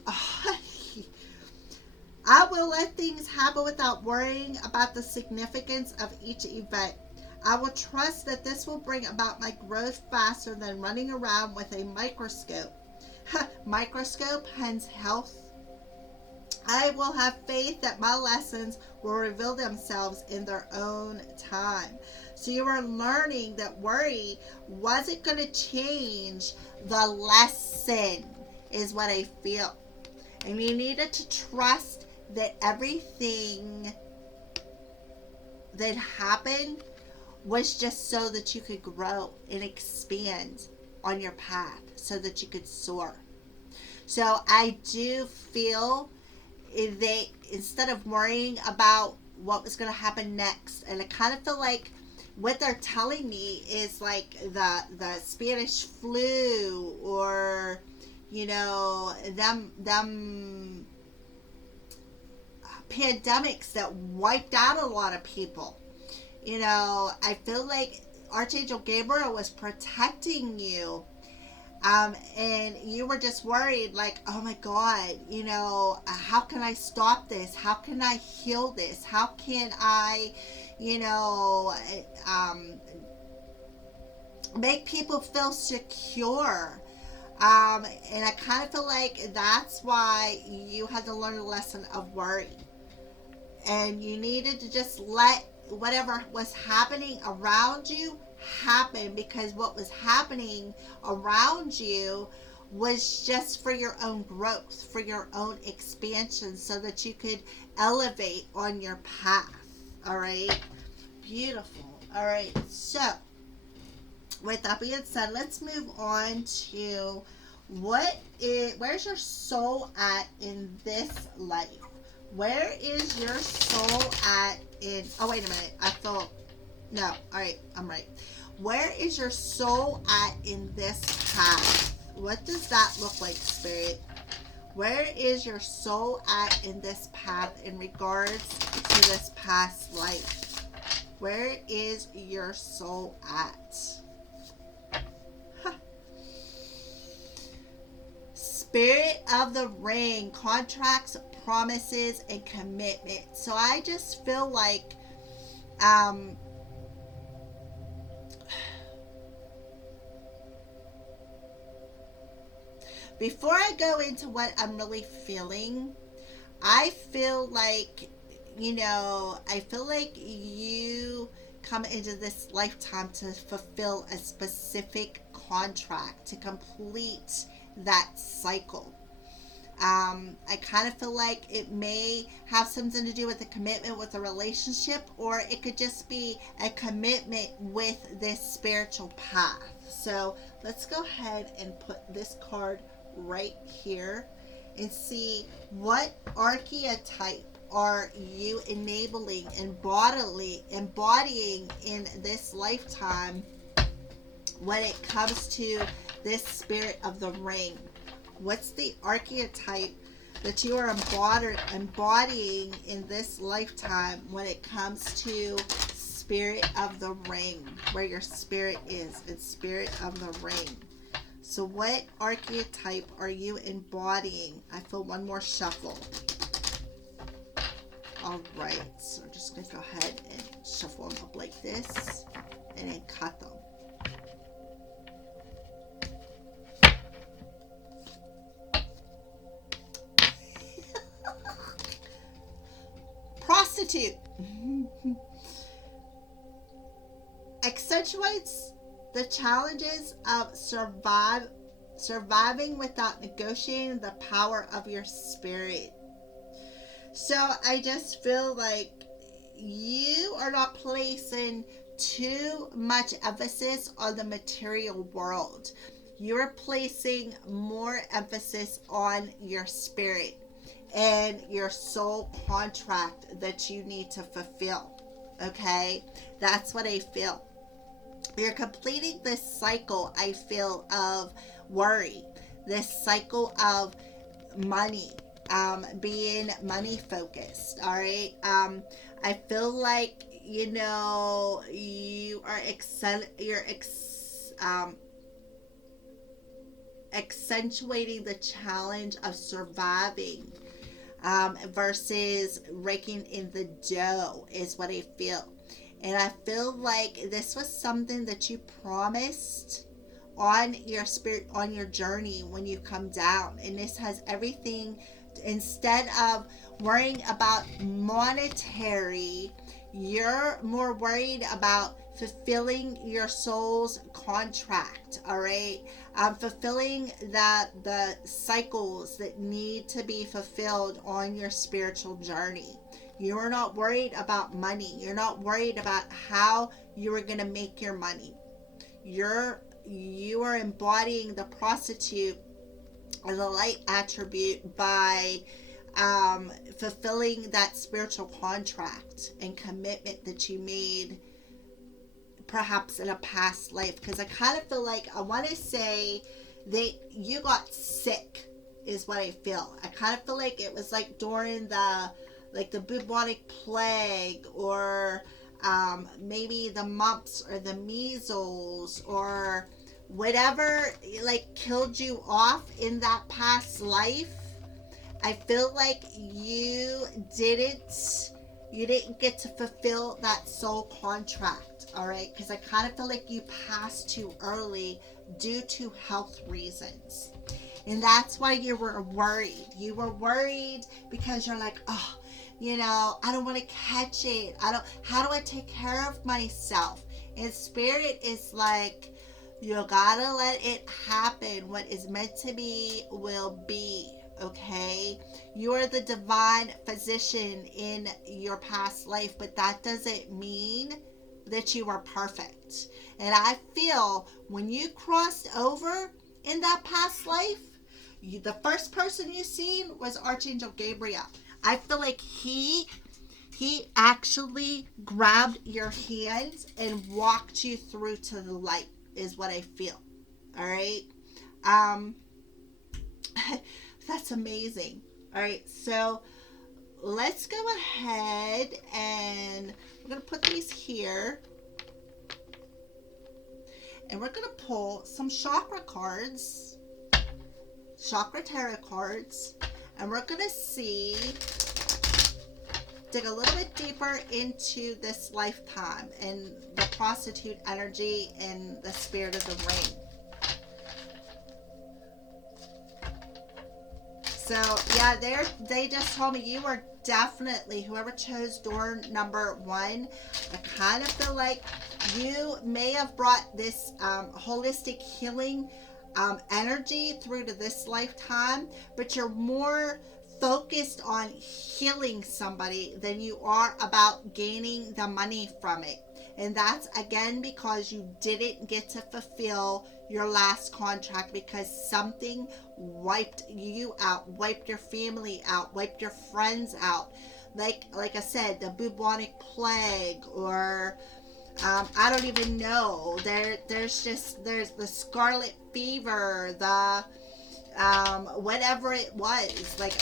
I will let things happen without worrying about the significance of each event. I will trust that this will bring about my growth faster than running around with a microscope. Microscope, hence health. I will have faith that my lessons will reveal themselves in their own time. So you are learning that worry wasn't going to change the lesson, is what I feel. And you needed to trust that everything that happened was just so that you could grow and expand on your path so that you could soar. So I do feel that instead of worrying about what was going to happen next, and I kind of feel like what they're telling me is like the Spanish flu, or them pandemics that wiped out a lot of people. I feel like Archangel Gabriel was protecting you, and you were just worried, like, oh my God, how can I stop this? How can I heal this? How can I, make people feel secure? And I kind of feel like that's why you had to learn the lesson of worry. And you needed to just let whatever was happening around you happen, because what was happening around you was just for your own growth, for your own expansion, so that you could elevate on your path. All right. Beautiful. All right. So with that being said, let's move on to where's your soul at in this life? Where is your soul at in, oh, wait a minute. No. All right. I'm right. Where is your soul at in this path? What does that look like, Spirit? Where is your soul at in this path in regards to this past life? Where is your soul at? Huh. Spirit of the Ring, contracts, promises, and commitment. So I just feel like before I go into what I'm really feeling, I feel like you come into this lifetime to fulfill a specific contract, to complete that cycle. I kind of feel like it may have something to do with a commitment with a relationship, or it could just be a commitment with this spiritual path. So let's go ahead and put this card right here and see what archetype are you enabling and embodying in this lifetime when it comes to this Spirit of the Ring. What's the archetype that you are embodying in this lifetime when it comes to Spirit of the Ring, where your spirit is? It's Spirit of the Ring. So what archetype are you embodying? I feel one more shuffle. All right, so I'm just going to go ahead and shuffle them up like this and then cut them. Prostitute. Accentuates the challenges of surviving without negotiating the power of your spirit. So I just feel like you are not placing too much emphasis on the material world. You're placing more emphasis on your spirit and your soul contract that you need to fulfill. Okay? That's what I feel. You're completing this cycle, I feel, of worry, this cycle of money, being money focused. All right. I feel like you are accentuating the challenge of surviving, versus raking in the dough, is what I feel. And I feel like this was something that you promised on your spirit, on your journey when you come down. And this has everything, Instead of worrying about monetary, you're more worried about fulfilling your soul's contract. All right, fulfilling the cycles that need to be fulfilled on your spiritual journey. You're not worried about money. You're not worried about how you are going to make your money. You are embodying the prostitute or the light attribute by fulfilling that spiritual contract and commitment that you made perhaps in a past life. Because I kind of feel like, I want to say that you got sick is what I feel. I kind of feel like it was like during the bubonic plague, or maybe the mumps or the measles, or whatever like killed you off in that past life. I feel like you didn't get to fulfill that soul contract. All right, because I kind of feel like you passed too early due to health reasons, and that's why you were worried. You were worried because you're like, oh, I don't want to catch it. How do I take care of myself? And spirit is like, you gotta let it happen. What is meant to be will be. Okay, you are the divine physician in your past life, but that doesn't mean that you are perfect. And I feel when you crossed over in that past life, the first person you seen was Archangel Gabriel. I feel like he actually grabbed your hands and walked you through to the light, is what I feel. All right. That's amazing. All right, so let's go ahead and we're going to put these here. And we're going to pull some chakra cards, chakra tarot cards, and we're going to dig a little bit deeper into this lifetime and the prostitute energy and the spirit of the ring. So yeah, they just told me you were definitely, whoever chose door number 1, I kind of feel like you may have brought this holistic healing energy through to this lifetime, but you're more focused on healing somebody than you are about gaining the money from it. And that's again because you didn't get to fulfill your last contract, because something wiped you out, wiped your family out, wiped your friends out. Like I said, the bubonic plague, or I don't even know. There's the scarlet fever, the whatever it was, but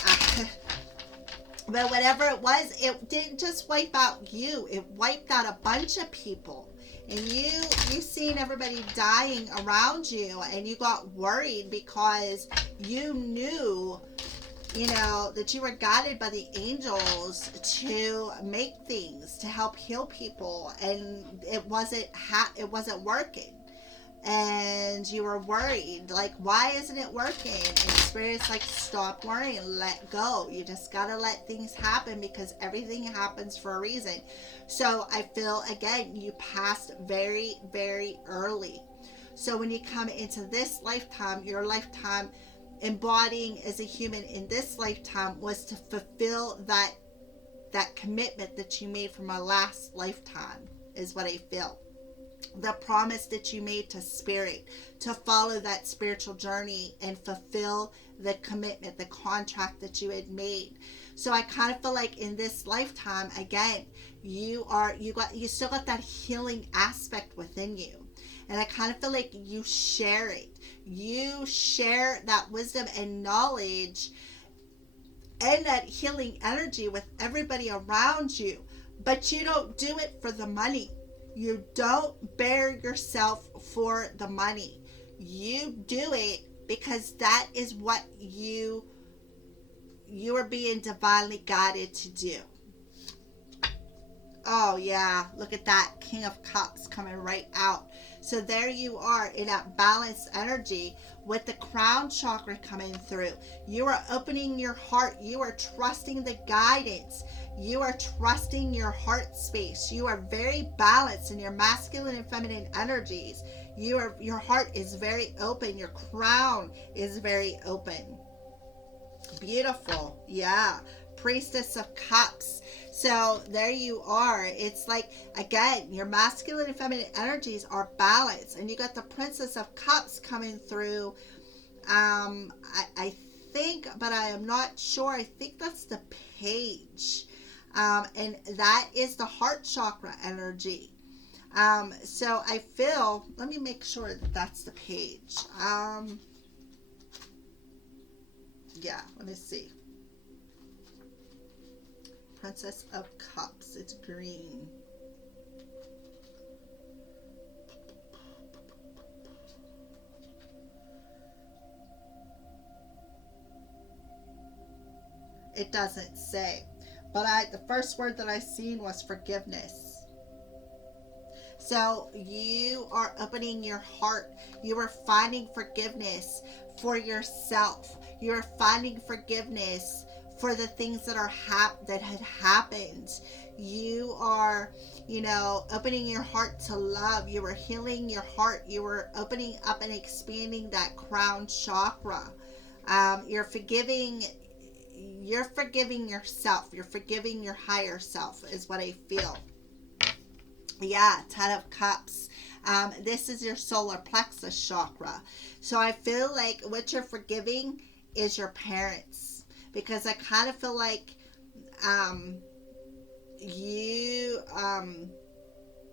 whatever it was, it didn't just wipe out you, it wiped out a bunch of people. And you seen everybody dying around you, and you got worried because you knew, that you were guided by the angels to make things, to help heal people, and it wasn't working. And you were worried, like, why isn't it working? And Spirit's like, stop worrying, let go. You just gotta let things happen, because everything happens for a reason. So I feel, again, you passed very, very early. So when you come into this lifetime, your lifetime embodying as a human in this lifetime was to fulfill that commitment that you made from a last lifetime, is what I feel. The promise that you made to Spirit, to follow that spiritual journey and fulfill the commitment, the contract that you had made. So I kind of feel like in this lifetime, again, you still got that healing aspect within you. And I kind of feel like you share it. You share that wisdom and knowledge and that healing energy with everybody around you. But you don't do it for the money. You don't bear yourself for the money. You do it because that is what you are being divinely guided to do. Oh, yeah. Look at that. King of Cups coming right out. So there you are in that balanced energy with the crown chakra coming through. You are opening your heart. You are trusting the guidance. You are trusting your heart space. You are very balanced in your masculine and feminine energies. Your heart is very open. Your crown is very open. Beautiful. Yeah. Priestess of Cups. So there you are. It's like, again, your masculine and feminine energies are balanced. And you got the Princess of Cups coming through. I think, but I am not sure. I think that's the page. And that is the heart chakra energy. So I feel, let me make sure that that's the page. Yeah, let me see. Princess of Cups. It's green. It doesn't say. But the first word that I seen was forgiveness. So you are opening your heart. You are finding forgiveness for yourself. You are finding forgiveness for the things that are that had happened. You are, opening your heart to love. You are healing your heart. You are opening up and expanding that crown chakra. You're forgiving yourself. You're forgiving your higher self is what I feel. Yeah, Ten of Cups. This is your solar plexus chakra. So I feel like what you're forgiving is your parents, because I kind of feel like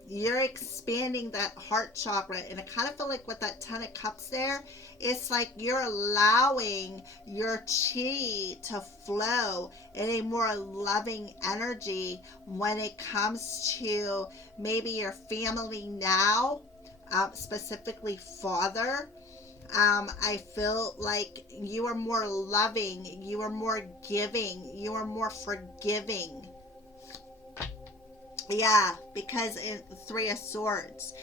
you're expanding that heart chakra, and I kind of feel like with that Ten of Cups there, it's like you're allowing your chi to flow in a more loving energy when it comes to maybe your family now, specifically father. I feel like you are more loving, you are more giving, you are more forgiving. Yeah, because in Three of Swords,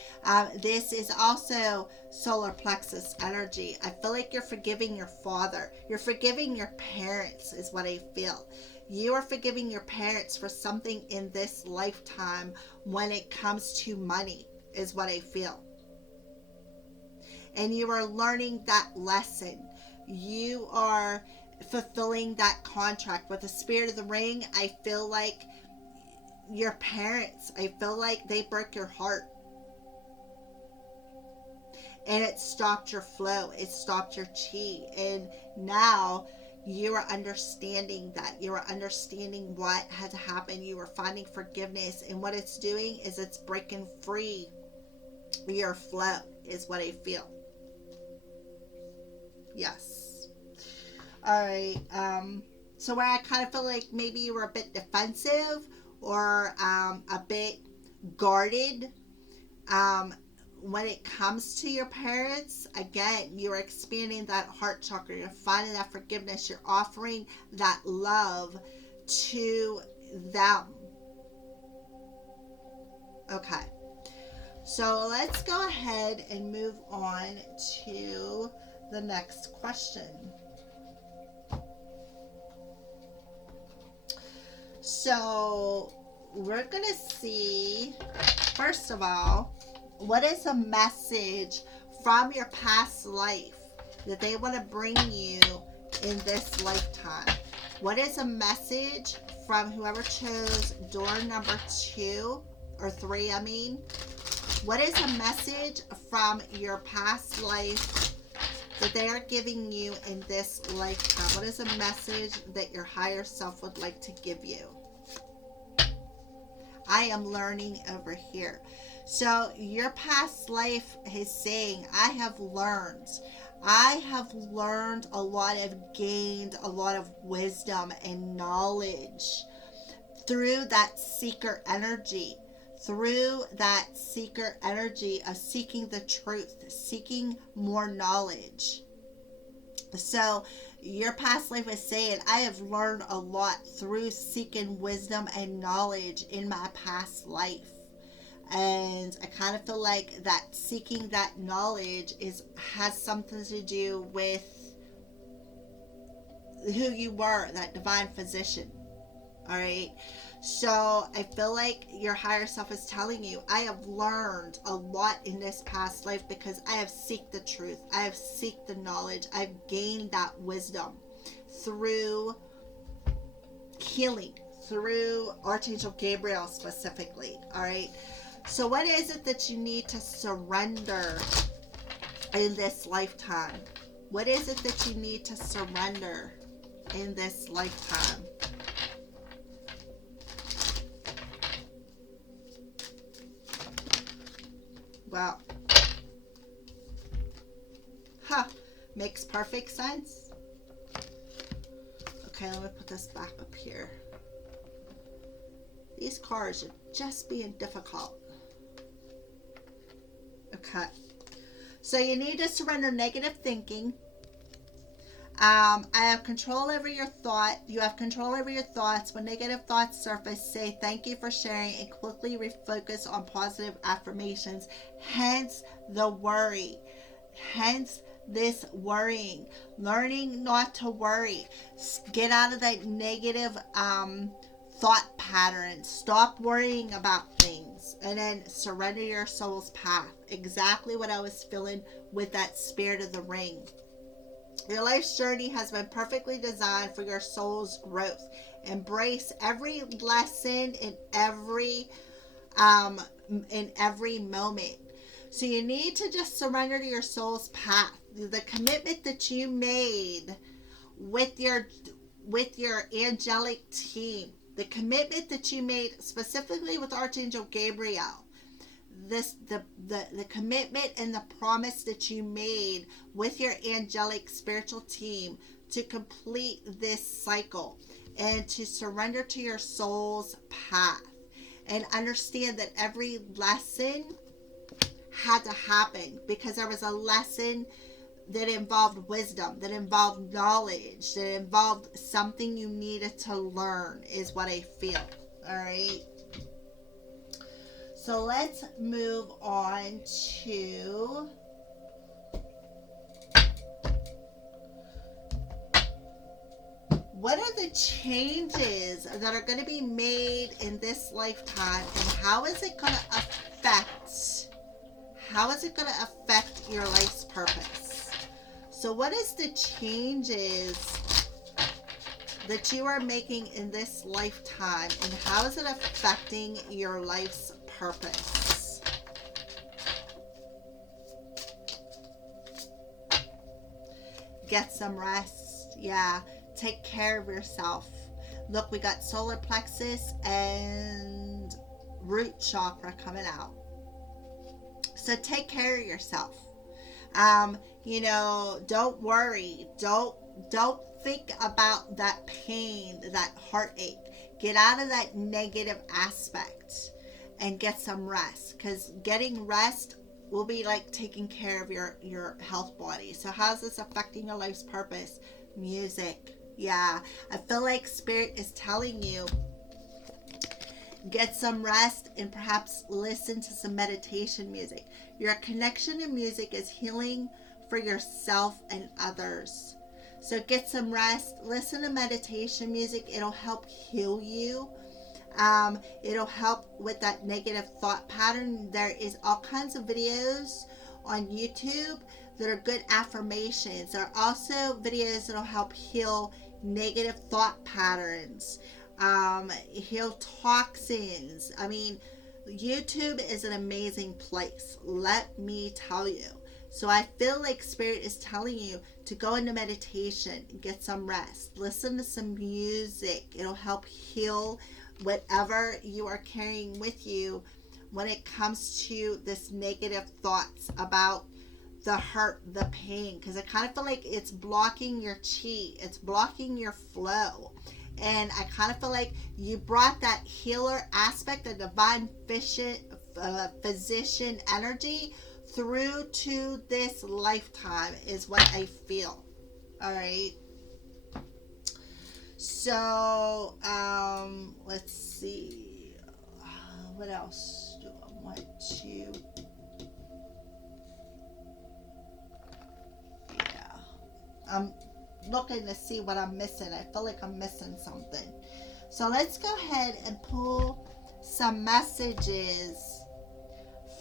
this is also solar plexus energy. I feel like you're forgiving your father. You're forgiving your parents is what I feel. You are forgiving your parents for something in this lifetime when it comes to money is what I feel. And you are learning that lesson. You are fulfilling that contract. With the Spirit of the Ring, I feel like your parents, I feel like they broke your heart, and it stopped your flow, it stopped your chi, and now you are understanding that. You are understanding what had happened. You are finding forgiveness, and what it's doing is it's breaking free your flow is what I feel. Yes. All right. So where I kind of feel like maybe you were a bit defensive or a bit guarded when it comes to your parents, again, you're expanding that heart chakra. You're finding that forgiveness. You're offering that love to them. Okay. So let's go ahead and move on to the next question. So we're going to see, first of all, what is a message from your past life that they want to bring you in this lifetime? What is a message from whoever chose door number 2 or 3, I mean? What is a message from your past life that they are giving you in this lifetime? What is a message that your higher self would like to give you? I am learning over here. So your past life is saying, I have learned a lot, of gained a lot of wisdom and knowledge through that seeker energy. Through that seeker energy of seeking the truth, seeking more knowledge. So your past life is saying, I have learned a lot through seeking wisdom and knowledge in my past life. And I kind of feel like that seeking that knowledge has something to do with who you were, that divine physician. All right. So I feel like your higher self is telling you, I have learned a lot in this past life because I have seeked the truth. I have seeked the knowledge. I've gained that wisdom through healing, through Archangel Gabriel specifically. All right. So what is it that you need to surrender in this lifetime? What is it that you need to surrender in this lifetime? Well, makes perfect sense. Okay, let me put this back up here. These cards are just being difficult. Okay. So you need to surrender negative thinking. I have control over your thought. You have control over your thoughts. When negative thoughts surface, say thank you for sharing and quickly refocus on positive affirmations. Hence the worry. Hence this worrying. Learning not to worry. Get out of that negative thought pattern. Stop worrying about things. And then surrender your soul's path. Exactly what I was feeling with that Spirit of the Ring. Your life's journey has been perfectly designed for your soul's growth. Embrace every lesson in every moment. So you need to just surrender to your soul's path. The commitment that you made with your angelic team, the commitment that you made specifically with Archangel Gabriel, the commitment and the promise that you made with your angelic spiritual team to complete this cycle and to surrender to your soul's path, and understand that every lesson had to happen because there was a lesson that involved wisdom, that involved knowledge, that involved something you needed to learn, is what I feel. All right. So let's move on to what are the changes that are going to be made in this lifetime, and how is it going to affect your life's purpose? So what is the changes that you are making in this lifetime, and how is it affecting your life's purpose? Get some rest. Yeah. Take care of yourself. Look, we got solar plexus and root chakra coming out. So take care of yourself. Don't worry. Don't think about that pain, that heartache. Get out of that negative aspect and get some rest, because getting rest will be like taking care of your health body. So how's this affecting your life's purpose? Music. Yeah, I feel like Spirit is telling you, get some rest and perhaps listen to some meditation music. Your connection to music is healing for yourself and others. So get some rest, listen to meditation music. It'll help heal you. It'll help with that negative thought pattern. There is all kinds of videos on YouTube that are good affirmations. There are also videos that'll help heal negative thought patterns, heal toxins. I mean, YouTube is an amazing place, let me tell you. So I feel like Spirit is telling you to go into meditation, get some rest, listen to some music. It'll help heal whatever you are carrying with you when it comes to this negative thoughts about the hurt, the pain, because I kind of feel like it's blocking your chi, it's blocking your flow. And I kind of feel like you brought that healer aspect, the divine physician energy through to this lifetime, is what I feel. All right. So, let's see. What else do I want to? Yeah. I'm looking to see what I'm missing. I feel like I'm missing something. So let's go ahead and pull some messages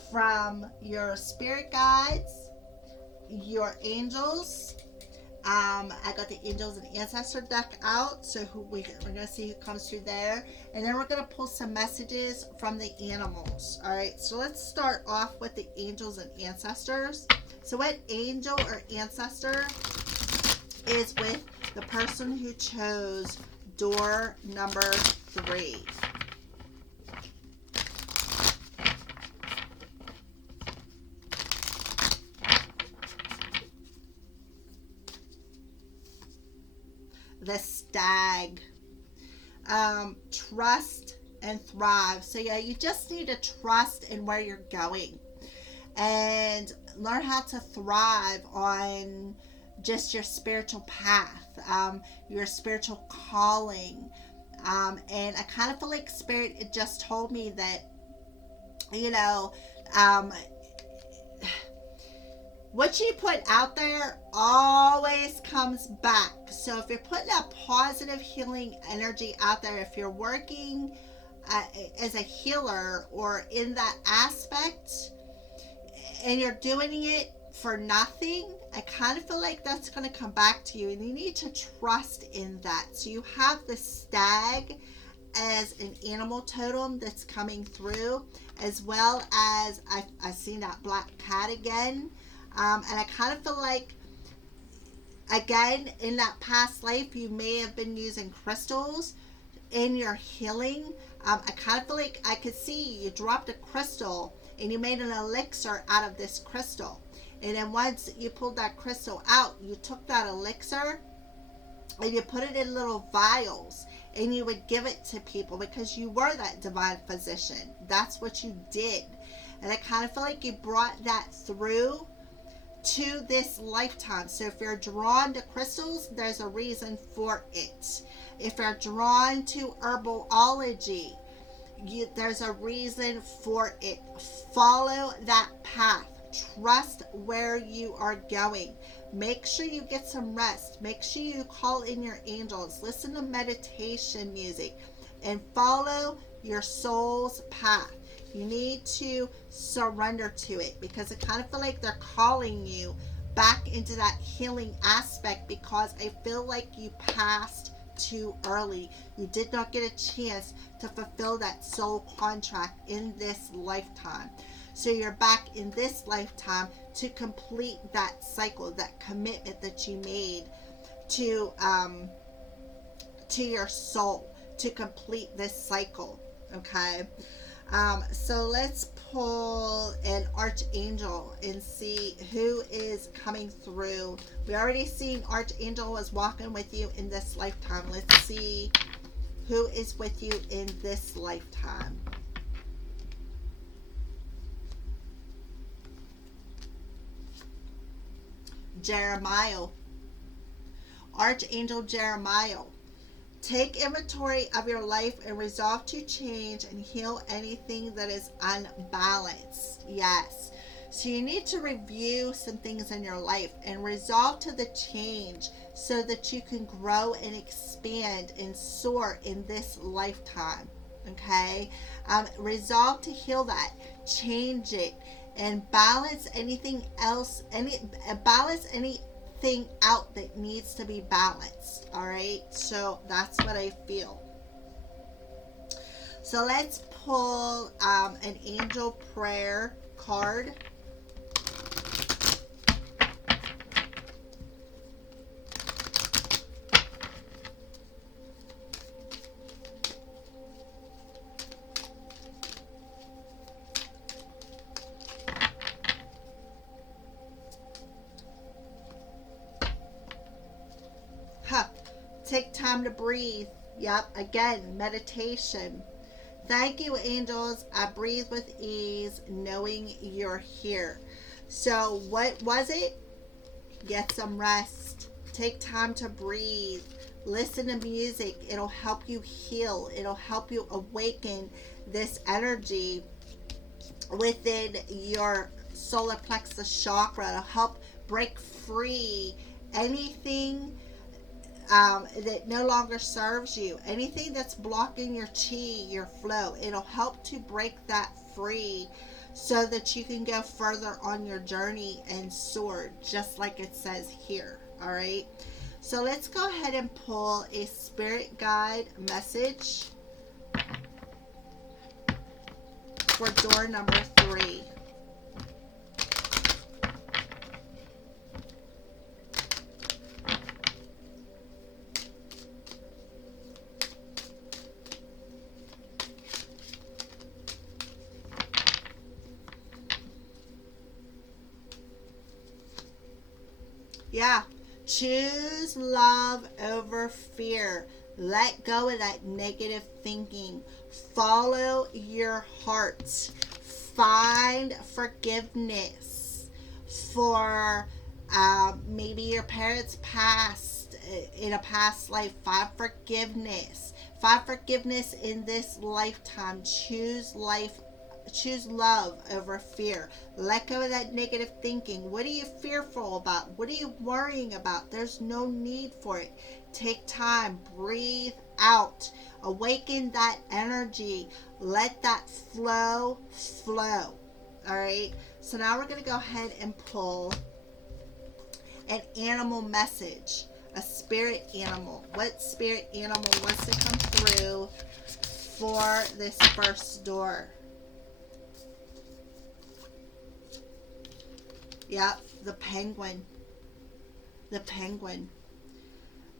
from your spirit guides, your angels. I got the angels and ancestor deck out, so we're gonna see who comes through there, and then we're gonna pull some messages from the animals. All right, so let's start off with the angels and ancestors. So what angel or ancestor is with the person who chose door number 3? The stag. Trust and thrive. So yeah, you just need to trust in where you're going and learn how to thrive on just your spiritual path, your spiritual calling. And I kind of feel like spirit, it just told me that, you know, what you put out there always comes back. So if you're putting a positive healing energy out there, if you're working as a healer or in that aspect, and you're doing it for nothing, I kind of feel like that's going to come back to you, and you need to trust in that. So you have the stag as an animal totem that's coming through, as well as I've seen that black cat again. And I kind of feel like, again, in that past life, you may have been using crystals in your healing. I kind of feel like I could see you dropped a crystal and you made an elixir out of this crystal. And then once you pulled that crystal out, you took that elixir and you put it in little vials and you would give it to people because you were that divine physician. That's what you did. And I kind of feel like you brought that through to this lifetime. So if you're drawn to crystals, there's a reason for it. If you're drawn to herbology, there's a reason for it. Follow that path. Trust where you are going. Make sure you get some rest. Make sure you call in your angels. Listen to meditation music and follow your soul's path. You need to surrender to it because I kind of feel like they're calling you back into that healing aspect because I feel like you passed too early. You did not get a chance to fulfill that soul contract in this lifetime. So you're back in this lifetime to complete that cycle, that commitment that you made to your soul, to complete this cycle. Okay. So let's pull an archangel and see who is coming through. We already seen archangel was walking with you in this lifetime. Let's see who is with you in this lifetime. Jeremiah. Archangel Jeremiah. Take inventory of your life and resolve to change and heal anything that is unbalanced. Yes. So you need to review some things in your life and resolve to the change so that you can grow and expand and soar in this lifetime. Okay? Resolve to heal that. Change it. And balance anything else. Balance any out that needs to be balanced. All right, so that's what I feel. So let's pull an angel prayer card. Take time to breathe. Yep, again, meditation. Thank you, angels. I breathe with ease, knowing you're here. So what was it? Get some rest. Take time to breathe. Listen to music. It'll help you heal. It'll help you awaken this energy within your solar plexus chakra. It'll help break free anything that no longer serves you, anything that's blocking your chi, your flow. It'll help to break that free so that you can go further on your journey and soar, just like it says here. All right, so let's go ahead and pull a spirit guide message for door number 3. Yeah, choose love over fear. Let go of that negative thinking. Follow your heart. Find forgiveness for maybe your parents passed in a past life. Find forgiveness. Find forgiveness in this lifetime. Choose life. Choose love over fear. Let go of that negative thinking. What are you fearful about? What are you worrying about? There's no need for it. Take time. Breathe out. Awaken that energy. Let that flow. All right. So now we're going to go ahead and pull an animal message. A spirit animal. What spirit animal wants to come through for this first door? Yep, the penguin. The penguin.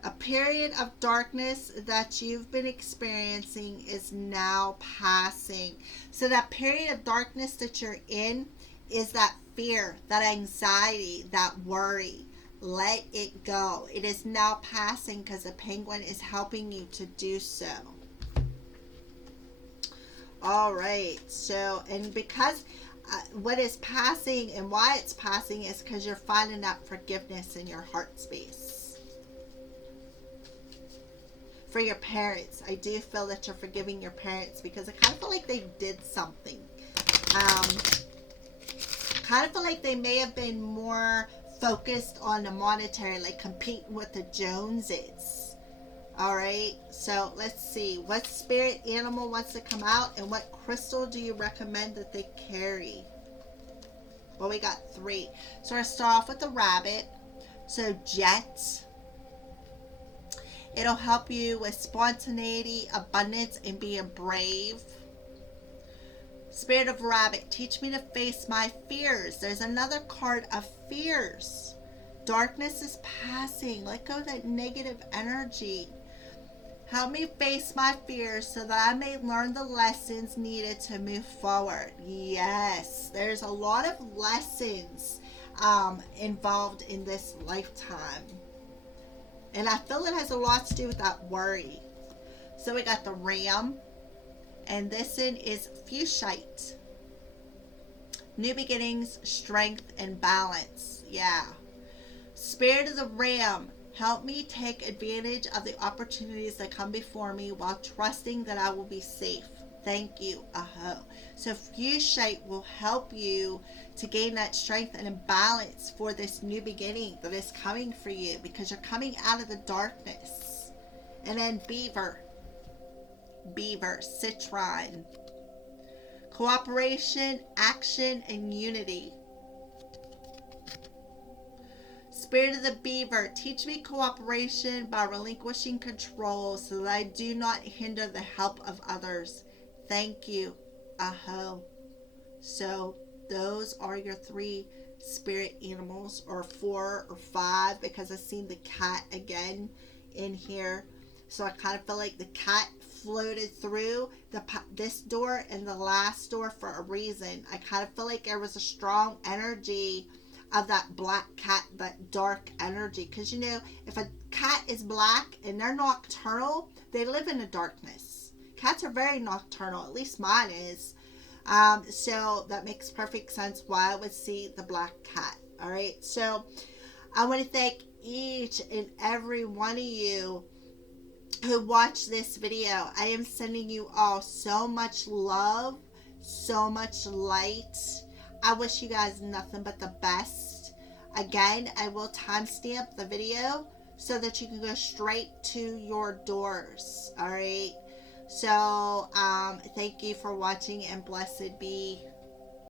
A period of darkness that you've been experiencing is now passing. So that period of darkness that you're in is that fear, that anxiety, that worry. Let it go. It is now passing because the penguin is helping you to do so. All right. So, and because what is passing and why it's passing is because you're finding that forgiveness in your heart space. For your parents, I do feel that you're forgiving your parents because I kind of feel like they did something. Kind of feel like they may have been more focused on the monetary, like competing with the Joneses. All right, so let's see what spirit animal wants to come out and what crystal do you recommend that they carry? Well, we got 3. So I start off with the rabbit. So jet. It'll help you with spontaneity, abundance, and being brave. Spirit of rabbit, teach me to face my fears. There's another card of fears. Darkness is passing. Let go of that negative energy. Help me face my fears so that I may learn the lessons needed to move forward. Yes, there's a lot of lessons involved in this lifetime. And I feel it has a lot to do with that worry. So we got the ram. And this one is Fuchsite. New beginnings, strength, and balance. Yeah. Spirit of the ram. Help me take advantage of the opportunities that come before me while trusting that I will be safe. Thank you. Aho. So Fuchsite will help you to gain that strength and balance for this new beginning that is coming for you because you're coming out of the darkness. And then beaver, citrine. Cooperation, action, and unity. Spirit of the beaver, teach me cooperation by relinquishing control so that I do not hinder the help of others. Thank you. Aho. So those are your 3 spirit animals, or 4 or 5, because I've seen the cat again in here. So I kind of feel like the cat floated through this door and the last door for a reason. I kind of feel like there was a strong energy of that black cat, that dark energy. Because, you know, if a cat is black and they're nocturnal, they live in the darkness. Cats are very nocturnal, at least mine is. So that makes perfect sense why I would see the black cat. All right. So I want to thank each and every one of you who watch this video. I am sending you all so much love, so much light. I wish you guys nothing but the best. Again, I will timestamp the video so that you can go straight to your doors. All right. So, thank you for watching, and blessed be.